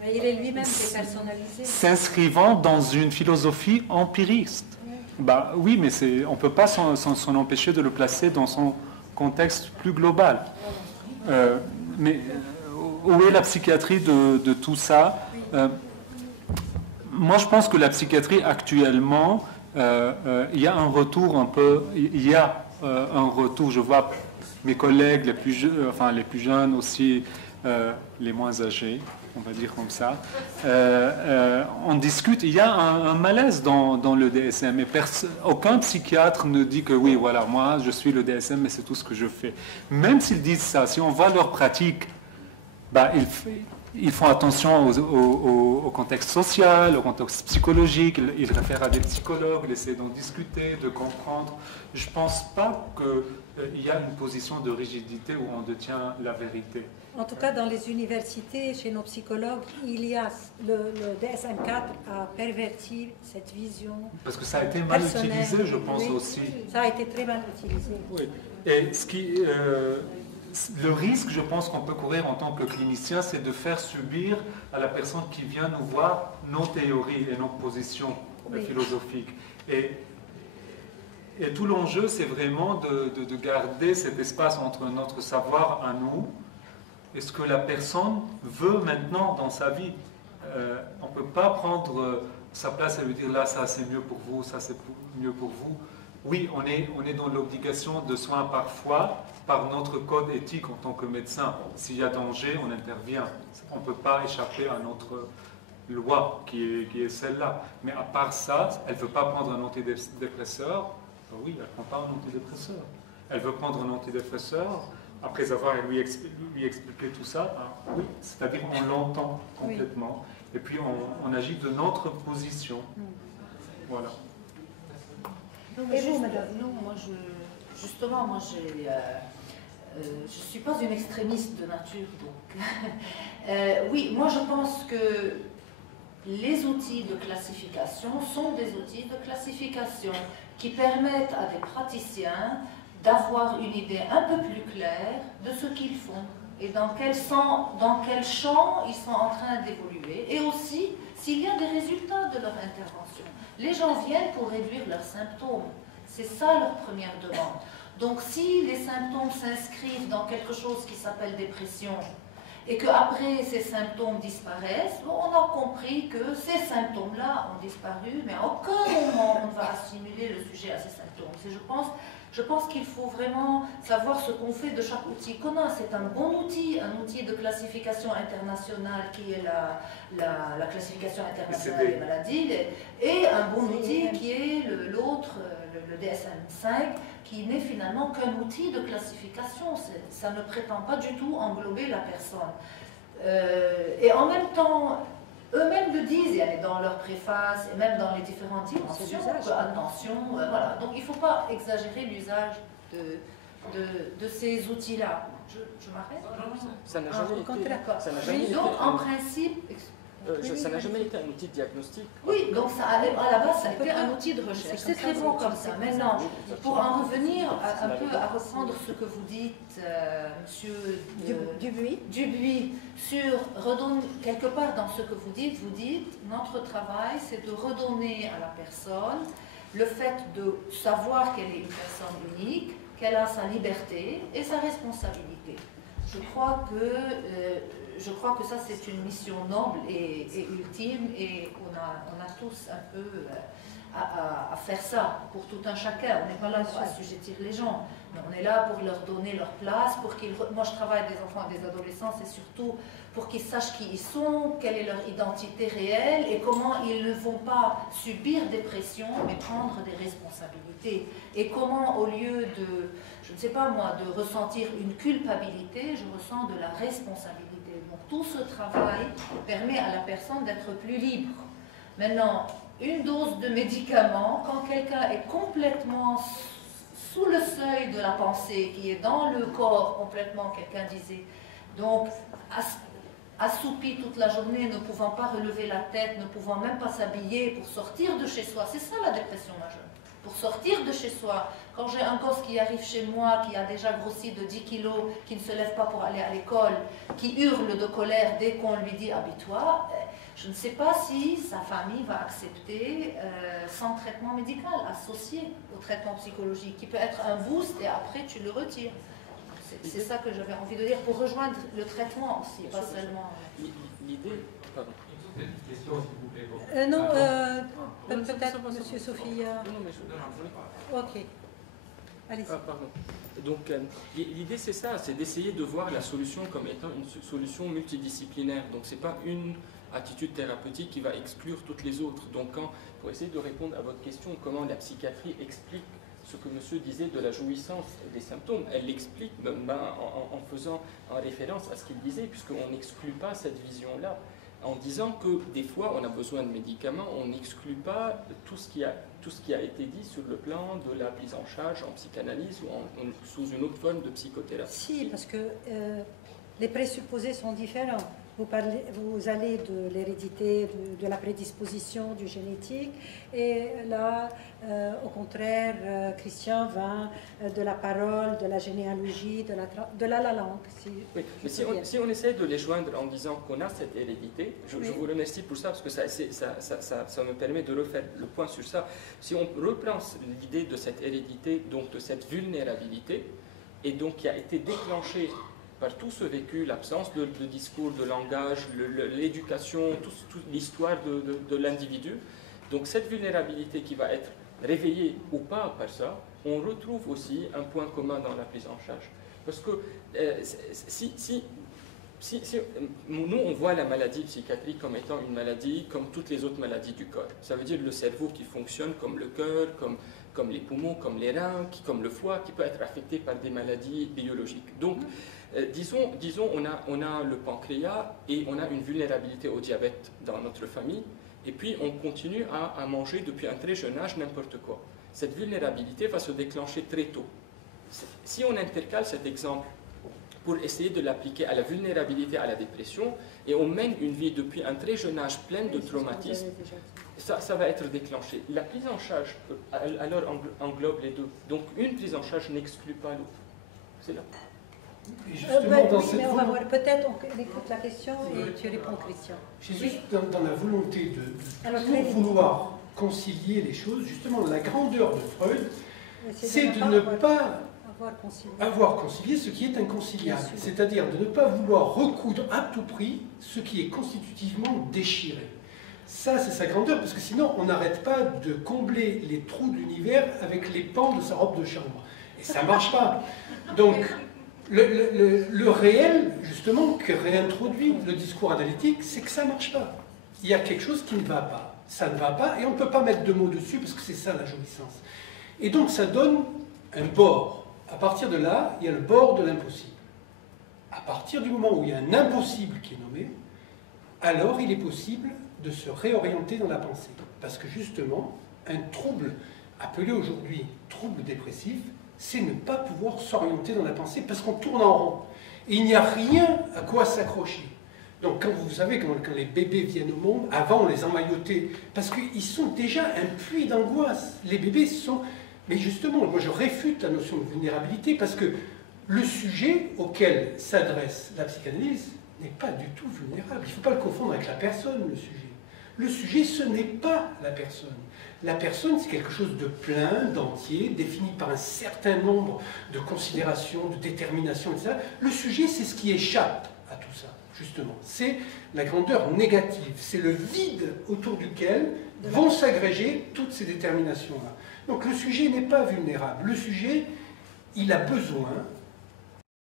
mais il est lui-même dépersonnalisé. S'inscrivant dans une philosophie empiriste. Bah, oui, mais on ne peut pas s'en empêcher de le placer dans son contexte plus global. Mais où est la psychiatrie de tout ça? Moi, je pense que la psychiatrie actuellement, il y a un retour un peu... Il y a un retour, je vois mes collègues les plus jeunes aussi, les moins âgés, on va dire comme ça, on discute, il y a un malaise dans le DSM, et aucun psychiatre ne dit que oui, voilà, moi je suis le DSM, mais c'est tout ce que je fais. Même s'ils disent ça, si on voit leur pratique, bah, ils font attention au contexte social, au contexte psychologique, ils réfèrent à des psychologues, ils essaient d'en discuter, de comprendre. Je ne pense pas qu'il y a une position de rigidité où on détient la vérité. En tout cas, dans les universités, chez nos psychologues, il y a le DSM-4 a perverti cette vision. Parce que ça a été mal utilisé, je pense aussi. Ça a été très mal utilisé. Oui. Et le risque, je pense, qu'on peut courir en tant que clinicien, c'est de faire subir à la personne qui vient nous voir nos théories et nos positions philosophiques. Et tout l'enjeu, c'est vraiment de garder cet espace entre notre savoir à nous et ce que la personne veut maintenant dans sa vie. On ne peut pas prendre sa place et lui dire là, ça c'est mieux pour vous, ça c'est mieux pour vous. Oui, on est dans l'obligation de soins parfois, par notre code éthique en tant que médecin. S'il y a danger, on intervient. On ne peut pas échapper à notre loi qui est celle-là. Mais à part ça, elle ne veut pas prendre un antidépresseur. Oui, elle ne prend pas un antidépresseur. Elle veut prendre un antidépresseur après avoir lui expliqué tout ça. Oui, c'est-à-dire on l'entend complètement. Oui. Et puis on agit de notre position. Voilà. Et vous, madame? Non, moi, justement, moi, je ne suis pas une extrémiste de nature, donc. Oui, moi, je pense que les outils de classification sont des outils de classification qui permettent à des praticiens d'avoir une idée un peu plus claire de ce qu'ils font et dans quel champ ils sont en train d'évoluer, et aussi s'il y a des résultats de leur intervention. Les gens viennent pour réduire leurs symptômes. C'est ça leur première demande. Donc si les symptômes s'inscrivent dans quelque chose qui s'appelle dépression et qu'après ces symptômes disparaissent, on a compris que ces symptômes-là ont disparu, mais à aucun moment on va assimiler le sujet à ces symptômes. Je pense qu'il faut vraiment savoir ce qu'on fait de chaque outil qu'on a. C'est un bon outil, un outil de classification internationale qui est la classification internationale des maladies, et un bon outil qui est l'autre, le DSM-5, qui n'est finalement qu'un outil de classification. Ça ne prétend pas du tout englober la personne. Et en même temps, eux-mêmes le disent, et dans leur préface, et même dans les différentes dimensions, attention, voilà. Donc il ne faut pas exagérer l'usage de ces outils-là. Je m'arrête? Ça n'a jamais été. Donc en principe... ça n'a jamais été un outil de diagnostic. Oui, donc ça, à la base, ça a été un outil de recherche. C'est très bon comme ça. Maintenant, pour en revenir un peu à reprendre ce que vous dites, monsieur Dubuis, sur quelque part dans ce que vous dites, notre travail, c'est de redonner à la personne le fait de savoir qu'elle est une personne unique, qu'elle a sa liberté et sa responsabilité. Je crois que ça, c'est une mission noble et ultime, et on a tous un peu à faire ça pour tout un chacun. On n'est pas là pour assujettir les gens, mais on est là pour leur donner leur place, moi je travaille avec des enfants et des adolescents, c'est surtout pour qu'ils sachent qui ils sont, quelle est leur identité réelle, et comment ils ne vont pas subir des pressions, mais prendre des responsabilités. Et comment, au lieu de, je ne sais pas moi, de ressentir une culpabilité, je ressens de la responsabilité. Donc tout ce travail permet à la personne d'être plus libre. Maintenant, une dose de médicament, quand quelqu'un est complètement sous le seuil de la pensée, qui est dans le corps complètement, quelqu'un disait, donc assoupi toute la journée, ne pouvant pas relever la tête, ne pouvant même pas s'habiller pour sortir de chez soi, c'est ça la dépression majeure. Pour sortir de chez soi, quand j'ai un gosse qui arrive chez moi, qui a déjà grossi de 10 kilos, qui ne se lève pas pour aller à l'école, qui hurle de colère dès qu'on lui dit « habille-toi », je ne sais pas si sa famille va accepter sans traitement médical, associé au traitement psychologique, qui peut être un boost et après tu le retires. C'est ça que j'avais envie de dire, pour rejoindre le traitement aussi, pas seulement... L'idée... Pardon. Peut-être, monsieur Sophie. Ok. Pardon. Donc, l'idée, c'est ça, c'est d'essayer de voir la solution comme étant une solution multidisciplinaire. Donc, ce n'est pas une attitude thérapeutique qui va exclure toutes les autres. Donc, pour essayer de répondre à votre question, comment la psychiatrie explique ce que monsieur disait de la jouissance des symptômes, elle l'explique en faisant référence à ce qu'il disait, puisqu'on n'exclut pas cette vision-là, en disant que des fois on a besoin de médicaments, on n'exclut pas tout ce qui a été dit sur le plan de la prise en charge en psychanalyse ou sous une autre forme de psychothérapie. Si, parce que les présupposés sont différents. Vous allez de l'hérédité, de la prédisposition, du génétique, et là, au contraire, Christian va de la parole, de la généalogie, de la langue. Oui, mais si on essaie de les joindre en disant qu'on a cette hérédité, je vous remercie pour ça, parce que ça me permet de refaire le point sur ça. Si on reprend l'idée de cette hérédité, donc de cette vulnérabilité, et donc qui a été déclenchée par tout ce vécu, l'absence de discours, de langage, l'éducation, toute l'histoire de l'individu. Donc cette vulnérabilité qui va être réveillée ou pas par ça, on retrouve aussi un point commun dans la prise en charge. Parce que nous, on voit la maladie psychiatrique comme étant une maladie comme toutes les autres maladies du corps. Ça veut dire le cerveau qui fonctionne comme le cœur, comme les poumons, comme les reins, comme le foie, qui peut être affecté par des maladies biologiques. Donc, disons on a le pancréas et on a une vulnérabilité au diabète dans notre famille, et puis on continue à manger depuis un très jeune âge n'importe quoi. Cette vulnérabilité va se déclencher très tôt. Si on intercale cet exemple pour essayer de l'appliquer à la vulnérabilité, à la dépression, et on mène une vie depuis un très jeune âge pleine de traumatismes, ça va être déclenché. La prise en charge, alors, englobe les deux. Donc, une prise en charge n'exclut pas l'autre. C'est là. Mais on va voir, peut-être on écoute la question et tu réponds, Christian. Juste dans la volonté de vouloir concilier les choses, justement, la grandeur de Freud, c'est de ne pas avoir concilié ce qui est inconciliable, c'est-à-dire de ne pas vouloir recoudre à tout prix ce qui est constitutivement déchiré. Ça, c'est sa grandeur, parce que sinon, on n'arrête pas de combler les trous de l'univers avec les pans de sa robe de chambre. Et ça ne marche pas. Donc, le réel, justement, que réintroduit le discours analytique, c'est que ça ne marche pas. Il y a quelque chose qui ne va pas. Ça ne va pas, et on ne peut pas mettre de mots dessus, parce que c'est ça la jouissance. Et donc, ça donne un bord. À partir de là, il y a le bord de l'impossible. À partir du moment où il y a un impossible qui est nommé, alors il est possible de se réorienter dans la pensée. Parce que justement, un trouble, appelé aujourd'hui trouble dépressif, c'est ne pas pouvoir s'orienter dans la pensée parce qu'on tourne en rond. Et il n'y a rien à quoi s'accrocher. Donc quand vous savez, quand les bébés viennent au monde, avant on les emmaillotait, parce qu'ils sont déjà un puits d'angoisse. Les bébés sont... Mais justement, moi je réfute la notion de vulnérabilité parce que le sujet auquel s'adresse la psychanalyse n'est pas du tout vulnérable. Il ne faut pas le confondre avec la personne, le sujet. Le sujet, ce n'est pas la personne. La personne, c'est quelque chose de plein, d'entier, défini par un certain nombre de considérations, de déterminations, etc. Le sujet, c'est ce qui échappe à tout ça, justement. C'est la grandeur négative. C'est le vide autour duquel vont s'agréger toutes ces déterminations-là. Donc le sujet n'est pas vulnérable. Le sujet, il a besoin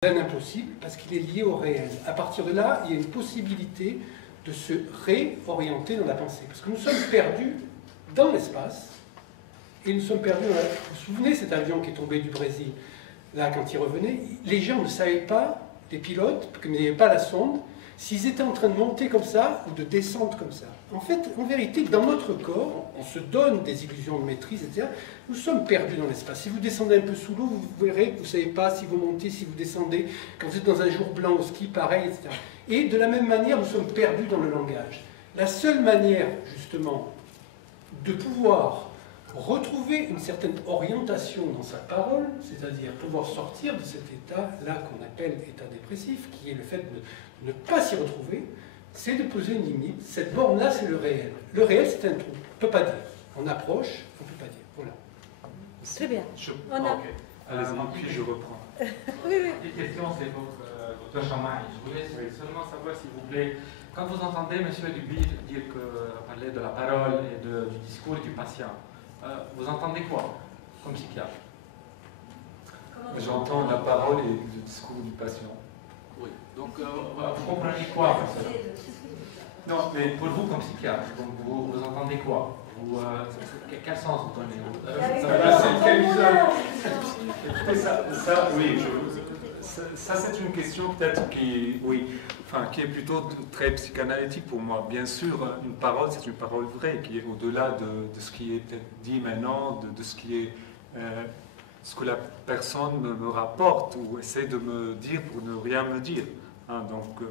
d'un impossible parce qu'il est lié au réel. À partir de là, il y a une possibilité de se réorienter dans la pensée. Parce que nous sommes perdus dans l'espace et nous sommes perdus dans la... Vous vous souvenez cet avion qui est tombé du Brésil, là, quand il revenait, les gens ne savaient pas, les pilotes, parce qu'il n'y avait pas la sonde, s'ils étaient en train de monter comme ça ou de descendre comme ça. En fait, en vérité, dans notre corps, on se donne des illusions de maîtrise, etc. Nous sommes perdus dans l'espace. Si vous descendez un peu sous l'eau, vous verrez que vous ne savez pas si vous montez, si vous descendez. Quand vous êtes dans un jour blanc au ski, pareil, etc. Et de la même manière, nous sommes perdus dans le langage. La seule manière, justement, de pouvoir retrouver une certaine orientation dans sa parole, c'est-à-dire pouvoir sortir de cet état-là qu'on appelle état dépressif, qui est le fait de ne pas s'y retrouver, c'est de poser une limite. Cette borne-là, c'est le réel. Le réel, c'est un trou. On ne peut pas dire. On approche, on ne peut pas dire. Voilà. Très bien. Puis je reprends. Oui, oui. Petite question, c'est pour Dr Chamaï. Je voulais seulement savoir, s'il vous plaît, quand vous entendez M. Dubuis parler de la parole et du discours du patient, vous entendez quoi comme psychiatre? J'entends la parole et le discours du patient. Oui. Donc, vous comprenez quoi? Non, mais pour vous comme psychiatre, donc vous entendez quoi? Quel sens vous donnez? Ça c'est une question peut-être qui est plutôt très psychanalytique pour moi. Bien sûr, une parole, c'est une parole vraie, qui est au-delà de ce qui est peut-être dit maintenant, de ce qui est ce que la personne me rapporte ou essaie de me dire pour ne rien me dire. Donc,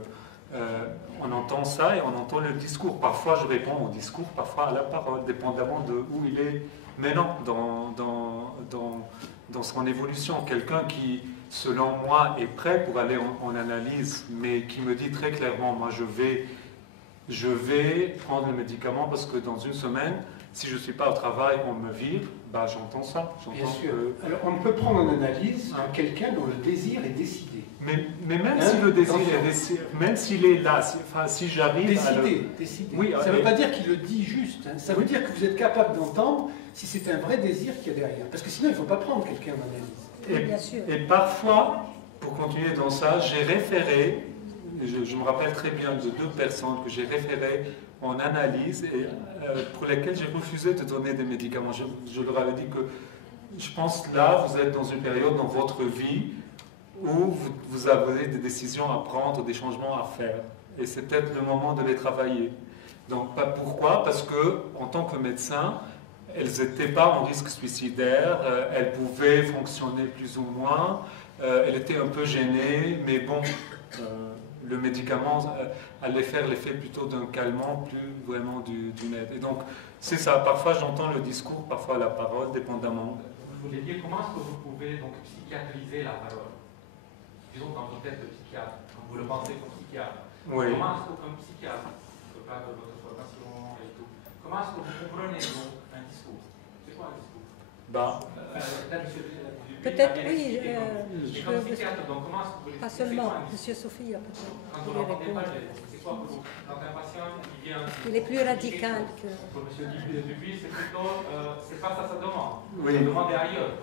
on entend ça et on entend le discours. Parfois, je réponds au discours, parfois à la parole, dépendamment de où il est maintenant dans son évolution. Quelqu'un qui, selon moi, est prêt pour aller en analyse, mais qui me dit très clairement, moi, je vais prendre le médicament parce que dans une semaine, si je ne suis pas au travail, on me vire, j'entends ça. Bien sûr. Alors, on peut prendre en analyse quelqu'un dont le désir est décidé. Mais même si le désir est décidé, même s'il est là, si j'arrive décidé. Oui, ça ne veut pas dire qu'il le dit juste. Ça veut dire que vous êtes capable d'entendre si c'est un vrai désir qu'il y a derrière. Parce que sinon, il ne faut pas prendre quelqu'un en analyse. Et parfois, pour continuer dans ça, j'ai référé, je me rappelle très bien de 2 personnes que j'ai référées en analyse et pour lesquelles j'ai refusé de donner des médicaments. Je leur avais dit que je pense là, vous êtes dans une période dans votre vie où vous avez des décisions à prendre, des changements à faire. Et c'est peut-être le moment de les travailler. Donc, pourquoi? Parce que, en tant que médecin, elles n'étaient pas en risque suicidaire, elles pouvaient fonctionner plus ou moins, elles étaient un peu gênées, mais bon, le médicament allait faire l'effet plutôt d'un calmant, plus vraiment d'une aide. Et donc, c'est ça, parfois j'entends le discours, parfois la parole, dépendamment. Vous voulez dire comment est-ce que vous pouvez donc psychiatriser la parole? Disons dans votre tête de psychiatre, comme vous le pensez comme psychiatre. Oui. Comment est-ce que comme psychiatre, je parle de votre formation et tout, comment est-ce que vous comprenez un discours? C'est quoi un discours? Peut-être oui. Comme psychiatre, donc comment est-ce que vous pas seulement, Monsieur Sophie a peut-être. Quand vous n'entendez pas, c'est quoi pour vous? Quand un patient qui vient... Il est plus radical que... Pour M. Dupuis, c'est plutôt... c'est pas ça sa demande. Oui. Sa demande est ailleurs.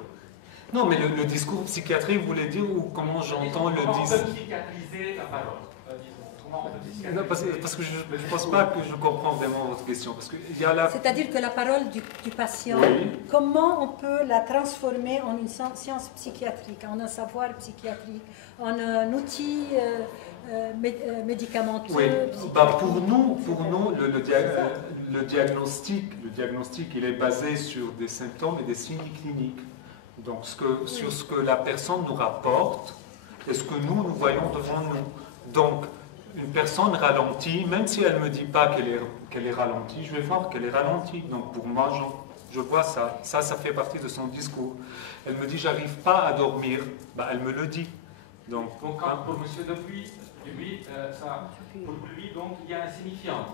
Non, mais le discours psychiatrique, vous voulez dire, ou comment j'entends le discours? Comment on peut psychiatriser la parole, disons? Comment on peut psychiatriser? Non, parce que je ne pense pas que je comprends vraiment votre question. C'est-à-dire que la parole du patient, comment on peut la transformer en une science psychiatrique, en un savoir psychiatrique, en un outil médicamenteux? Oui. Pour nous le diagnostic, il est basé sur des symptômes et des signes cliniques. Donc, sur ce que la personne nous rapporte et ce que nous voyons devant nous. Donc, une personne ralentie, même si elle ne me dit pas qu'elle est ralentie, je vais voir qu'elle est ralentie. Donc, pour moi, je vois ça. Ça fait partie de son discours. Elle me dit, j'arrive pas à dormir. Elle me le dit. Donc pour M. Dupuis, pour lui, donc, il y a un signifiant.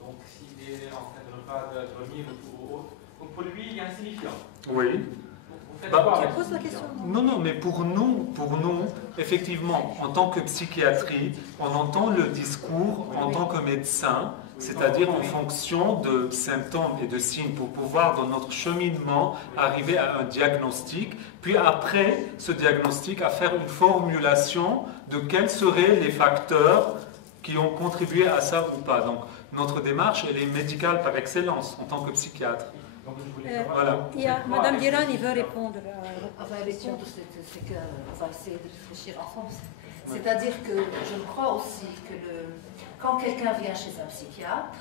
Donc, s'il est en train de ne pas dormir ou autre, donc pour lui, il y a un signifiant. Oui. Tu poses la question. Non, mais pour nous, effectivement, en tant que psychiatrie, on entend le discours en tant que médecin, c'est-à-dire en fonction de symptômes et de signes pour pouvoir, dans notre cheminement, arriver à un diagnostic, puis après ce diagnostic, à faire une formulation de quels seraient les facteurs qui ont contribué à ça ou pas. Donc, notre démarche, elle est médicale par excellence en tant que psychiatre. Voilà. Madame Diran, il veut répondre à la question. C'est qu'on va essayer de réfléchir ensemble. C'est-à-dire que je crois aussi que quand quelqu'un vient chez un psychiatre,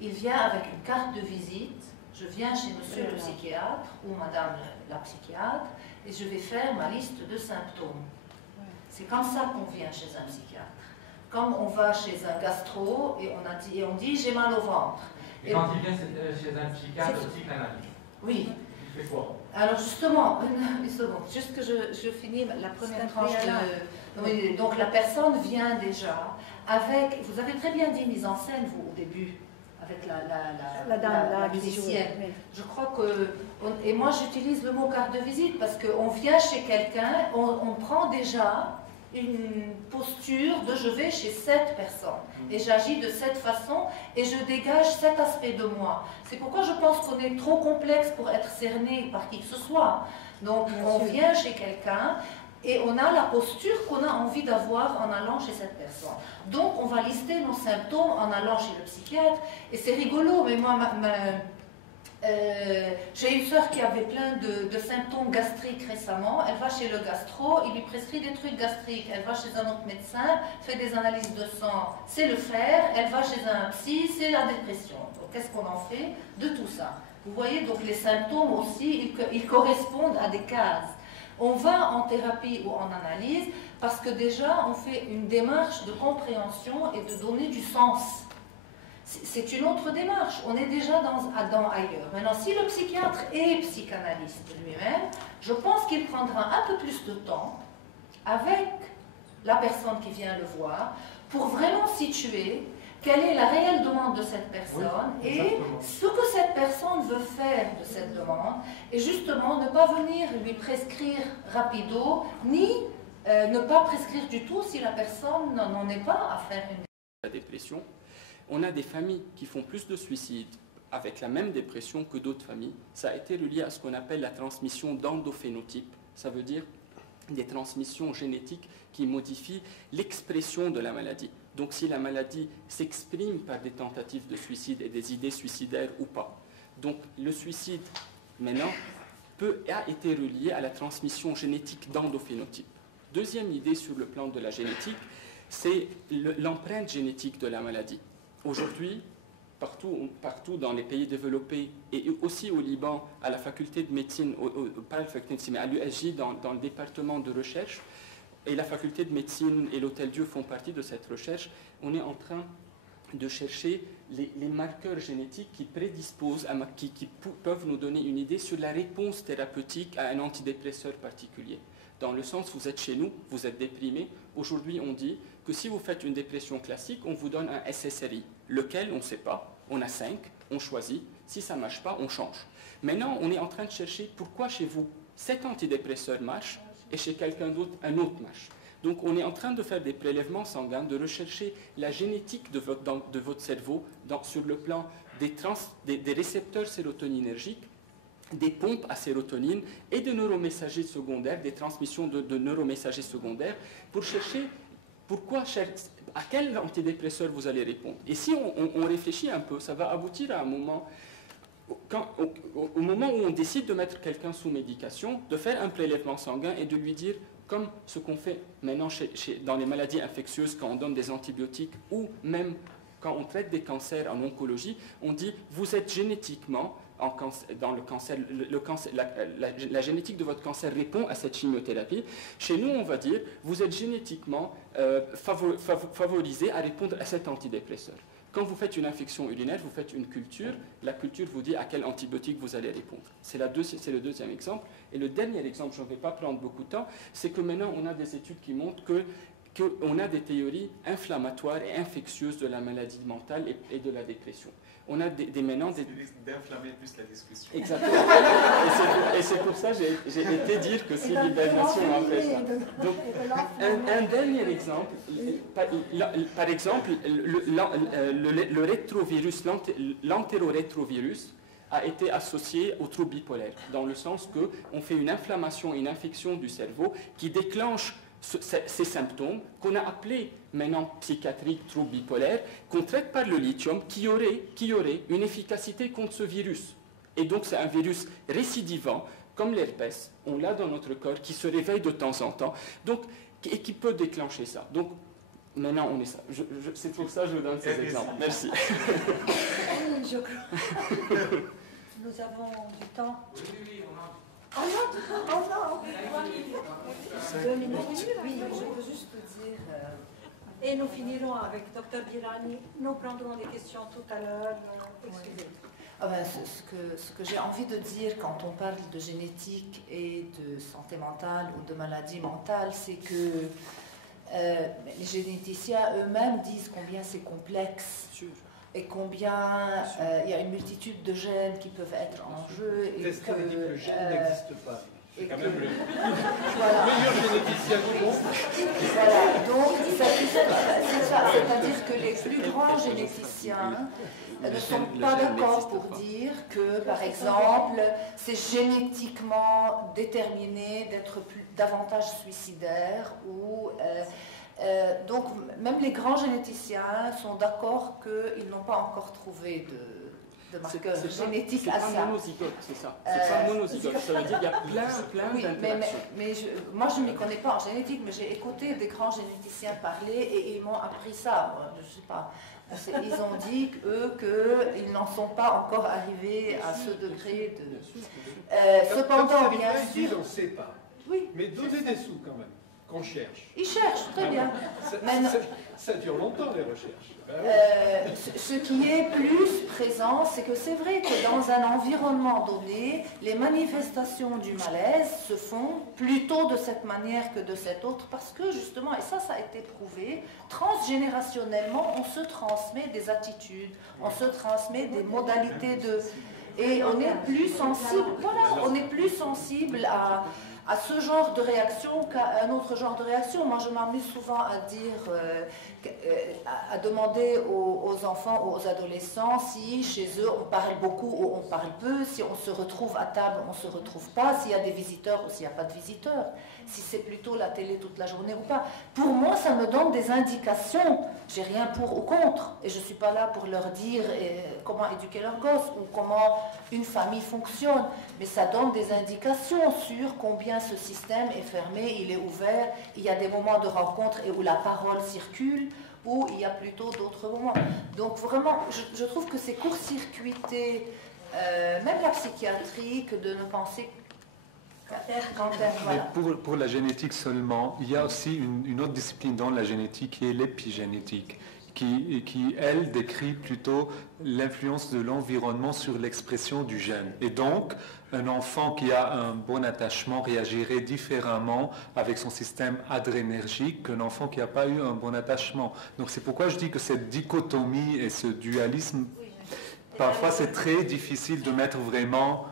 il vient avec une carte de visite. Je viens chez monsieur le psychiatre ou madame la psychiatre et je vais faire ma liste de symptômes. C'est comme ça qu'on vient chez un psychiatre. Comme on va chez un gastro et on dit j'ai mal au ventre. Et quand il vient chez un psychiatre psychanalyste, oui. Il fait quoi? Alors justement, une seconde, juste que je finis la première tranche de... Donc la personne vient déjà avec... Vous avez très bien dit mise en scène, vous, au début, avec la musicienne. Je crois que... Et moi, j'utilise le mot carte de visite parce qu'on vient chez quelqu'un, on prend déjà une posture de je vais chez cette personne et j'agis de cette façon et je dégage cet aspect de moi. C'est pourquoi je pense qu'on est trop complexe pour être cerné par qui que ce soit. Donc on vient chez quelqu'un et on a la posture qu'on a envie d'avoir en allant chez cette personne. Donc on va lister nos symptômes en allant chez le psychiatre. Et c'est rigolo, mais moi, j'ai une sœur qui avait plein de symptômes gastriques récemment. Elle va chez le gastro, il lui prescrit des trucs gastriques. Elle va chez un autre médecin, fait des analyses de sang, c'est le fer. Elle va chez un psy, c'est la dépression. Donc qu'est-ce qu'on en fait de tout ça? Vous voyez, donc les symptômes aussi, ils correspondent à des cases. On va en thérapie ou en analyse parce que déjà on fait une démarche de compréhension et de donner du sens. C'est une autre démarche, on est déjà dans ailleurs. Maintenant, si le psychiatre est psychanalyste lui-même, je pense qu'il prendra un peu plus de temps avec la personne qui vient le voir pour vraiment situer quelle est la réelle demande de cette personne et ce que cette personne veut faire de cette demande, et justement ne pas venir lui prescrire rapido, ni ne pas prescrire du tout si la personne n'en est pas à faire une la dépression. On a des familles qui font plus de suicides avec la même dépression que d'autres familles. Ça a été relié à ce qu'on appelle la transmission d'endophénotypes. Ça veut dire des transmissions génétiques qui modifient l'expression de la maladie. Donc si la maladie s'exprime par des tentatives de suicide et des idées suicidaires ou pas. Donc le suicide, maintenant, a été relié à la transmission génétique d'endophénotypes. Deuxième idée sur le plan de la génétique, c'est l'empreinte génétique de la maladie. Aujourd'hui, partout dans les pays développés et aussi au Liban, à la faculté de médecine, pas à la faculté de médecine, mais à l'USJ, dans le département de recherche, et la faculté de médecine et l'Hôtel Dieu font partie de cette recherche, on est en train de chercher les marqueurs génétiques qui prédisposent, qui peuvent nous donner une idée sur la réponse thérapeutique à un antidépresseur particulier. Dans le sens, vous êtes chez nous, vous êtes déprimé. Aujourd'hui, on dit que si vous faites une dépression classique, on vous donne un SSRI. Lequel, on ne sait pas. On a 5, on choisit. Si ça ne marche pas, on change. Maintenant, on est en train de chercher pourquoi chez vous, cet antidépresseur marche et chez quelqu'un d'autre, un autre marche. Donc, on est en train de faire des prélèvements sanguins, de rechercher la génétique de votre cerveau sur le plan des récepteurs sérotoninergiques, des pompes à sérotonine et de neuromessagers secondaires, des transmissions de neuromessagers secondaires, pour chercher à quel antidépresseur vous allez répondre. Et si on réfléchit un peu, ça va aboutir à un moment, au moment où on décide de mettre quelqu'un sous médication, de faire un prélèvement sanguin et de lui dire, comme ce qu'on fait maintenant dans les maladies infectieuses quand on donne des antibiotiques, ou même quand on traite des cancers en oncologie, on dit, vous êtes génétiquement dans le cancer, la génétique de votre cancer répond à cette chimiothérapie. Chez nous, on va dire, vous êtes génétiquement favorisé à répondre à cet antidépresseur. Quand vous faites une infection urinaire, vous faites une culture, la culture vous dit à quel antibiotique vous allez répondre. C'est le deuxième exemple. Et le dernier exemple, je ne vais pas prendre beaucoup de temps, c'est que maintenant, on a des études qui montrent qu'on a des théories inflammatoires et infectieuses de la maladie mentale et de la dépression. On a maintenant des... d'inflammer plus la discussion. Exactement. Et c'est pour ça que j'ai été dire que c'est l'hibernation après ça. Donc, un dernier exemple, par exemple, le rétrovirus, l'entérorétrovirus, a été associé au trouble bipolaire, dans le sens qu'on fait une inflammation, une infection du cerveau qui déclenche ces symptômes qu'on a appelés maintenant psychiatriques, troubles bipolaires, qu'on traite par le lithium, qui aurait une efficacité contre ce virus. Et donc c'est un virus récidivant, comme l'herpès, on l'a dans notre corps, qui se réveille de temps en temps, et qui peut déclencher ça. Donc maintenant on est ça. C'est pour ça que je vous donne ces exemples. Merci. Nous avons du temps. Oh non, 2 minutes. Oui, je veux juste dire... Et nous finirons avec Dr Birani. Nous prendrons des questions tout à l'heure. Excusez. Ce que j'ai envie de dire quand on parle de génétique et de santé mentale ou de maladie mentale, c'est que les généticiens eux-mêmes disent combien c'est complexe. Et combien il y a une multitude de gènes qui peuvent être en jeu. Et que le gène n'existe pas. Et quand que, même le voilà. meilleur généticien Voilà, donc c'est-à-dire que les plus grands généticiens ne sont pas d'accord pour dire que, par exemple, c'est génétiquement déterminé d'être davantage suicidaire ou... donc, même les grands généticiens sont d'accord qu'ils n'ont pas encore trouvé de marqueurs génétiques à ça. C'est pas monozygote, c'est ça. C'est pas monozygote, ça veut dire qu'il y a plein d'interactions. Mais moi, je ne m'y connais pas en génétique, mais j'ai écouté des grands généticiens parler et ils m'ont appris ça. Je ne sais pas. Ils ont dit, eux, qu'ils n'en sont pas encore arrivés à ce degré de... cependant, bien sûr... On ne sait pas. Oui. Mais donnez des sous quand même. Qu'on cherche. Ils cherchent, très bien. Ça dure longtemps, les recherches. Ce qui est plus présent, c'est que c'est vrai que dans un environnement donné, les manifestations du malaise se font plutôt de cette manière que de cette autre, parce que justement, et ça a été prouvé, transgénérationnellement, on se transmet des attitudes, on se transmet des modalités de... Et on est plus sensible, voilà, on est plus sensible à ce genre de réaction qu'à un autre genre de réaction. Moi, je m'amuse souvent à dire, à demander aux enfants ou aux adolescents si chez eux on parle beaucoup ou on parle peu, si on se retrouve à table, on ne se retrouve pas, s'il y a des visiteurs ou s'il n'y a pas de visiteurs, si c'est plutôt la télé toute la journée ou pas. Pour moi, ça me donne des indications. J'ai rien pour ou contre, et je ne suis pas là pour leur dire comment éduquer leurs gosses ou comment une famille fonctionne, mais ça donne des indications sur combien ce système est fermé, il est ouvert, il y a des moments de rencontre et où la parole circule, ou il y a plutôt d'autres moments. Donc vraiment, je trouve que c'est court-circuité, même la psychiatrie, que de ne penser voilà. Mais pour la génétique seulement, il y a aussi une autre discipline dans la génétique qui est l'épigénétique, qui, elle, décrit plutôt l'influence de l'environnement sur l'expression du gène. Et donc, un enfant qui a un bon attachement réagirait différemment avec son système adrénergique qu'un enfant qui n'a pas eu un bon attachement. Donc c'est pourquoi je dis que cette dichotomie et ce dualisme, parfois c'est très difficile de mettre vraiment...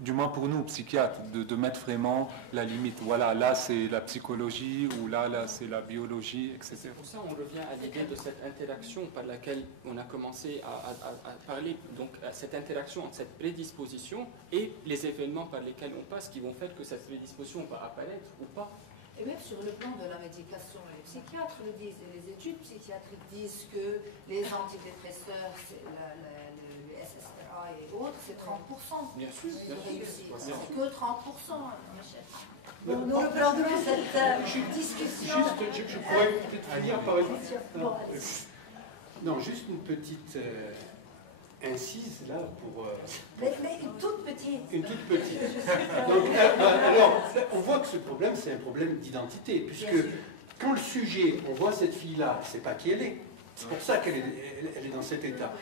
du moins pour nous, psychiatres, de mettre vraiment la limite. Voilà, là c'est la psychologie, ou là c'est la biologie, etc. C'est pour ça qu'on revient à l'idée de cette interaction par laquelle on a commencé à parler, donc à cette interaction entre cette prédisposition et les événements par lesquels on passe qui vont faire que cette prédisposition va apparaître ou pas. Et même sur le plan de la médication, les psychiatres le disent, et les études psychiatriques disent que les antidépresseurs, le SSRI et autres, c'est 30%. Bien sûr, de réussite. C'est que 30%. Bon, nous reprendrons cette discussion. Juste, je pourrais peut-être finir par exemple. Non, juste une petite incise là pour... Mais une toute petite. Une toute petite. Donc, alors, on voit que ce problème, c'est un problème d'identité, puisque quand le sujet, on voit cette fille-là, on ne sait pas qui elle est. C'est pour ça qu'elle est dans cet état.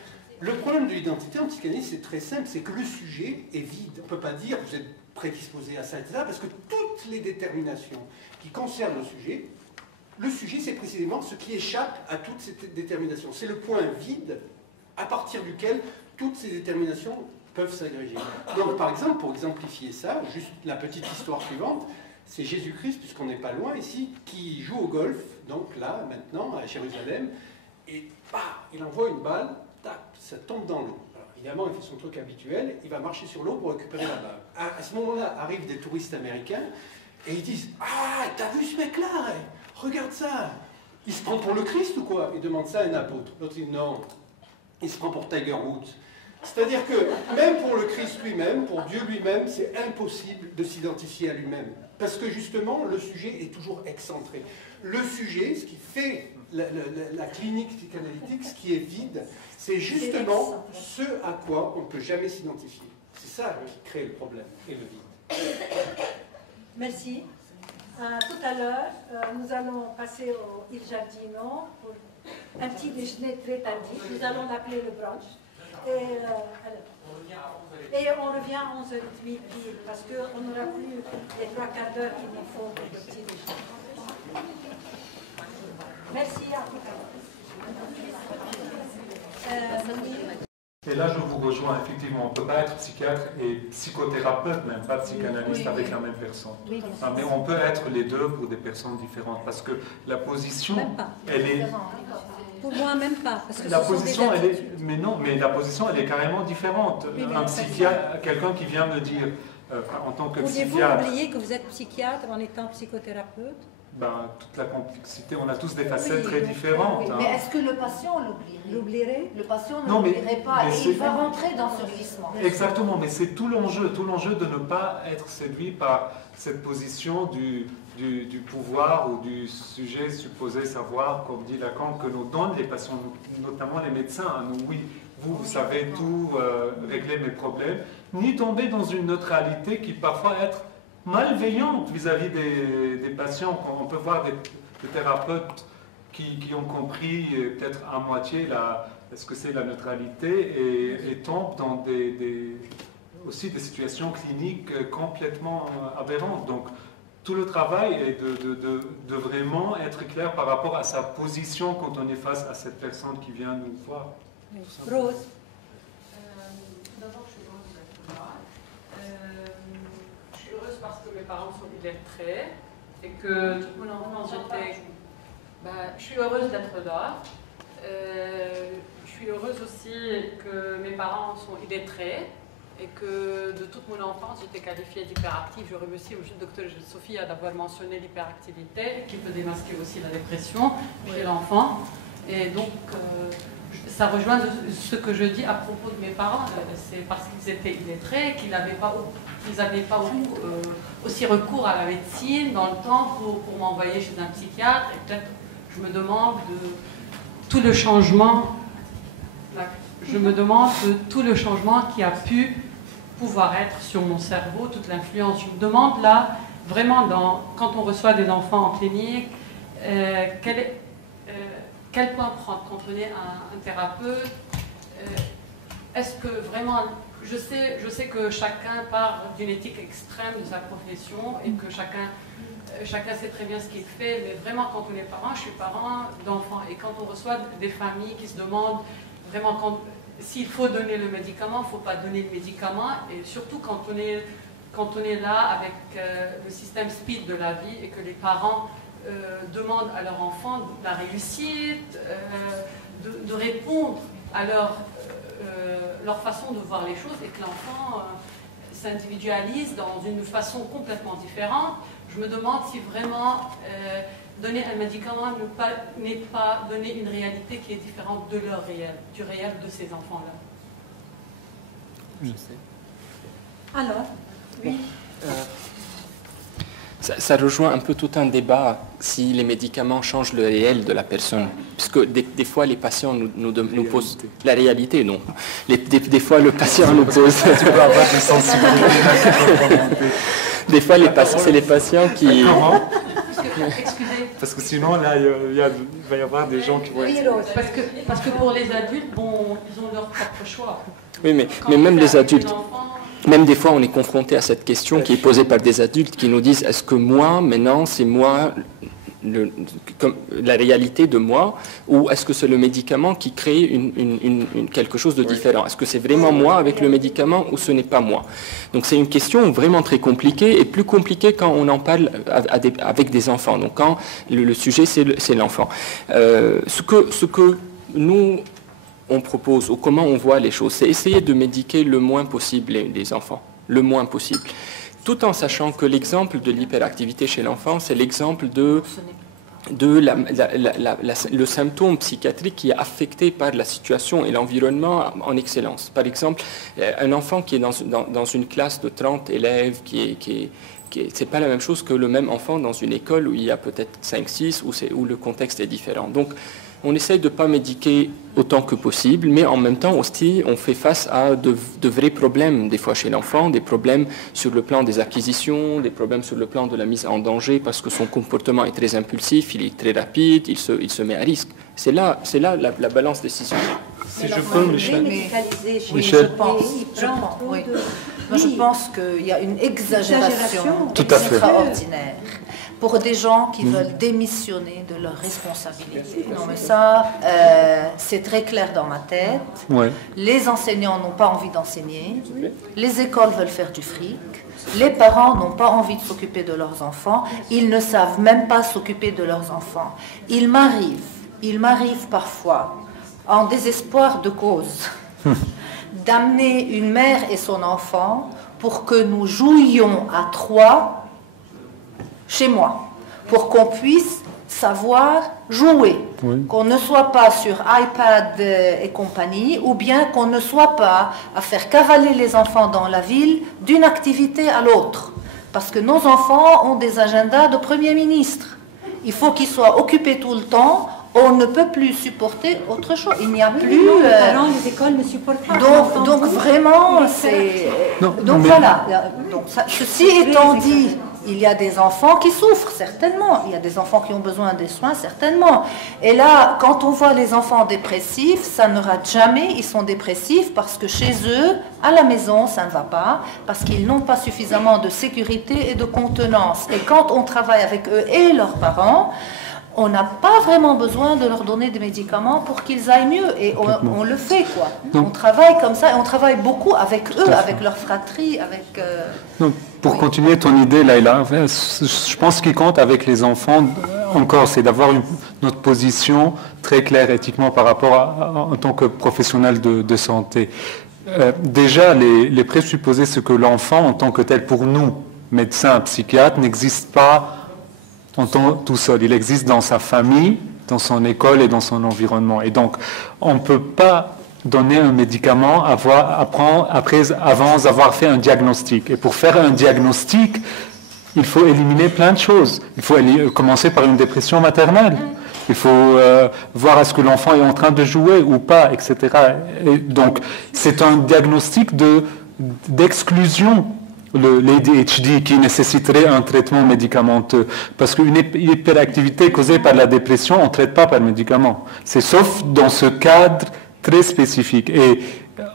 Le problème de l'identité en psychanalyse, c'est très simple, c'est que le sujet est vide. On ne peut pas dire vous êtes prédisposé à ça, etc., parce que toutes les déterminations qui concernent le sujet, c'est précisément ce qui échappe à toutes ces déterminations. C'est le point vide à partir duquel toutes ces déterminations peuvent s'agréger. Donc, par exemple, pour exemplifier ça, juste la petite histoire suivante, c'est Jésus-Christ, puisqu'on n'est pas loin ici, qui joue au golf, donc là, maintenant, à Jérusalem, et il envoie une balle, ça tombe dans l'eau. Évidemment, il fait son truc habituel, il va marcher sur l'eau pour récupérer la balle. À ce moment-là, arrivent des touristes américains, et ils disent « Ah, t'as vu ce mec-là? Regarde ça! Il se prend pour le Christ ou quoi ?» Il demande ça à un apôtre. L'autre dit « Non, il se prend pour Tiger Woods. » C'est-à-dire que même pour le Christ lui-même, pour Dieu lui-même, c'est impossible de s'identifier à lui-même. Parce que justement, le sujet est toujours excentré. Le sujet, ce qui fait la clinique psychanalytique, ce qui est vide, c'est justement ce à quoi on ne peut jamais s'identifier. C'est ça qui crée le problème et le vide. Merci. Tout à l'heure, nous allons passer au Il Giardino pour un petit déjeuner très tardif. Nous allons l'appeler le brunch. Et on revient à 11h30 pile, parce qu'on n'aura plus les 3 quarts d'heure qu'il nous faut pour le petit déjeuner. Merci à tout à l'heure. Et là, je vous rejoins, effectivement, on ne peut pas être psychiatre et psychothérapeute, même pas psychanalyste avec la même personne. Oui, mais on peut être les deux pour des personnes différentes, parce que la position, elle est... Pour moi, même pas. Parce que la position, elle est... Mais non, mais la position, elle est carrément différente. Oui, un psychiatre, quelqu'un qui vient me dire, en tant que psychiatre... Pourriez-vous oublier que vous êtes psychiatre en étant psychothérapeute? Toute la complexité, on a tous des facettes très différentes. Oui. Mais est-ce que le patient l'oublierait? Le patient ne l'oublierait pas et il va rentrer dans ce glissement. Exactement, mais c'est tout l'enjeu de ne pas être séduit par cette position du pouvoir ou du sujet supposé savoir, comme dit Lacan, que nous donnent les patients, notamment les médecins. Nous, oui, vous savez tout, régler mes problèmes, ni tomber dans une neutralité qui parfois être malveillante vis-à-vis des patients. On peut voir des thérapeutes qui ont compris peut-être à moitié ce que c'est la neutralité et tombent dans aussi des situations cliniques complètement aberrantes. Donc tout le travail est de vraiment être clair par rapport à sa position quand on est face à cette personne qui vient nous voir. Rose. D'abord, je suis heureuse d'être là. Je suis heureuse parce que mes parents sont illettrés et que toute mon enfance j'étais... je suis heureuse d'être là. Je suis heureuse aussi que mes parents sont illettrés et que de toute mon enfance j'étais qualifiée d'hyperactive. Je remercie au docteur Sophie d'avoir mentionné l'hyperactivité qui peut démasquer aussi la dépression chez l'enfant. Et donc, ça rejoint ce que je dis à propos de mes parents. C'est parce qu'ils étaient illettrés qu'ils n'avaient pas aussi recours à la médecine dans le temps pour m'envoyer chez un psychiatre. Et peut-être, je me demande de tout le changement. Je me demande de tout le changement qui a pu pouvoir être sur mon cerveau, toute l'influence. Je me demande là, vraiment, quand on reçoit des enfants en clinique, quel point prendre quand on est un thérapeute? Est-ce que vraiment... Je sais que chacun part d'une éthique extrême de sa profession et que chacun sait très bien ce qu'il fait, mais vraiment quand on est parent, je suis parent d'enfants, et quand on reçoit des familles qui se demandent vraiment s'il faut donner le médicament, il ne faut pas donner le médicament, et surtout quand on est là avec le système speed de la vie et que les parents demandent à leur enfant la réussite, de répondre à leur façon de voir les choses, et que l'enfant s'individualise dans une façon complètement différente. Je me demande si vraiment donner un médicament n'est pas donner une réalité qui est différente de leur réel, du réel de ces enfants-là. Je sais. Alors, oui. Ça rejoint un peu tout un débat si les médicaments changent le réel de la personne. Parce que des fois, les patients nous posent... La réalité, non. Des fois, le patient nous pose... Tu peux avoir des sensibilités. Des fois, c'est les patients qui... Parce que sinon, là, il va y avoir des gens qui vont être... Parce que pour les adultes, ils ont leur propre choix. Oui, mais même les adultes... Même des fois, on est confronté à cette question qui est posée par des adultes qui nous disent: est-ce que moi, maintenant, c'est moi, la réalité de moi, ou est-ce que c'est le médicament qui crée quelque chose de différent? Est-ce que c'est vraiment moi avec le médicament ou ce n'est pas moi? Donc c'est une question vraiment très compliquée, et plus compliquée quand on en parle avec des enfants. Donc quand le sujet, c'est l'enfant. Ce que nous... on propose, ou comment on voit les choses, c'est essayer de médiquer le moins possible les enfants, le moins possible. Tout en sachant que l'exemple de l'hyperactivité chez l'enfant, c'est l'exemple de le symptôme psychiatrique qui est affecté par la situation et l'environnement en excellence. Par exemple, un enfant qui est dans une classe de 30 élèves, c'est pas la même chose que le même enfant dans une école où il y a peut-être 5-6, où le contexte est différent. Donc, on essaye de ne pas médiquer autant que possible, mais en même temps aussi, on fait face à de vrais problèmes, des fois chez l'enfant, des problèmes sur le plan des acquisitions, des problèmes sur le plan de la mise en danger, parce que son comportement est très impulsif, il est très rapide, il se met à risque. C'est là la balance décisionnelle. Si je peux, Michel. Je pense qu'il y a une exagération tout à fait extraordinaire. pour des gens qui veulent démissionner de leurs responsabilités. Non, mais ça, c'est très clair dans ma tête. Ouais. Les enseignants n'ont pas envie d'enseigner, les écoles veulent faire du fric, les parents n'ont pas envie de s'occuper de leurs enfants, ils ne savent même pas s'occuper de leurs enfants. Il m'arrive parfois, en désespoir de cause, d'amener une mère et son enfant pour que nous jouions à 3 chez moi, pour qu'on puisse savoir jouer, qu'on ne soit pas sur iPad et compagnie, ou bien qu'on ne soit pas à faire cavaler les enfants dans la ville d'une activité à l'autre. Parce que nos enfants ont des agendas de Premier ministre. Il faut qu'ils soient occupés tout le temps. On ne peut plus supporter autre chose. Il n'y a plus... les parents, les écoles ne supportent pas. Donc vraiment, c'est... Donc voilà. Donc, ceci étant dit, il y a des enfants qui souffrent, certainement. Il y a des enfants qui ont besoin des soins, certainement. Et là, quand on voit les enfants dépressifs, ça ne rate jamais. Ils sont dépressifs parce que chez eux, à la maison, ça ne va pas, parce qu'ils n'ont pas suffisamment de sécurité et de contenance. Et quand on travaille avec eux et leurs parents, on n'a pas vraiment besoin de leur donner des médicaments pour qu'ils aillent mieux. Et on le fait, quoi. On travaille comme ça, et on travaille beaucoup avec eux, avec leur fratrie, avec... Donc, pour continuer ton idée, Laïla, je pense ce qui compte avec les enfants, encore, c'est d'avoir notre position très claire éthiquement par rapport en tant que professionnel de santé. Déjà, les présupposés, c'est que l'enfant, en tant que tel, pour nous, médecins, psychiatres, n'existe pas en tant tout seul. Il existe dans sa famille, dans son école et dans son environnement. Et donc, on ne peut pas donner un médicament avant avoir fait un diagnostic. Et pour faire un diagnostic, il faut éliminer plein de choses. Il faut commencer par une dépression maternelle. Il faut voir est-ce que l'enfant est en train de jouer ou pas, etc. Et donc, c'est un diagnostic d'exclusion. L'ADHD qui nécessiterait un traitement médicamenteux. Parce qu'une hyperactivité causée par la dépression, on ne traite pas par médicament. C'est sauf dans ce cadre très spécifique. Et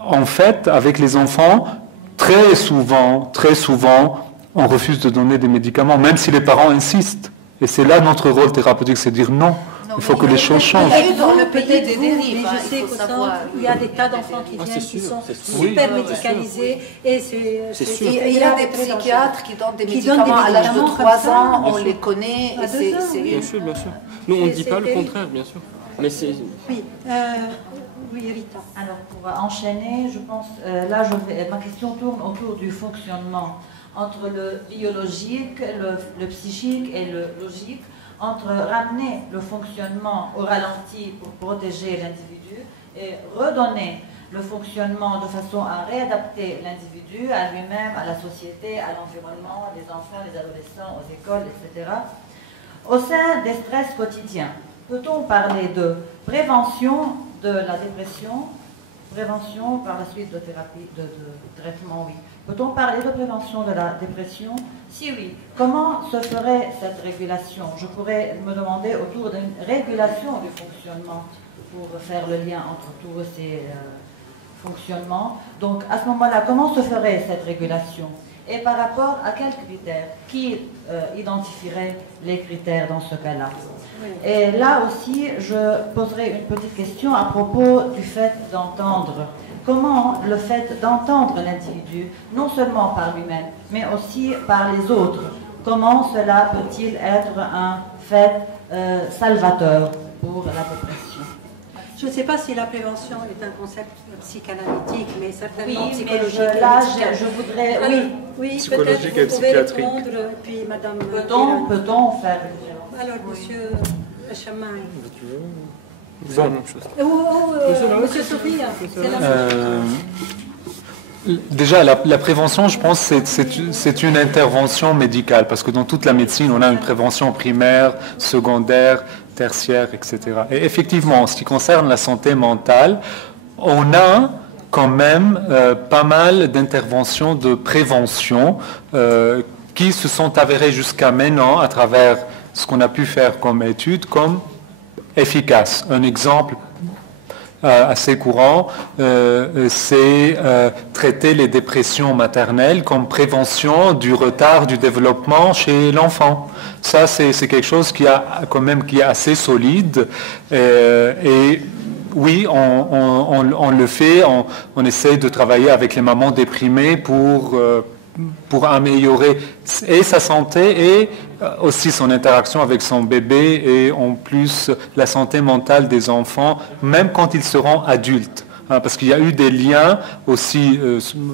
en fait, avec les enfants, très souvent, on refuse de donner des médicaments, même si les parents insistent. Et c'est là notre rôle thérapeutique, c'est dire non. Il faut que les choses changent. Il y a eu dans le pays des dérives. Je sais qu'il y a des tas d'enfants qui viennent qui sont super médicalisés. Et il y a des psychiatres qui donnent des médicaments à l'âge de 3 ans, on les connaît. Bien sûr, bien sûr. Nous, on ne dit pas le contraire, bien sûr. Mais c'est... Oui, Rita. Alors, pour enchaîner, je pense, là, ma question tourne autour du fonctionnement entre le biologique, le psychique et le logique, entre ramener le fonctionnement au ralenti pour protéger l'individu et redonner le fonctionnement de façon à réadapter l'individu à lui-même, à la société, à l'environnement, les enfants, les adolescents, aux écoles, etc. Au sein des stress quotidiens, peut-on parler de prévention de la dépression, prévention par la suite de thérapie, de traitement, oui. Peut-on parler de prévention de la dépression? Si oui, comment se ferait cette régulation? Je pourrais me demander autour d'une régulation du fonctionnement pour faire le lien entre tous ces fonctionnements. Donc, à ce moment-là, comment se ferait cette régulation? Et par rapport à quels critères? Qui identifierait les critères dans ce cas-là? Et là aussi, je poserai une petite question à propos du fait d'entendre. Comment le fait d'entendre l'individu, non seulement par lui-même, mais aussi par les autres, comment cela peut-il être un fait salvateur pour la dépression? Je ne sais pas si la prévention est un concept psychanalytique, mais certainement psychologique. Mais là, je voudrais... Oui, psychologique et psychiatrique. Puis Madame... Peut-on faire une prévention? Alors, Monsieur Chamaï. Bon. Monsieur Sophia, c'est la Déjà, la prévention, je pense, c'est une intervention médicale, parce que dans toute la médecine, on a une prévention primaire, secondaire, tertiaire, etc. Et effectivement, en ce qui concerne la santé mentale, on a quand même pas mal d'interventions de prévention qui se sont avérées jusqu'à maintenant, à travers ce qu'on a pu faire comme études, comme efficaces. Un exemple assez courant, c'est traiter les dépressions maternelles comme prévention du retard du développement chez l'enfant. Ça, c'est quelque chose qui est assez solide. Et oui, on le fait, on essaie de travailler avec les mamans déprimées pour améliorer et sa santé et aussi son interaction avec son bébé et en plus la santé mentale des enfants, même quand ils seront adultes. Parce qu'il y a eu des liens aussi,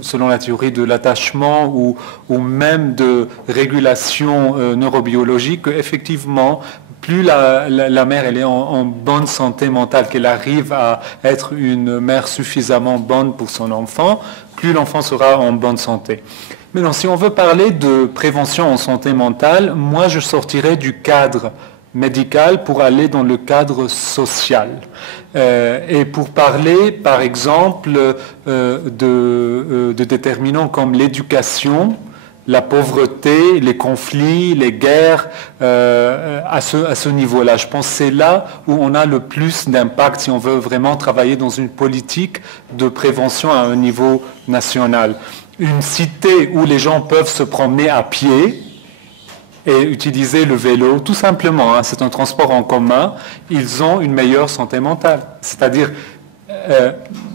selon la théorie de l'attachement ou même de régulation neurobiologique, qu'effectivement, plus la mère elle est en bonne santé mentale, qu'elle arrive à être une mère suffisamment bonne pour son enfant, plus l'enfant sera en bonne santé. Maintenant, si on veut parler de prévention en santé mentale, moi je sortirais du cadre médical pour aller dans le cadre social. Et pour parler, par exemple, de déterminants comme l'éducation, la pauvreté, les conflits, les guerres, à ce niveau-là. Je pense que c'est là où on a le plus d'impact si on veut vraiment travailler dans une politique de prévention à un niveau national. Une cité où les gens peuvent se promener à pied et utiliser le vélo, tout simplement, c'est un transport en commun, ils ont une meilleure santé mentale. C'est-à-dire,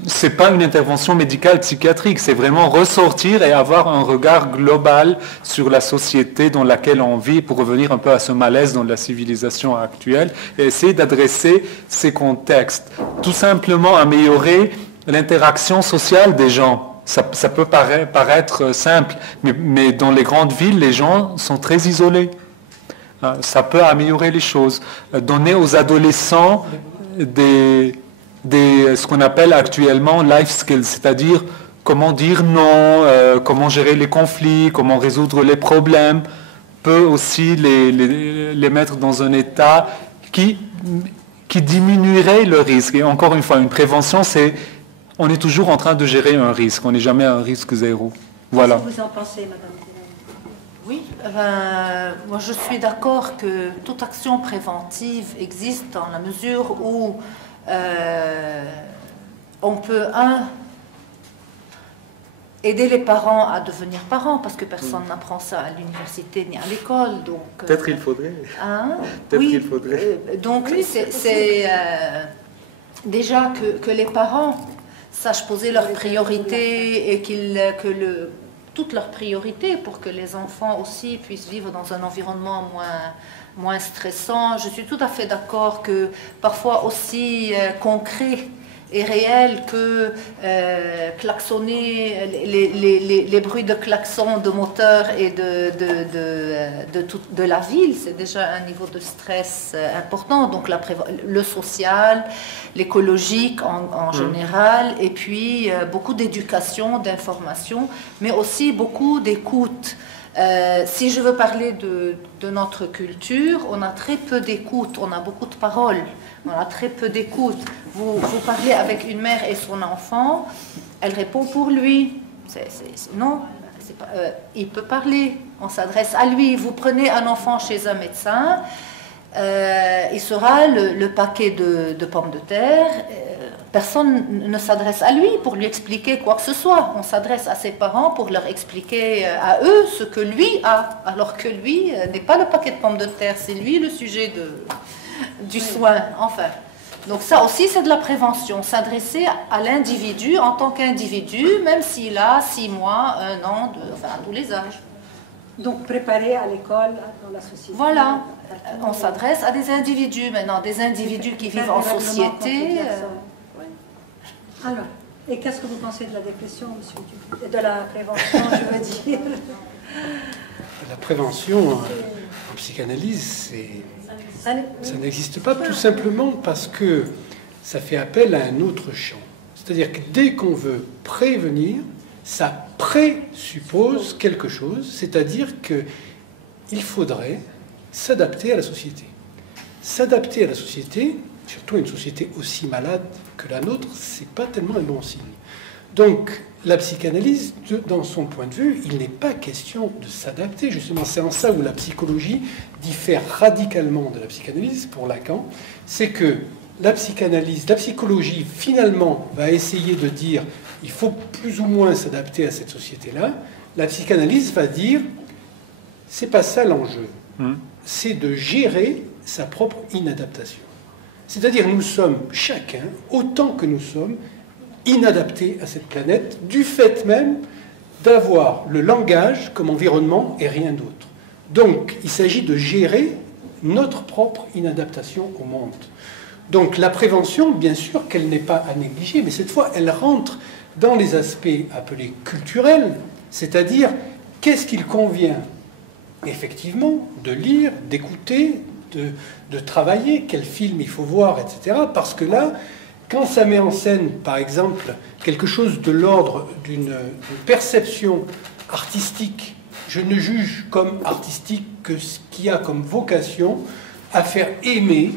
c'est pas une intervention médicale psychiatrique, c'est vraiment ressortir et avoir un regard global sur la société dans laquelle on vit, pour revenir un peu à ce malaise dans la civilisation actuelle, et essayer d'adresser ces contextes. Tout simplement améliorer l'interaction sociale des gens. Ça peut paraître simple, mais dans les grandes villes, les gens sont très isolés. Ça peut améliorer les choses. Donner aux adolescents ce qu'on appelle actuellement life skills, c'est-à-dire comment dire non, comment gérer les conflits, comment résoudre les problèmes, peut aussi les mettre dans un état qui diminuerait le risque. Et encore une fois, une prévention, on est toujours en train de gérer un risque, on n'est jamais à un risque zéro. Voilà. Qu'est-ce que vous en pensez, Madame? Oui, moi je suis d'accord que toute action préventive existe dans la mesure où on peut, aider les parents à devenir parents, parce que personne n'apprend ça à l'université ni à l'école. Peut-être il faudrait. Peut-être qu'il faudrait. Donc c'est déjà que les parents sachent poser leurs priorités et toutes leurs priorités pour que les enfants aussi puissent vivre dans un environnement moins stressant. Je suis tout à fait d'accord que parfois aussi concret et réel que klaxonner, les bruits de klaxon, de moteur et de la ville, c'est déjà un niveau de stress important. Donc le social, l'écologique en général, et puis beaucoup d'éducation, d'information, mais aussi beaucoup d'écoute. Si je veux parler de notre culture, on a très peu d'écoute, on a beaucoup de paroles, on a très peu d'écoute. Vous parlez avec une mère et son enfant, elle répond pour lui. Non, il peut parler, on s'adresse à lui. Vous prenez un enfant chez un médecin, il sera le paquet de pommes de terre. Personne ne s'adresse à lui pour lui expliquer quoi que ce soit. On s'adresse à ses parents pour leur expliquer à eux ce que lui a, alors que lui n'est pas le paquet de pommes de terre, c'est lui le sujet du soin, enfin. Donc ça aussi, c'est de la prévention, s'adresser à l'individu en tant qu'individu, même s'il a 6 mois, 1 an, à tous les âges. Donc préparer à l'école, dans la société. Voilà, on s'adresse à des individus maintenant, des individus qui vivent en société. Alors, et qu'est-ce que vous pensez de la dépression, monsieur Dupuis? De la prévention, je veux dire. La prévention en psychanalyse, ça n'existe pas, tout simplement parce que ça fait appel à un autre champ. C'est-à-dire que dès qu'on veut prévenir, ça présuppose quelque chose, c'est-à-dire qu'il faudrait s'adapter à la société. S'adapter à la société, surtout une société aussi malade que la nôtre, c'est pas tellement un bon signe. Donc, la psychanalyse, dans son point de vue, il n'est pas question de s'adapter. Justement, c'est en ça où la psychologie diffère radicalement de la psychanalyse pour Lacan. C'est que la psychanalyse, la psychologie, finalement, va essayer de dire il faut plus ou moins s'adapter à cette société-là, la psychanalyse va dire c'est pas ça l'enjeu, c'est de gérer sa propre inadaptation. C'est-à-dire nous sommes chacun, autant que nous sommes, inadaptés à cette planète, du fait même d'avoir le langage comme environnement et rien d'autre. Donc il s'agit de gérer notre propre inadaptation au monde. Donc la prévention, bien sûr qu'elle n'est pas à négliger, mais cette fois elle rentre dans les aspects appelés culturels, c'est-à-dire qu'est-ce qu'il convient effectivement de lire, d'écouter, de travailler, quel film il faut voir, etc. Parce que là, quand ça met en scène, par exemple, quelque chose de l'ordre d'une perception artistique, je ne juge comme artistique que ce qui a comme vocation à faire aimer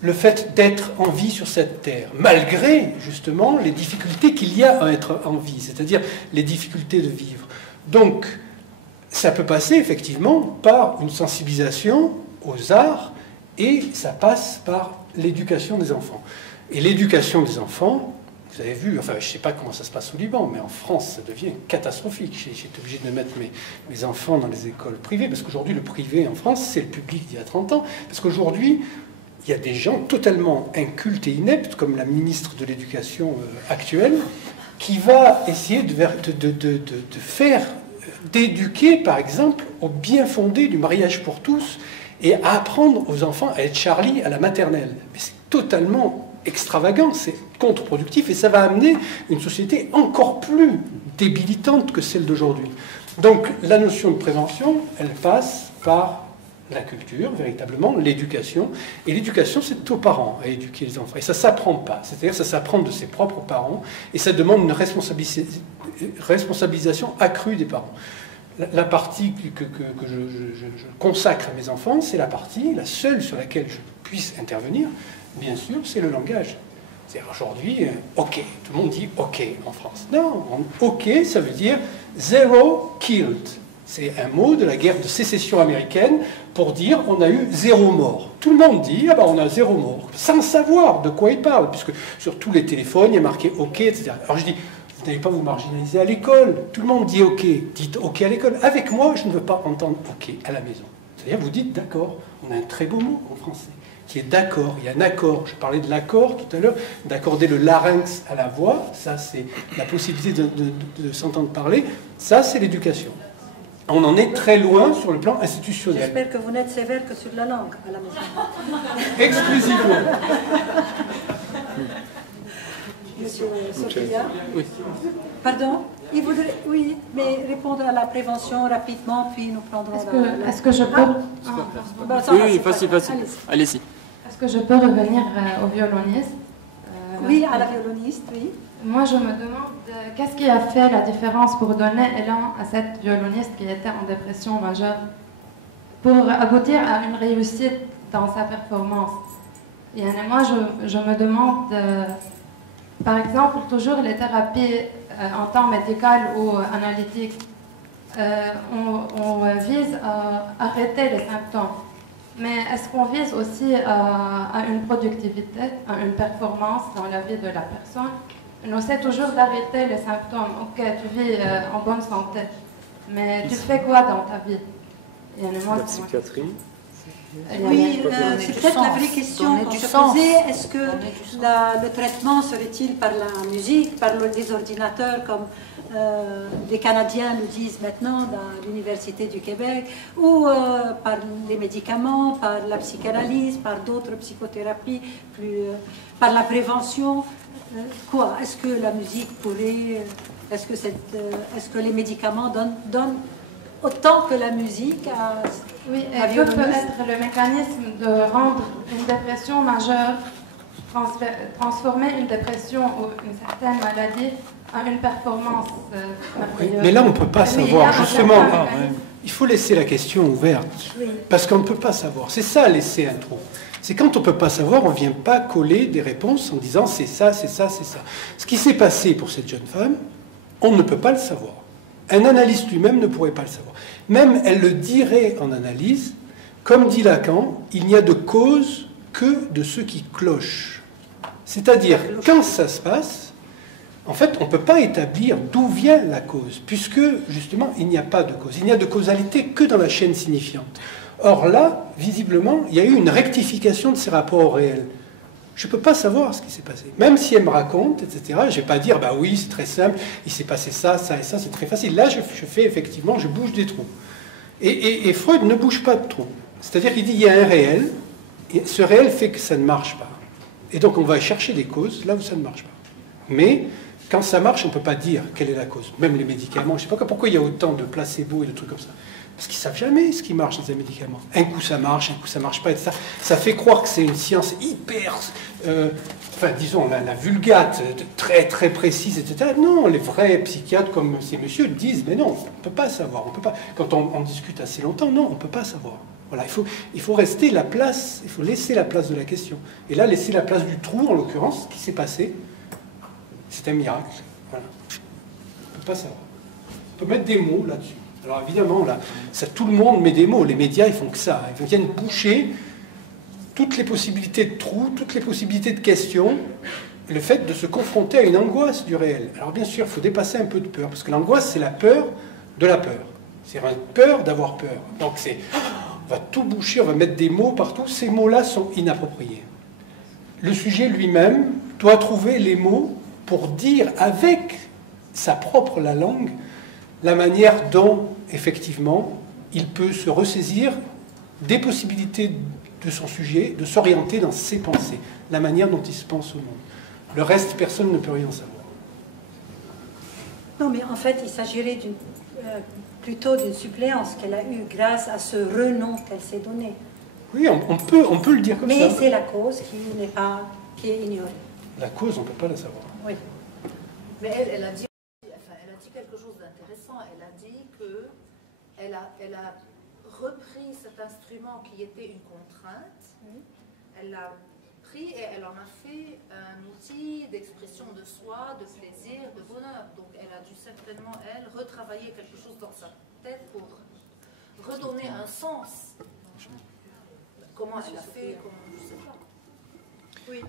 le fait d'être en vie sur cette terre, malgré justement les difficultés qu'il y a à être en vie, c'est-à-dire les difficultés de vivre. Donc, ça peut passer effectivement par une sensibilisation aux arts et ça passe par l'éducation des enfants. Et l'éducation des enfants, vous avez vu, enfin je ne sais pas comment ça se passe au Liban, mais en France ça devient catastrophique. J'étais obligé de mettre mes enfants dans les écoles privées, parce qu'aujourd'hui le privé en France c'est le public d'il y a 30 ans, parce qu'aujourd'hui il y a des gens totalement incultes et ineptes, comme la ministre de l'Éducation actuelle, qui va essayer d'éduquer, par exemple, au bien fondé du mariage pour tous et à apprendre aux enfants à être Charlie à la maternelle. Mais c'est totalement extravagant, c'est contre-productif et ça va amener une société encore plus débilitante que celle d'aujourd'hui. Donc la notion de prévention, elle passe par la culture, véritablement, l'éducation. Et l'éducation, c'est aux parents à éduquer les enfants. Et ça ne s'apprend pas. C'est-à-dire ça s'apprend de ses propres parents et ça demande une responsabilisation accrue des parents. La partie que je consacre à mes enfants, c'est la partie, la seule sur laquelle je puisse intervenir, bien sûr, c'est le langage. C'est-à-dire aujourd'hui, OK, tout le monde dit OK en France. Non, OK, ça veut dire zero killed. C'est un mot de la guerre de sécession américaine pour dire on a eu 0 mort. Tout le monde dit on a 0 mort, sans savoir de quoi il parle, puisque sur tous les téléphones, il y a marqué OK, etc. Alors je dis, vous n'allez pas vous marginaliser à l'école. Tout le monde dit OK, dites OK à l'école. Avec moi, je ne veux pas entendre OK à la maison. C'est-à-dire vous dites d'accord. On a un très beau mot en français qui est d'accord. Il y a un accord. Je parlais de l'accord tout à l'heure, d'accorder le larynx à la voix. Ça, c'est la possibilité de s'entendre parler. Ça, c'est l'éducation. On en est très loin sur le plan institutionnel. J'espère que vous n'êtes sévère que sur la langue à la maison. Exclusivement. Monsieur Sophia. Oui. Pardon? Il voudrait, oui, mais répondre à la prévention rapidement, puis nous prendrons Est-ce que je peux... Oui, facile. Allez-y. Est-ce que je peux revenir au violoniste? Oui, à la violoniste, oui. Moi, je me demande qu'est-ce qui a fait la différence pour donner élan à cette violoniste qui était en dépression majeure, pour aboutir à une réussite dans sa performance. Et moi, je me demande, par exemple, toujours les thérapies en temps médical ou analytique, on vise à arrêter les symptômes. Mais est-ce qu'on vise aussi à une productivité, à une performance dans la vie de la personne? On essaie toujours d'arrêter les symptômes. Ok, tu vis en bonne santé, mais tu fais quoi dans ta vie? La psychiatrie. Oui, c'est peut-être la vraie question qu'on se posait. Est-ce que le traitement serait-il par la musique, par les ordinateurs, comme les Canadiens nous disent maintenant dans l'Université du Québec, ou par les médicaments, par la psychanalyse, par d'autres psychothérapies, par la prévention? Quoi? Est-ce que la musique pourrait... Est-ce que les médicaments donnent autant que la musique à... Oui, et que peut être le mécanisme de rendre une dépression majeure, transformer une dépression ou une certaine maladie en une performance merveilleuse? Oui, mais là, on ne peut pas savoir, justement. Il faut laisser la question ouverte, parce qu'on ne peut pas savoir. C'est ça, laisser un trou. C'est quand on ne peut pas savoir, on ne vient pas coller des réponses en disant c'est ça, c'est ça, c'est ça. Ce qui s'est passé pour cette jeune femme, on ne peut pas le savoir. Un analyste lui-même ne pourrait pas le savoir. Même elle le dirait en analyse, comme dit Lacan, il n'y a de cause que de ce qui cloche. C'est-à-dire, quand ça se passe, en fait, on ne peut pas établir d'où vient la cause, puisque, justement, il n'y a pas de cause. Il n'y a de causalité que dans la chaîne signifiante. Or là, visiblement, il y a eu une rectification de ces rapports au réel. Je ne peux pas savoir ce qui s'est passé. Même si elle me raconte, etc., je ne vais pas dire, bah oui, c'est très simple, il s'est passé ça, ça et ça, c'est très facile. Là, je fais effectivement, je bouge des trous. Et Freud ne bouge pas de trous. C'est-à-dire qu'il dit, il y a un réel, et ce réel fait que ça ne marche pas. Et donc, on va chercher des causes là où ça ne marche pas. Mais quand ça marche, on ne peut pas dire quelle est la cause. Même les médicaments, je ne sais pas pourquoi il y a autant de placebo et de trucs comme ça. Parce qu'ils ne savent jamais ce qui marche dans un médicament. Un coup ça marche pas, etc. Ça fait croire que c'est une science hyper, enfin disons, la vulgate, très très précise, etc. Non, les vrais psychiatres comme ces messieurs disent, mais non, on ne peut pas savoir. On peut pas. Quand on discute assez longtemps, non, on ne peut pas savoir. Voilà, il faut rester la place, il faut laisser la place de la question. Et là, laisser la place du trou, en l'occurrence, ce qui s'est passé, c'est un miracle. Voilà. On ne peut pas savoir. On peut mettre des mots là-dessus. Alors évidemment, là, ça, tout le monde met des mots. Les médias, ils font que ça. Ils viennent boucher toutes les possibilités de trous, toutes les possibilités de questions, le fait de se confronter à une angoisse du réel. Alors bien sûr, il faut dépasser un peu de peur, parce que l'angoisse, c'est la peur de la peur. C'est une peur d'avoir peur. Donc c'est, on va tout boucher, on va mettre des mots partout. Ces mots-là sont inappropriés. Le sujet lui-même doit trouver les mots pour dire avec sa propre langue la manière dont, effectivement, il peut se ressaisir des possibilités de son sujet, de s'orienter dans ses pensées, la manière dont il se pense au monde. Le reste, personne ne peut rien savoir. Non, mais en fait, il s'agirait plutôt d'une suppléance qu'elle a eue grâce à ce renom qu'elle s'est donné. Oui, on peut le dire comme ça. Mais c'est la cause qui est ignorée. La cause, on ne peut pas la savoir. Oui. Mais elle a dit quelque chose d'intéressant. Elle a dit qu'elle a repris cet instrument qui était une contrainte, elle l'a pris et elle en a fait un outil d'expression de soi, de plaisir, de bonheur. Donc elle a dû certainement, elle, retravailler quelque chose dans sa tête pour redonner un sens. Comment elle a fait, je ne sais pas. Oui.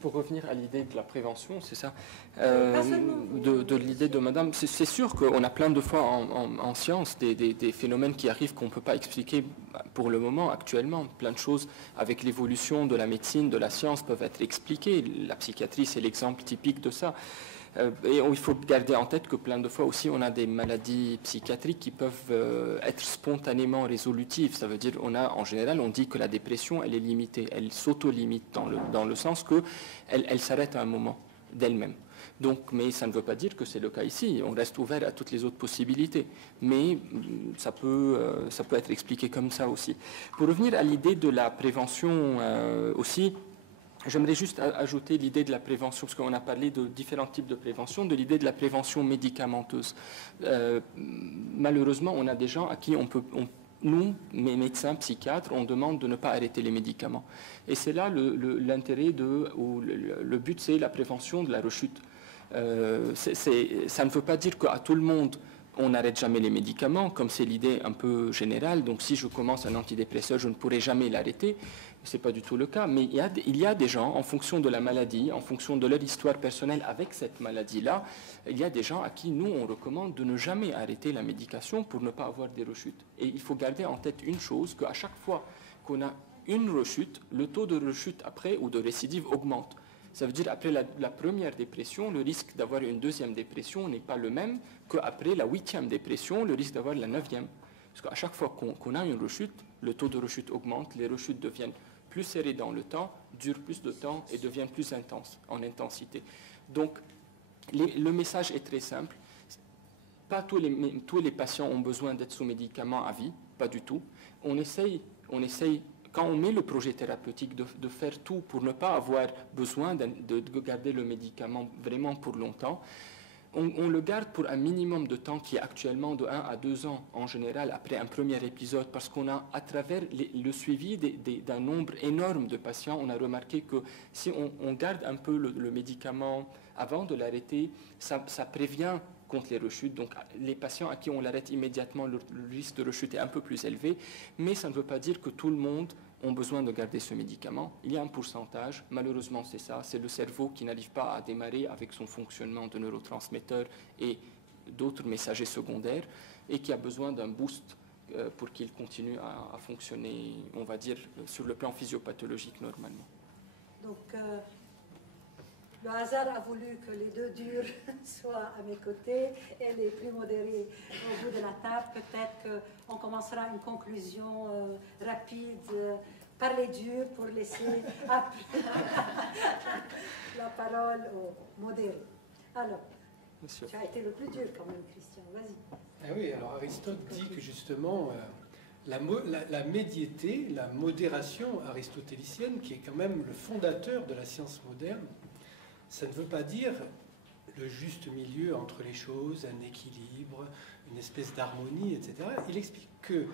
Pour revenir à l'idée de la prévention, c'est ça, de l'idée de madame, c'est sûr qu'on a plein de fois en science des phénomènes qui arrivent qu'on ne peut pas expliquer pour le moment, actuellement. Plein de choses avec l'évolution de la médecine, de la science peuvent être expliquées. La psychiatrie, c'est l'exemple typique de ça. Et il faut garder en tête que plein de fois aussi, on a des maladies psychiatriques qui peuvent être spontanément résolutives. Ça veut dire, en général, on dit que la dépression, elle est limitée. Elle s'auto-limite dans le sens qu'elle s'arrête à un moment d'elle-même. Donc, mais ça ne veut pas dire que c'est le cas ici. On reste ouvert à toutes les autres possibilités. Mais ça peut être expliqué comme ça aussi. Pour revenir à l'idée de la prévention aussi, j'aimerais juste ajouter l'idée de la prévention, parce qu'on a parlé de différents types de prévention, de l'idée de la prévention médicamenteuse. Malheureusement, on a des gens à qui nous, médecins, psychiatres, on demande de ne pas arrêter les médicaments. Et c'est là l'intérêt ou le but, c'est la prévention de la rechute. Ça ne veut pas dire qu'à tout le monde, on n'arrête jamais les médicaments, comme c'est l'idée un peu générale. Donc si je commence un antidépresseur, je ne pourrai jamais l'arrêter. Ce n'est pas du tout le cas, mais il y a des gens, en fonction de la maladie, en fonction de leur histoire personnelle avec cette maladie-là, il y a des gens à qui nous, on recommande de ne jamais arrêter la médication pour ne pas avoir des rechutes. Et il faut garder en tête une chose, qu'à chaque fois qu'on a une rechute, le taux de rechute après ou de récidive augmente. Ça veut dire après la première dépression, le risque d'avoir une deuxième dépression n'est pas le même qu'après la 8e dépression, le risque d'avoir la 9e. Parce qu'à chaque fois qu'on a une rechute, le taux de rechute augmente, les rechutes deviennent plus serrées dans le temps, durent plus de temps et deviennent plus intenses en intensité. Donc, le message est très simple. Pas tous les patients ont besoin d'être sous médicaments à vie, pas du tout. On essaye, quand on met le projet thérapeutique, de faire tout pour ne pas avoir besoin de garder le médicament vraiment pour longtemps. On le garde pour un minimum de temps qui est actuellement de 1 à 2 ans en général après un premier épisode, parce qu'on a, à travers le suivi d'un nombre énorme de patients, on a remarqué que si on garde un peu le médicament avant de l'arrêter, ça prévient contre les rechutes. Donc les patients à qui on l'arrête immédiatement, le risque de rechute est un peu plus élevé, mais ça ne veut pas dire que tout le monde a besoin de garder ce médicament. Il y a un pourcentage, malheureusement c'est ça, c'est le cerveau qui n'arrive pas à démarrer avec son fonctionnement de neurotransmetteurs et d'autres messagers secondaires et qui a besoin d'un boost pour qu'il continue à fonctionner, on va dire, sur le plan physiopathologique normalement. Donc, le hasard a voulu que les deux durs soient à mes côtés et les plus modérés au bout de la table. Peut-être qu'on commencera une conclusion rapide par les durs pour laisser la parole aux modérés. Alors, Monsieur. Tu as été le plus dur quand même, Christian. Vas-y. Ah oui, alors Aristote dit que justement la médiété, la modération aristotélicienne, qui est quand même le fondateur de la science moderne, ça ne veut pas dire le juste milieu entre les choses, un équilibre, une espèce d'harmonie, etc. Il explique que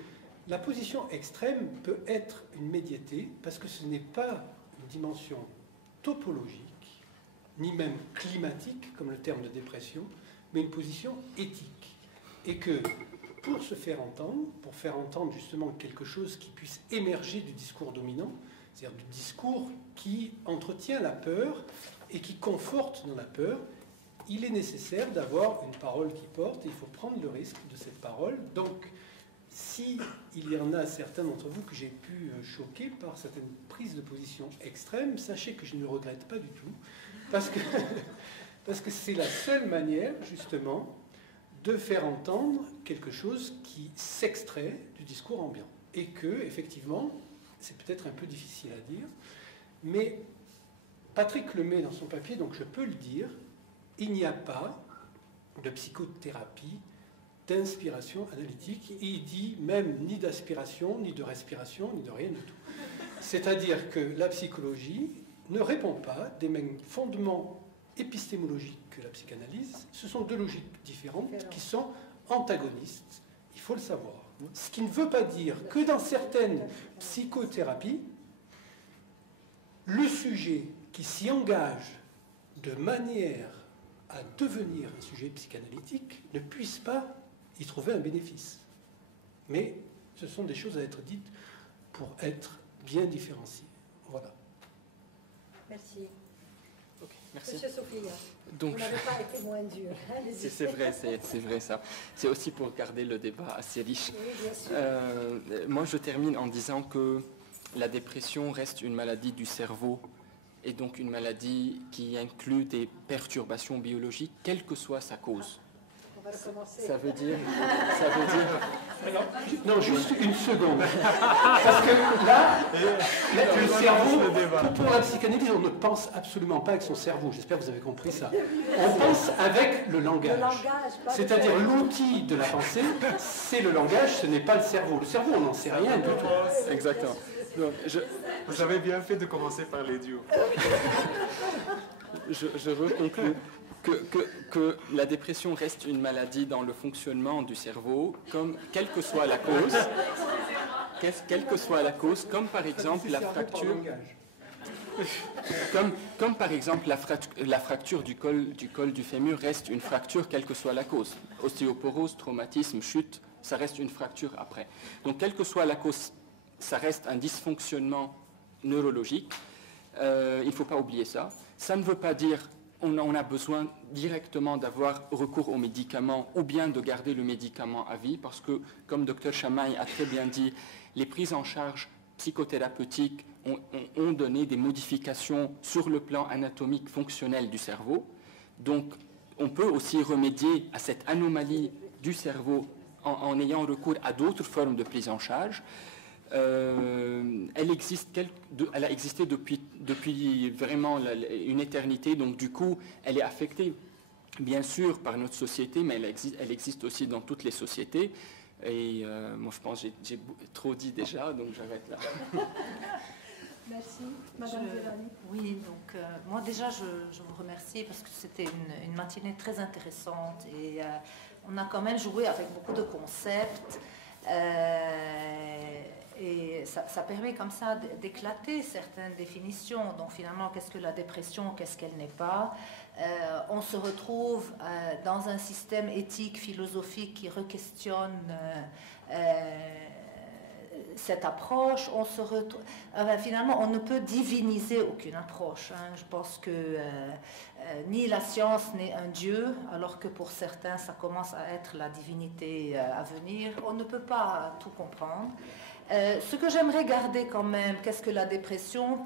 la position extrême peut être une médiété parce que ce n'est pas une dimension topologique, ni même climatique, comme le terme de dépression, mais une position éthique. Et que pour se faire entendre, pour faire entendre justement quelque chose qui puisse émerger du discours dominant, c'est-à-dire du discours qui entretient la peur et qui conforte dans la peur, il est nécessaire d'avoir une parole qui porte et il faut prendre le risque de cette parole. Donc, si il y en a certains d'entre vous que j'ai pu choquer par certaines prises de position extrêmes, sachez que je ne le regrette pas du tout, parce que c'est la seule manière, justement, de faire entendre quelque chose qui s'extrait du discours ambiant. Et que, effectivement, c'est peut-être un peu difficile à dire, mais Patrick le met dans son papier, donc je peux le dire, il n'y a pas de psychothérapie d'inspiration analytique, et il dit même ni d'aspiration, ni de respiration, ni de rien du tout. C'est-à-dire que la psychologie ne répond pas des mêmes fondements épistémologiques que la psychanalyse. Ce sont deux logiques différentes qui sont antagonistes, il faut le savoir. Ce qui ne veut pas dire que dans certaines psychothérapies, le sujet qui s'y engage de manière à devenir un sujet psychanalytique ne puisse pas y trouver un bénéfice. Mais ce sont des choses à être dites pour être bien différenciées. Voilà. Merci. Okay, merci. Monsieur Sophia, donc, vous n'avez pas été moins dur. Hein, c'est vrai ça. C'est aussi pour garder le débat assez riche. Oui, bien sûr. Moi, je termine en disant que la dépression reste une maladie du cerveau et donc une maladie qui inclut des perturbations biologiques, quelle que soit sa cause. On va recommencer. Ça veut dire... Non, juste une seconde. Parce que là, le cerveau, pour la psychanalyse, on ne pense absolument pas avec son cerveau. J'espère que vous avez compris ça. On pense avec le langage. C'est-à-dire l'outil de la pensée, c'est le langage, ce n'est pas le cerveau. Le cerveau, on n'en sait rien du tout. Exactement. Donc, vous avez bien fait de commencer par les duos. Je veux conclure que la dépression reste une maladie dans le fonctionnement du cerveau, comme quelle que soit la cause, comme par exemple la fracture, comme par exemple la fracture du col du fémur reste une fracture quelle que soit la cause. Ostéoporose, traumatisme, chute, ça reste une fracture après. Donc quelle que soit la cause, ça reste un dysfonctionnement neurologique. Il ne faut pas oublier ça. Ça ne veut pas dire on a besoin directement d'avoir recours aux médicaments ou bien de garder le médicament à vie, parce que, comme Dr Chamaï a très bien dit, les prises en charge psychothérapeutiques ont donné des modifications sur le plan anatomique fonctionnel du cerveau. Donc, on peut aussi remédier à cette anomalie du cerveau en ayant recours à d'autres formes de prise en charge. Elle a existé depuis vraiment une éternité, donc du coup, elle est affectée, bien sûr, par notre société, mais elle existe aussi dans toutes les sociétés. Et moi, je pense que j'ai trop dit déjà, donc j'arrête là. Merci. Madame Zerani. Oui, donc moi déjà, je vous remercie parce que c'était une matinée très intéressante et on a quand même joué avec beaucoup de concepts. Et ça permet comme ça d'éclater certaines définitions. Donc finalement, qu'est-ce que la dépression, qu'est-ce qu'elle n'est pas? On se retrouve dans un système éthique, philosophique qui re-questionne cette approche. Finalement, on ne peut diviniser aucune approche. Je pense que ni la science n'est un dieu, alors que pour certains, ça commence à être la divinité à venir. On ne peut pas tout comprendre. Ce que j'aimerais garder quand même, qu'est-ce que la dépression?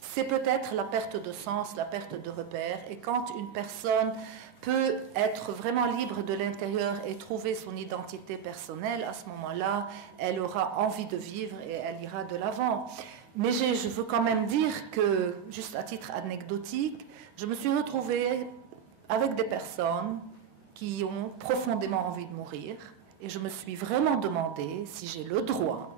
C'est peut-être la perte de sens, la perte de repères. Et quand une personne peut être vraiment libre de l'intérieur et trouver son identité personnelle, à ce moment-là, elle aura envie de vivre et elle ira de l'avant. Mais je veux quand même dire que, juste à titre anecdotique, je me suis retrouvée avec des personnes qui ont profondément envie de mourir et je me suis vraiment demandé si j'ai le droit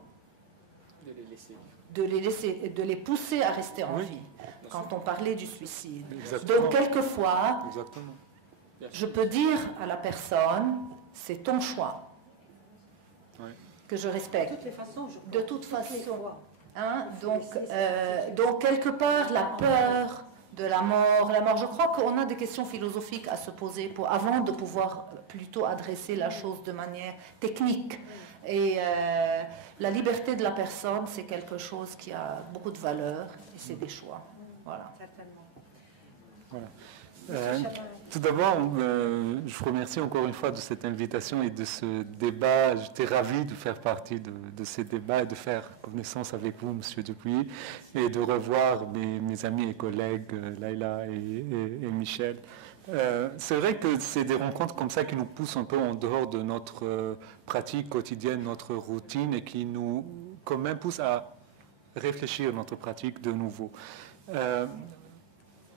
de les pousser à rester en vie, quand on parlait du suicide. Exactement. Donc, quelquefois, Exactement. je peux dire à la personne, c'est ton choix, que je respecte. De toutes les façons, de toute façon. Donc, quelque part, la peur de la mort, je crois qu'on a des questions philosophiques à se poser avant de pouvoir plutôt adresser la chose de manière technique. Et la liberté de la personne, c'est quelque chose qui a beaucoup de valeur et c'est des choix. Voilà. Certainement. Voilà. Tout d'abord, je vous remercie encore une fois de cette invitation et de ce débat. J'étais ravi de faire partie de ces débats et de faire connaissance avec vous, Monsieur Dupuy, et de revoir mes amis et collègues, Laila et Michel. C'est vrai que c'est des rencontres comme ça qui nous poussent un peu en dehors de notre pratique quotidienne, notre routine, et qui nous quand même poussent à réfléchir notre pratique de nouveau.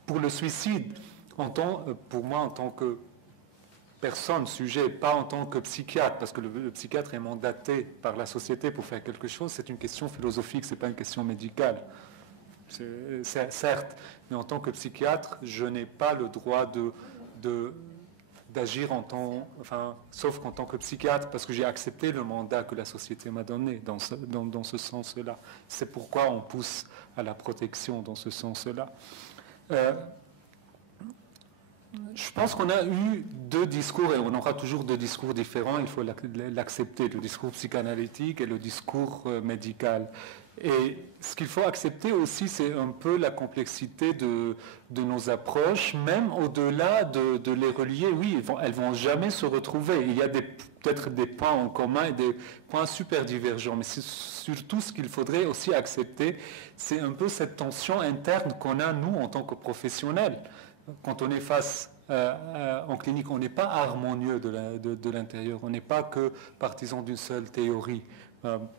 Pour le suicide, pour moi, en tant que personne, sujet, pas en tant que psychiatre, parce que le psychiatre est mandaté par la société pour faire quelque chose, c'est une question philosophique, c'est pas une question médicale. C'est certes, mais en tant que psychiatre, je n'ai pas le droit d'agir sauf qu'en tant que psychiatre, parce que j'ai accepté le mandat que la société m'a donné dans ce sens-là. C'est pourquoi on pousse à la protection dans ce sens-là. Je pense qu'on a eu deux discours et on aura toujours deux discours différents, il faut l'accepter, le discours psychanalytique et le discours médical. Et ce qu'il faut accepter aussi, c'est un peu la complexité de nos approches, même au-delà de les relier. Oui, elles vont jamais se retrouver. Il y a peut-être des points en commun et des points super divergents. Mais c'est surtout ce qu'il faudrait aussi accepter, c'est un peu cette tension interne qu'on a, nous, en tant que professionnels. Quand on est face en clinique, on n'est pas harmonieux de l'intérieur, on n'est pas que partisan d'une seule théorie.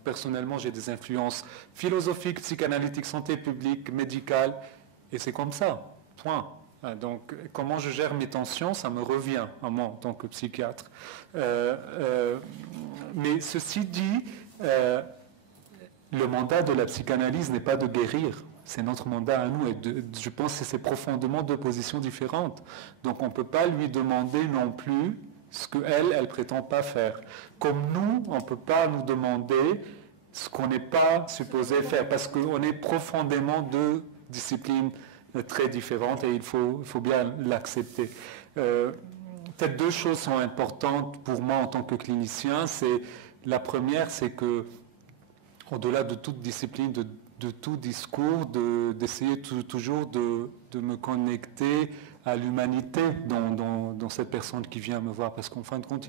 Personnellement, j'ai des influences philosophiques, psychanalytiques, santé publique, médicale, et c'est comme ça, point. Donc, comment je gère mes tensions, ça me revient à moi en tant que psychiatre. Mais ceci dit, le mandat de la psychanalyse n'est pas de guérir. C'est notre mandat à nous et je pense que c'est profondément deux positions différentes. Donc on ne peut pas lui demander non plus ce qu'elle prétend pas faire. Comme nous, on ne peut pas nous demander ce qu'on n'est pas supposé faire parce qu'on est profondément deux disciplines très différentes et il faut bien l'accepter. Peut-être deux choses sont importantes pour moi en tant que clinicien. La première, c'est que au-delà de toute discipline, de tout discours, d'essayer toujours de me connecter à l'humanité dans cette personne qui vient me voir. Parce qu'en fin de compte,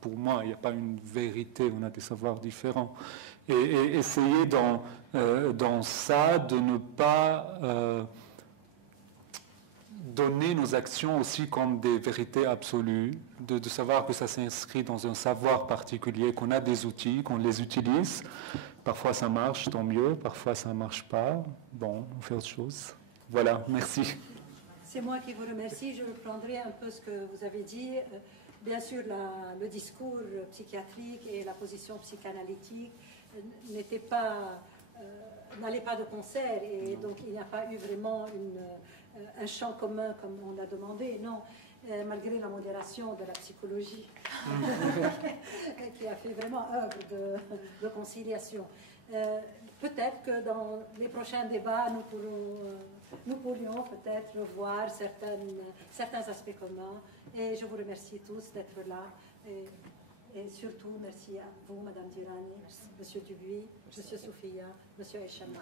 pour moi, il n'y a pas une vérité, on a des savoirs différents. Et essayer dans ça de ne pas donner nos actions aussi comme des vérités absolues, de savoir que ça s'inscrit dans un savoir particulier, qu'on a des outils, qu'on les utilise. Parfois ça marche, tant mieux, parfois ça ne marche pas. Bon, on fait autre chose. Voilà, merci. C'est moi qui vous remercie. Je reprendrai un peu ce que vous avez dit. Bien sûr, le discours psychiatrique et la position psychanalytique n'allaient pas de concert et donc il n'y a pas eu vraiment un champ commun comme on l'a demandé. Non, malgré la modération de la psychologie, qui a fait vraiment œuvre de conciliation. Peut-être que dans les prochains débats, nous pourrions peut-être revoir certains aspects communs. Et je vous remercie tous d'être là. Et surtout, merci à vous, Madame Dirani, Monsieur Dubuis, Monsieur Soufia, Monsieur Echama.